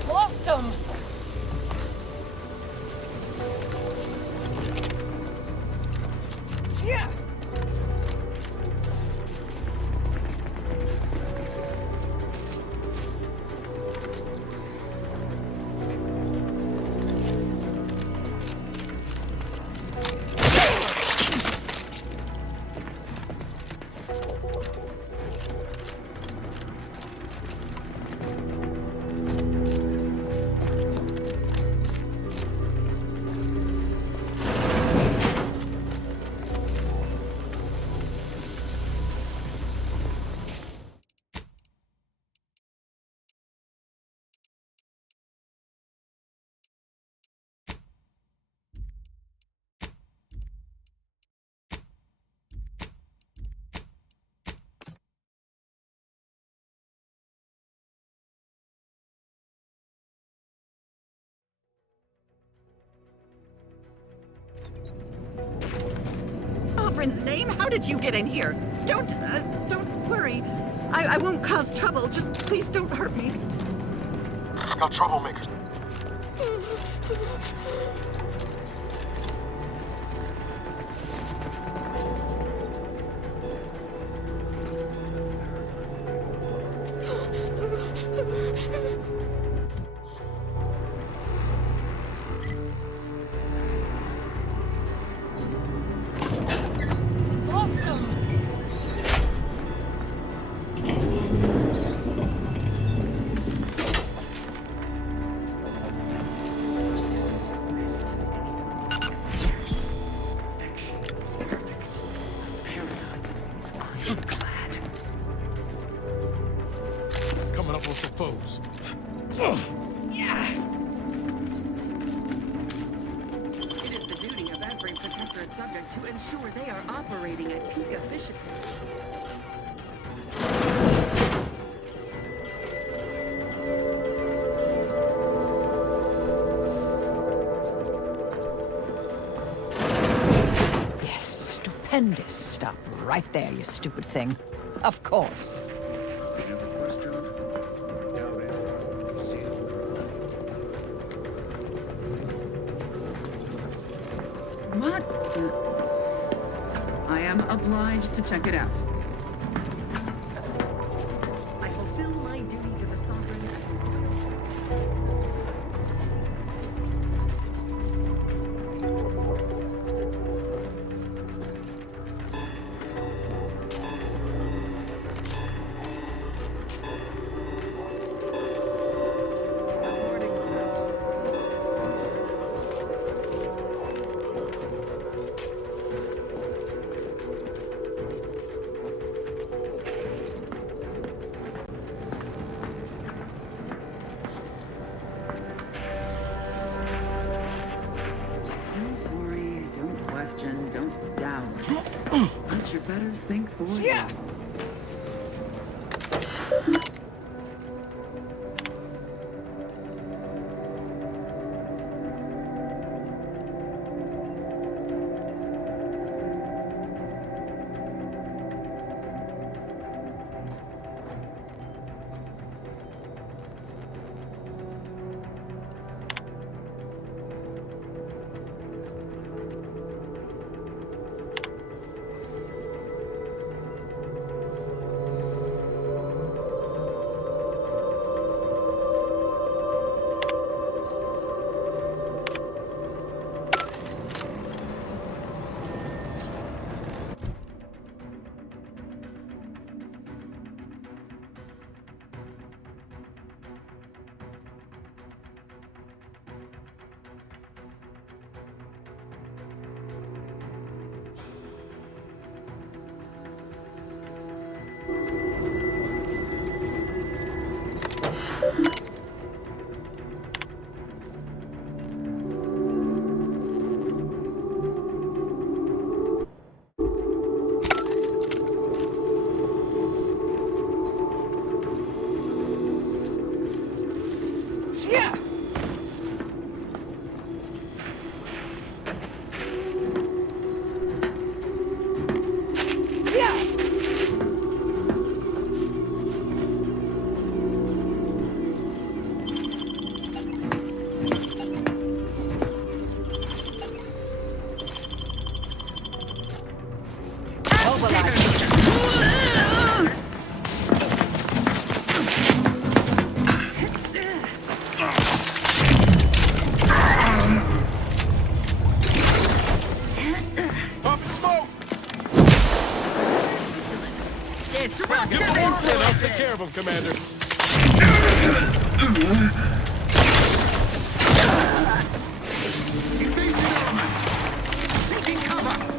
Lost him! Yeah. Sovereign's name? How did you get in here? Don't worry. I won't cause trouble. Just please don't hurt me. Got troublemakers. Lost him! Coming up on some foes. It is the duty of every protectorate subject to ensure they are operating at peak efficiency. Yes, stupendous. Stop right there, you stupid thing. Of course. What? I am obliged to check it out. I fulfill my duty to the sovereign as Don't worry, don't question, don't doubt. Let your betters think for you. this! Welcome Get the work in. I'll take care of him, Commander. Taking cover!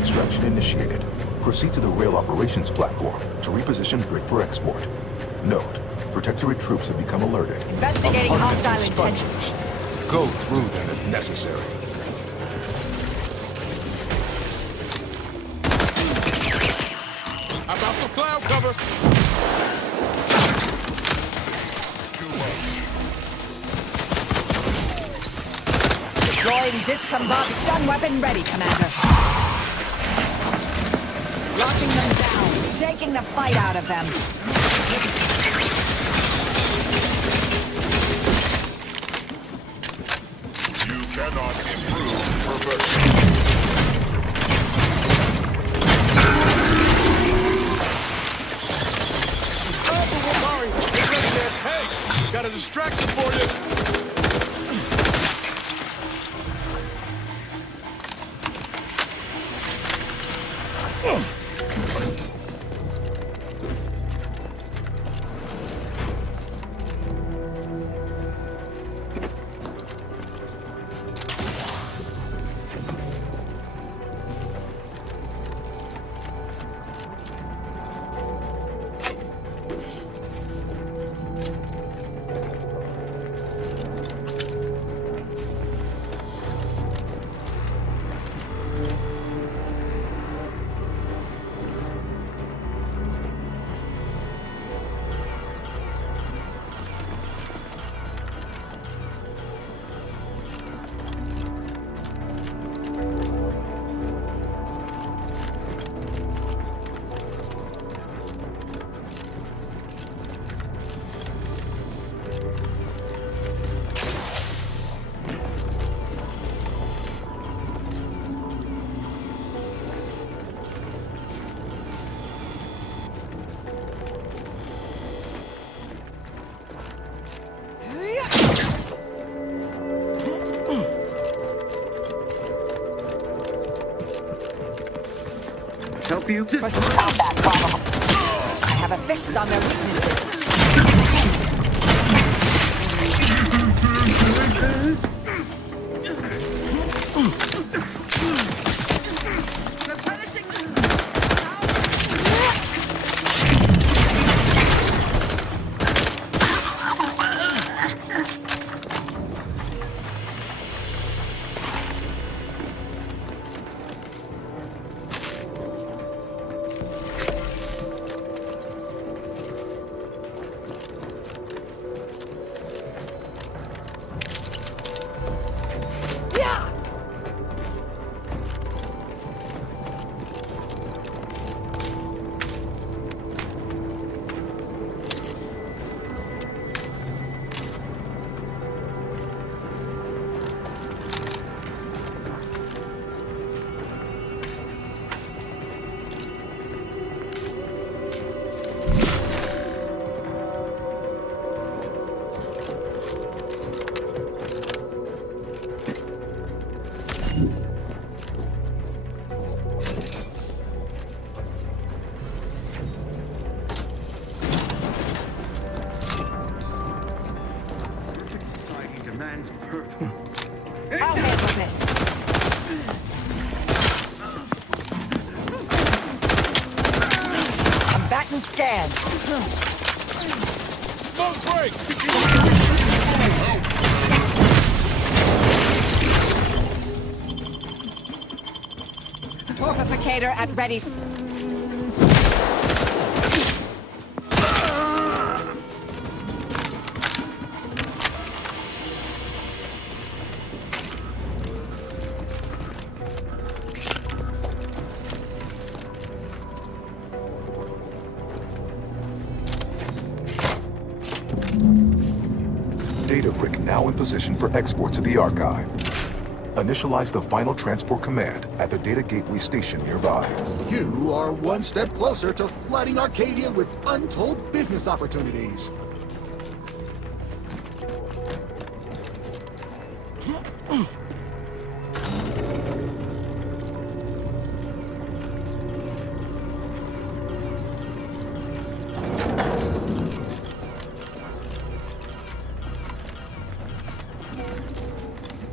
Extraction initiated. Proceed to the rail operations platform to reposition Brick for export. Note, Protectorate troops have become alerted. Investigating hostile intentions. Go through them if necessary. How about some cloud cover? Deploying discombobulated stun weapon ready, Commander. Locking them down, taking the fight out of them. You cannot improve perfection. Hey, got a distraction for you. you? Combat problem. I have a fix on their weaknesses. I'll handle this. Combatant scanned. Smoke break! Fortificator at ready. Data brick now in position for export to the archive. Initialize the final transport command at the data gateway station nearby. You are one step closer to flooding Arcadia with untold business opportunities.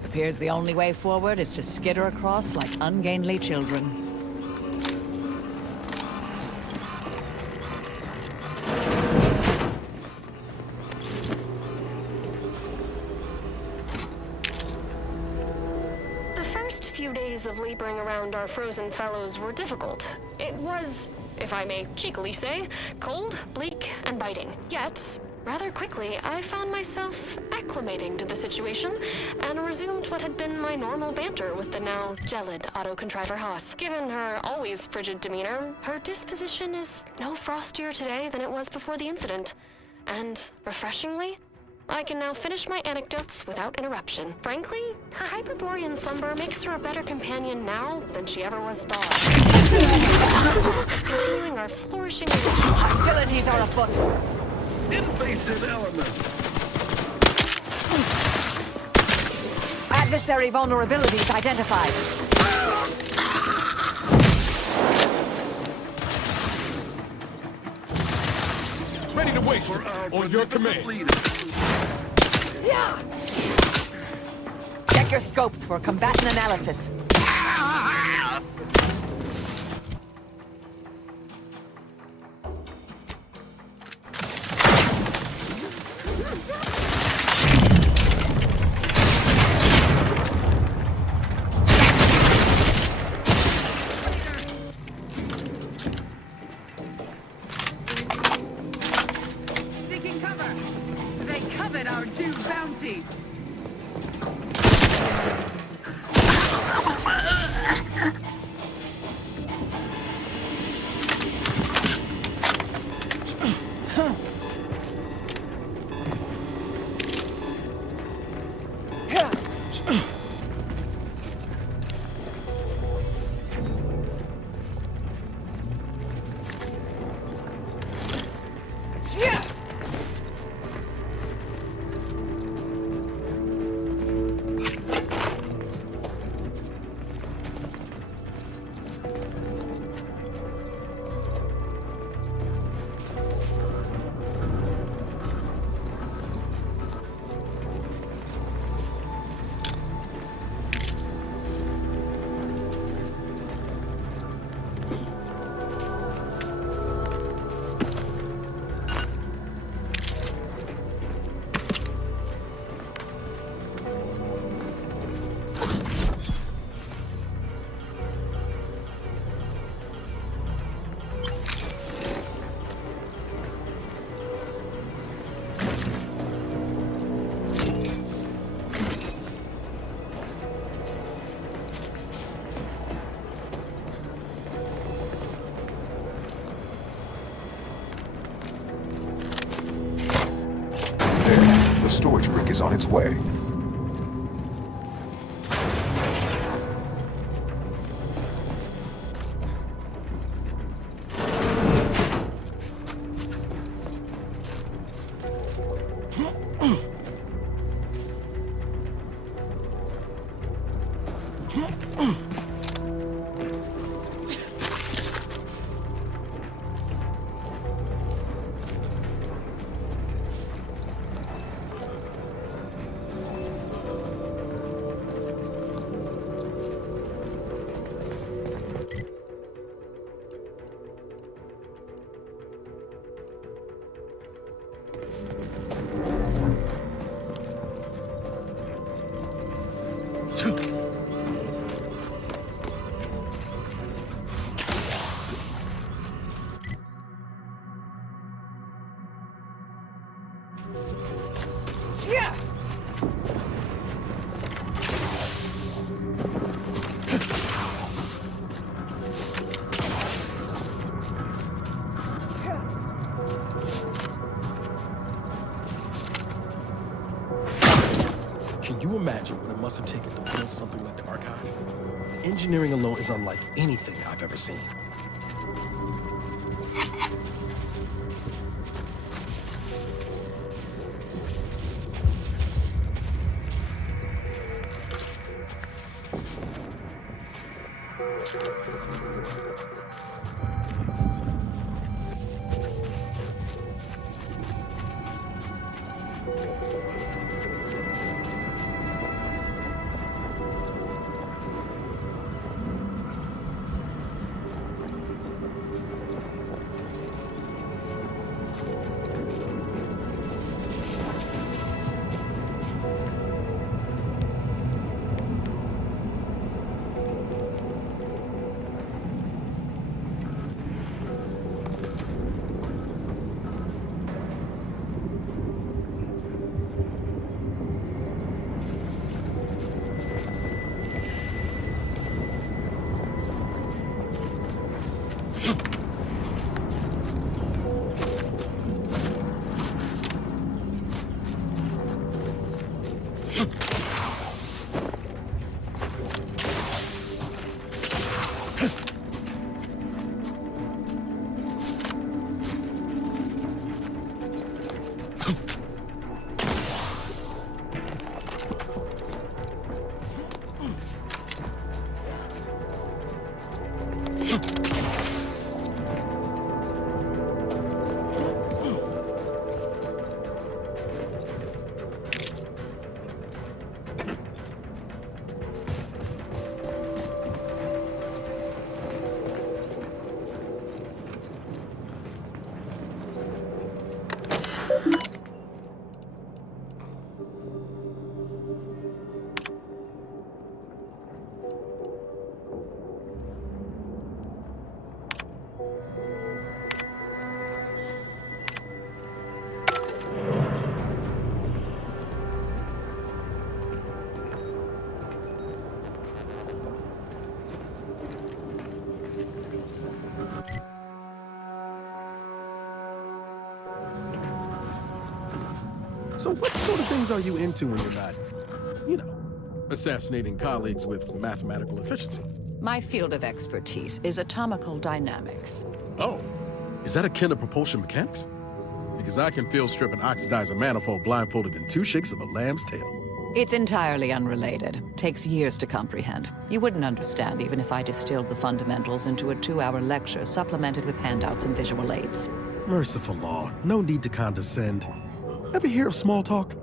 Appears the only way forward is to skitter across like ungainly children. The first few days of laboring around our frozen fellows were difficult. It was, if I may cheekily say, cold, bleak, and biting. Yet, rather quickly, I found myself acclimating to the situation and resumed what had been my normal banter with the now gelid auto-contriver Haas. Given her always frigid demeanor, her disposition is no frostier today than it was before the incident. And, refreshingly, I can now finish my anecdotes without interruption. Frankly, her Hyperborean slumber makes her a better companion now than she ever was thought. Continuing our flourishing Hostilities are afoot. Invasive element. Adversary vulnerabilities identified. Ready to waste it. On your command. Yeah. Check your scopes for combatant analysis. Seeking cover. They covet our due bounty. The storage brick is on its way. Yeah! Can you imagine what it must have taken to build something like the Archive? The engineering alone is unlike anything I've ever seen. So what sort of things are you into when you're not, you know, assassinating colleagues with mathematical efficiency? My field of expertise is atomical dynamics. Oh, is that akin to propulsion mechanics? Because I can field strip and oxidize a manifold blindfolded in 2 shakes of a lamb's tail. It's entirely unrelated. Takes years to comprehend. You wouldn't understand even if I distilled the fundamentals into a 2-hour lecture supplemented with handouts and visual aids. Merciful law, no need to condescend. Ever hear of small talk?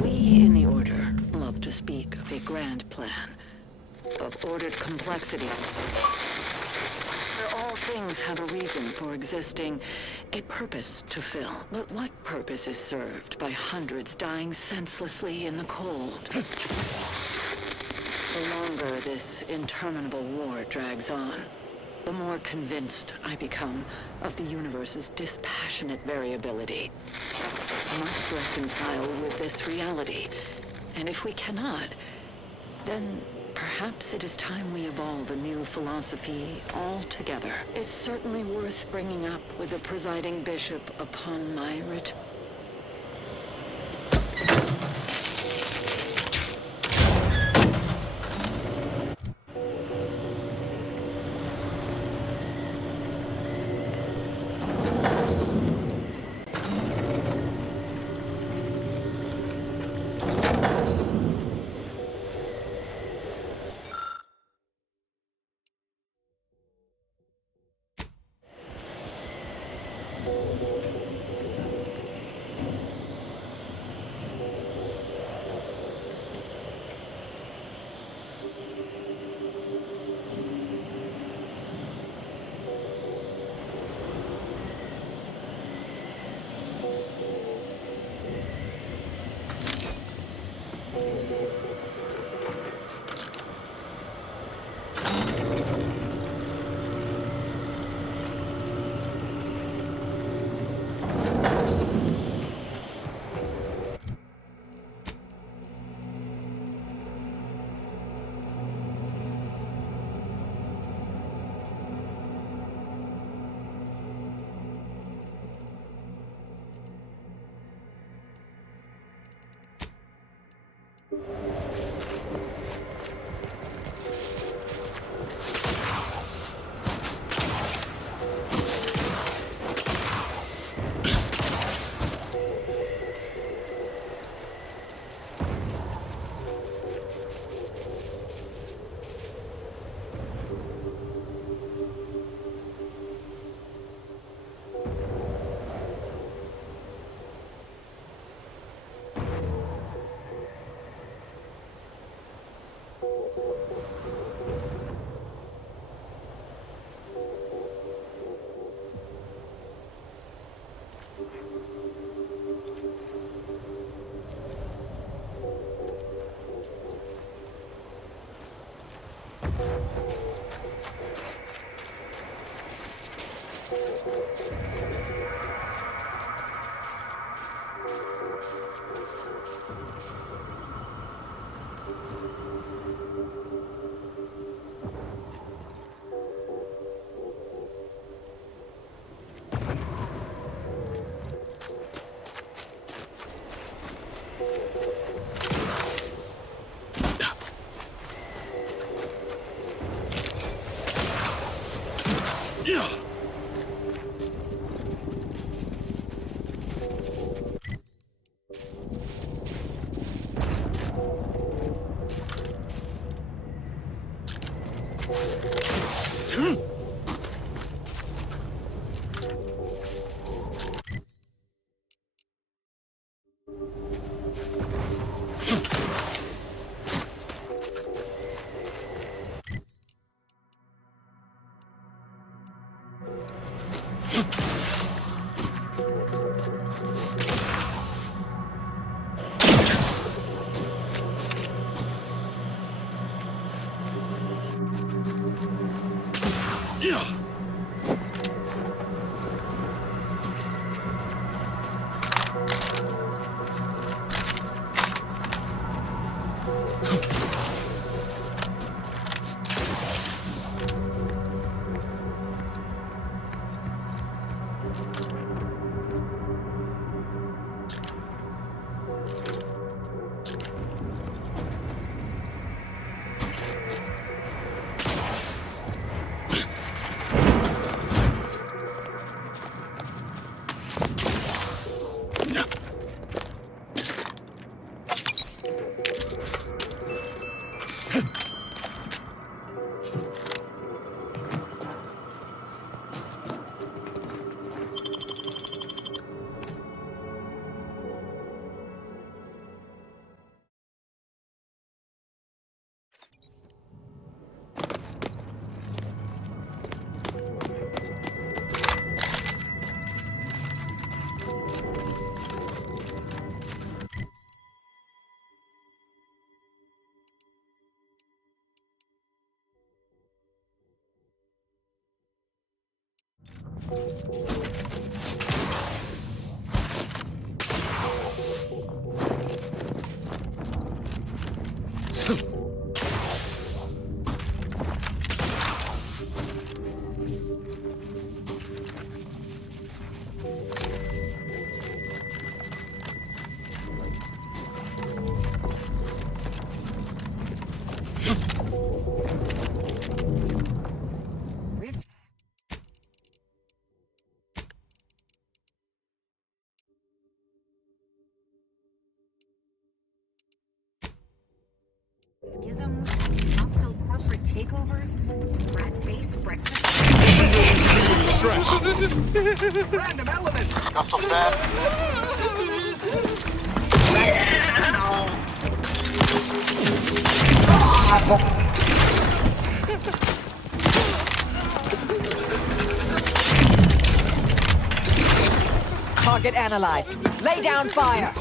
We in the Order love to speak of a grand plan, of ordered complexity, where all things have a reason for existing, a purpose to fill. But what purpose is served by hundreds dying senselessly in the cold? The longer this interminable war drags on, the more convinced I become of the universe's dispassionate variability. I must reconcile with this reality, and if we cannot, then perhaps it is time we evolve a new philosophy altogether. It's certainly worth bringing up with the presiding bishop upon my return. Schisms, hostile corporate takeovers, Sprat-based breakfast. Random elements. Got some bad. Target analyzed. Lay down fire.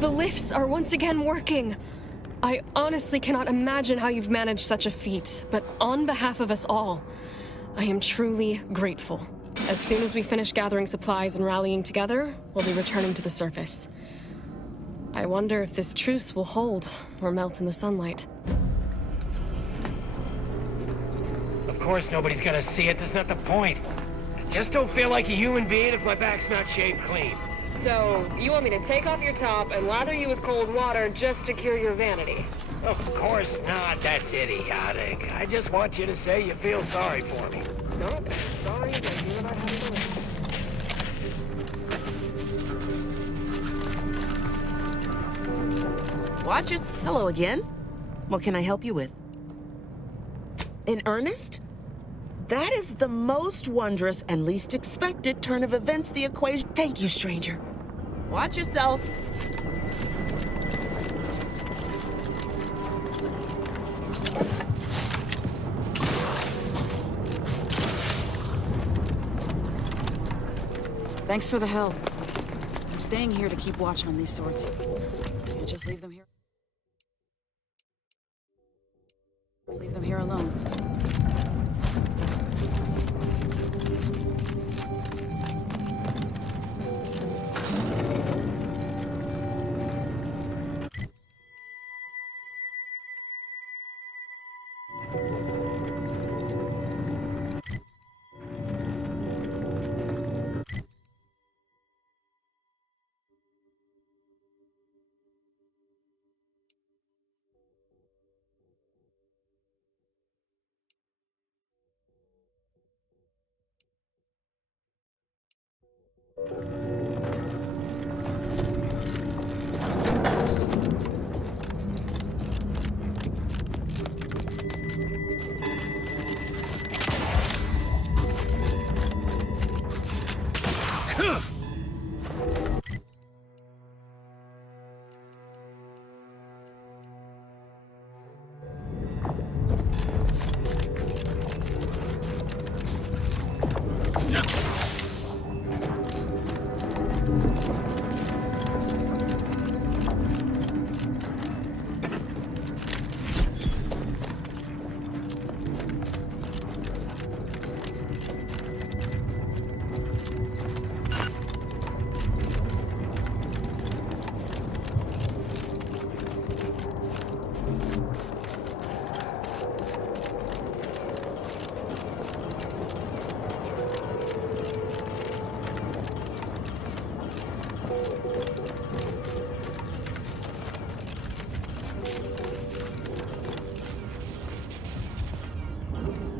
The lifts are once again working. I honestly cannot imagine how you've managed such a feat, but on behalf of us all, I am truly grateful. As soon as we finish gathering supplies and rallying together, we'll be returning to the surface. I wonder if this truce will hold or melt in the sunlight. Of course nobody's gonna see it, that's not the point. I just don't feel like a human being if my back's not shaved clean. So, you want me to take off your top and lather you with cold water just to cure your vanity? Of course not, that's idiotic. I just want you to say you feel sorry for me. Not as sorry as I feel about having to live. Watch it. Hello again. What can I help you with? In earnest? That is the most wondrous and least expected turn of events the equation. Thank you, stranger. Watch yourself. Thanks for the help. I'm staying here to keep watch on these sorts. Can't just leave them here. Just leave them here alone.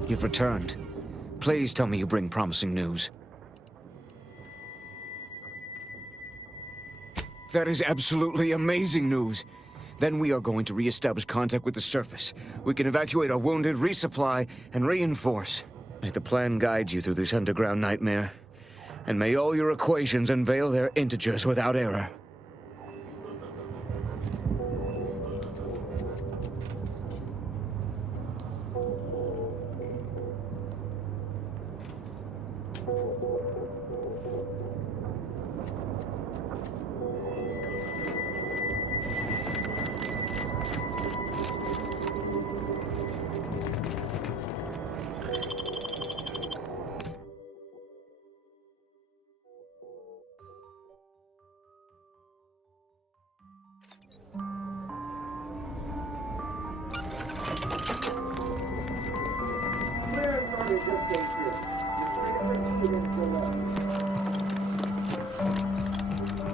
You've returned. Please tell me you bring promising news. That is absolutely amazing news. Then we are going to re-establish contact with the surface. We can evacuate our wounded, resupply, and reinforce. May the plan guide you through this underground nightmare. And may all your equations unveil their integers without error.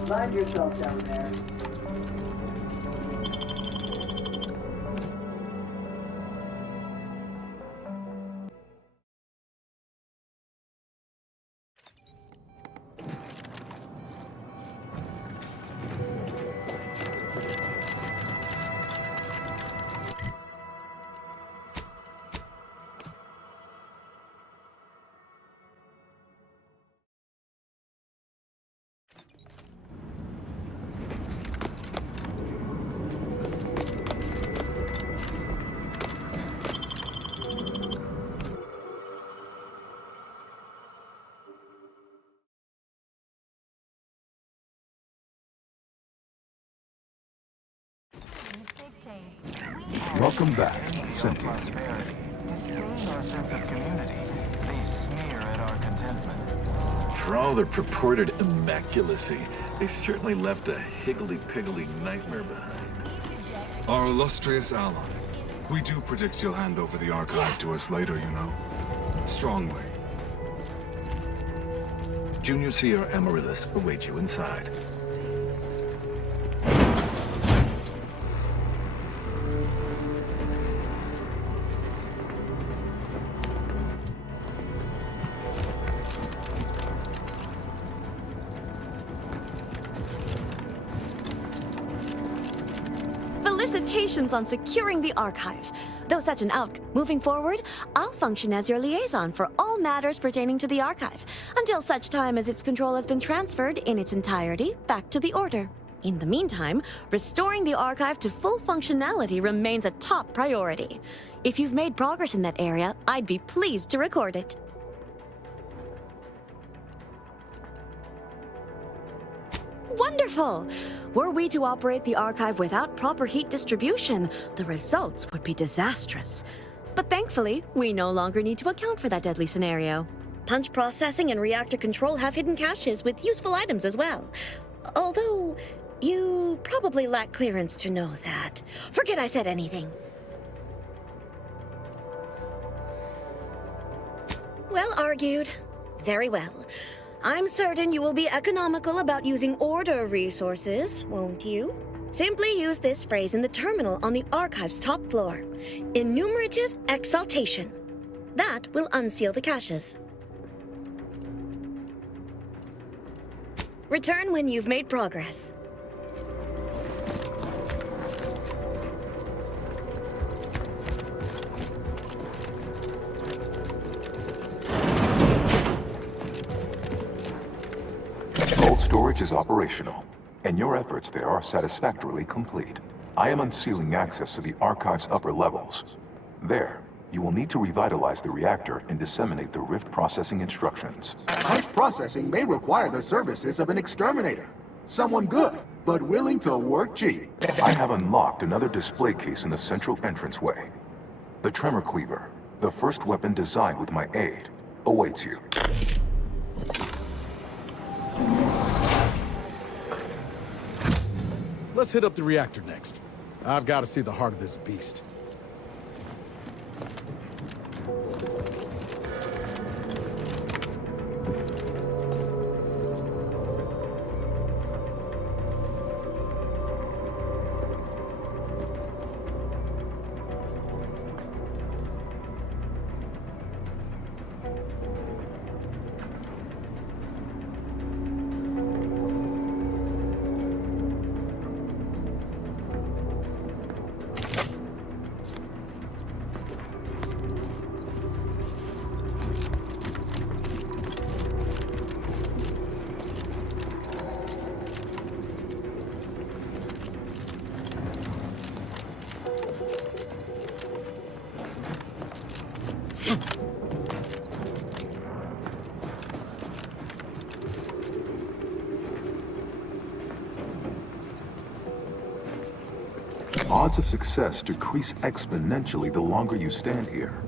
Mind yourself down there. Welcome back, Sentient. Destroying our sense of community. They sneer at our contentment. For all their purported immaculacy, they certainly left a higgledy-piggledy nightmare behind. Our illustrious ally. We do predict you'll hand over the archive to us later, you know. Strongly. Junior Seer Amaryllis awaits you inside. Felicitations on securing the archive. Though such an moving forward, I'll function as your liaison for all matters pertaining to the archive, until such time as its control has been transferred in its entirety back to the Order. In the meantime, restoring the archive to full functionality remains a top priority. If you've made progress in that area, I'd be pleased to record it. Wonderful! Were we to operate the archive without proper heat distribution, the results would be disastrous. But thankfully, we no longer need to account for that deadly scenario. Punch processing and reactor control have hidden caches with useful items as well. Although, you probably lack clearance to know that. Forget I said anything. Well argued. Very well. I'm certain you will be economical about using Order resources, won't you? Simply use this phrase in the terminal on the archive's top floor. Enumerative exaltation. That will unseal the caches. Return when you've made progress. Cold storage is operational, and your efforts there are satisfactorily complete. I am unsealing access to the archive's upper levels. There, you will need to revitalize the reactor and disseminate the Rift processing instructions. Punch processing may require the services of an exterminator. Someone good, but willing to work cheap. I have unlocked another display case in the central entranceway. The Tremor Cleaver, the first weapon designed with my aid, awaits you. Let's hit up the reactor next. I've got to see the heart of this beast. Odds of success decrease exponentially the longer you stand here.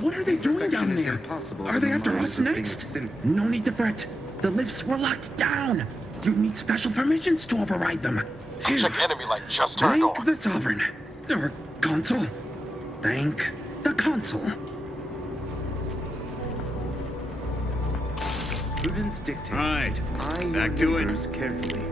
What are they doing down there? Are they after us next? No need to fret. The lifts were locked down. You need special permissions to override them. Check enemy light just turned on. Thank the Sovereign. Or Consul. Thank the Consul. Prudence dictates. Eye your neighbors carefully.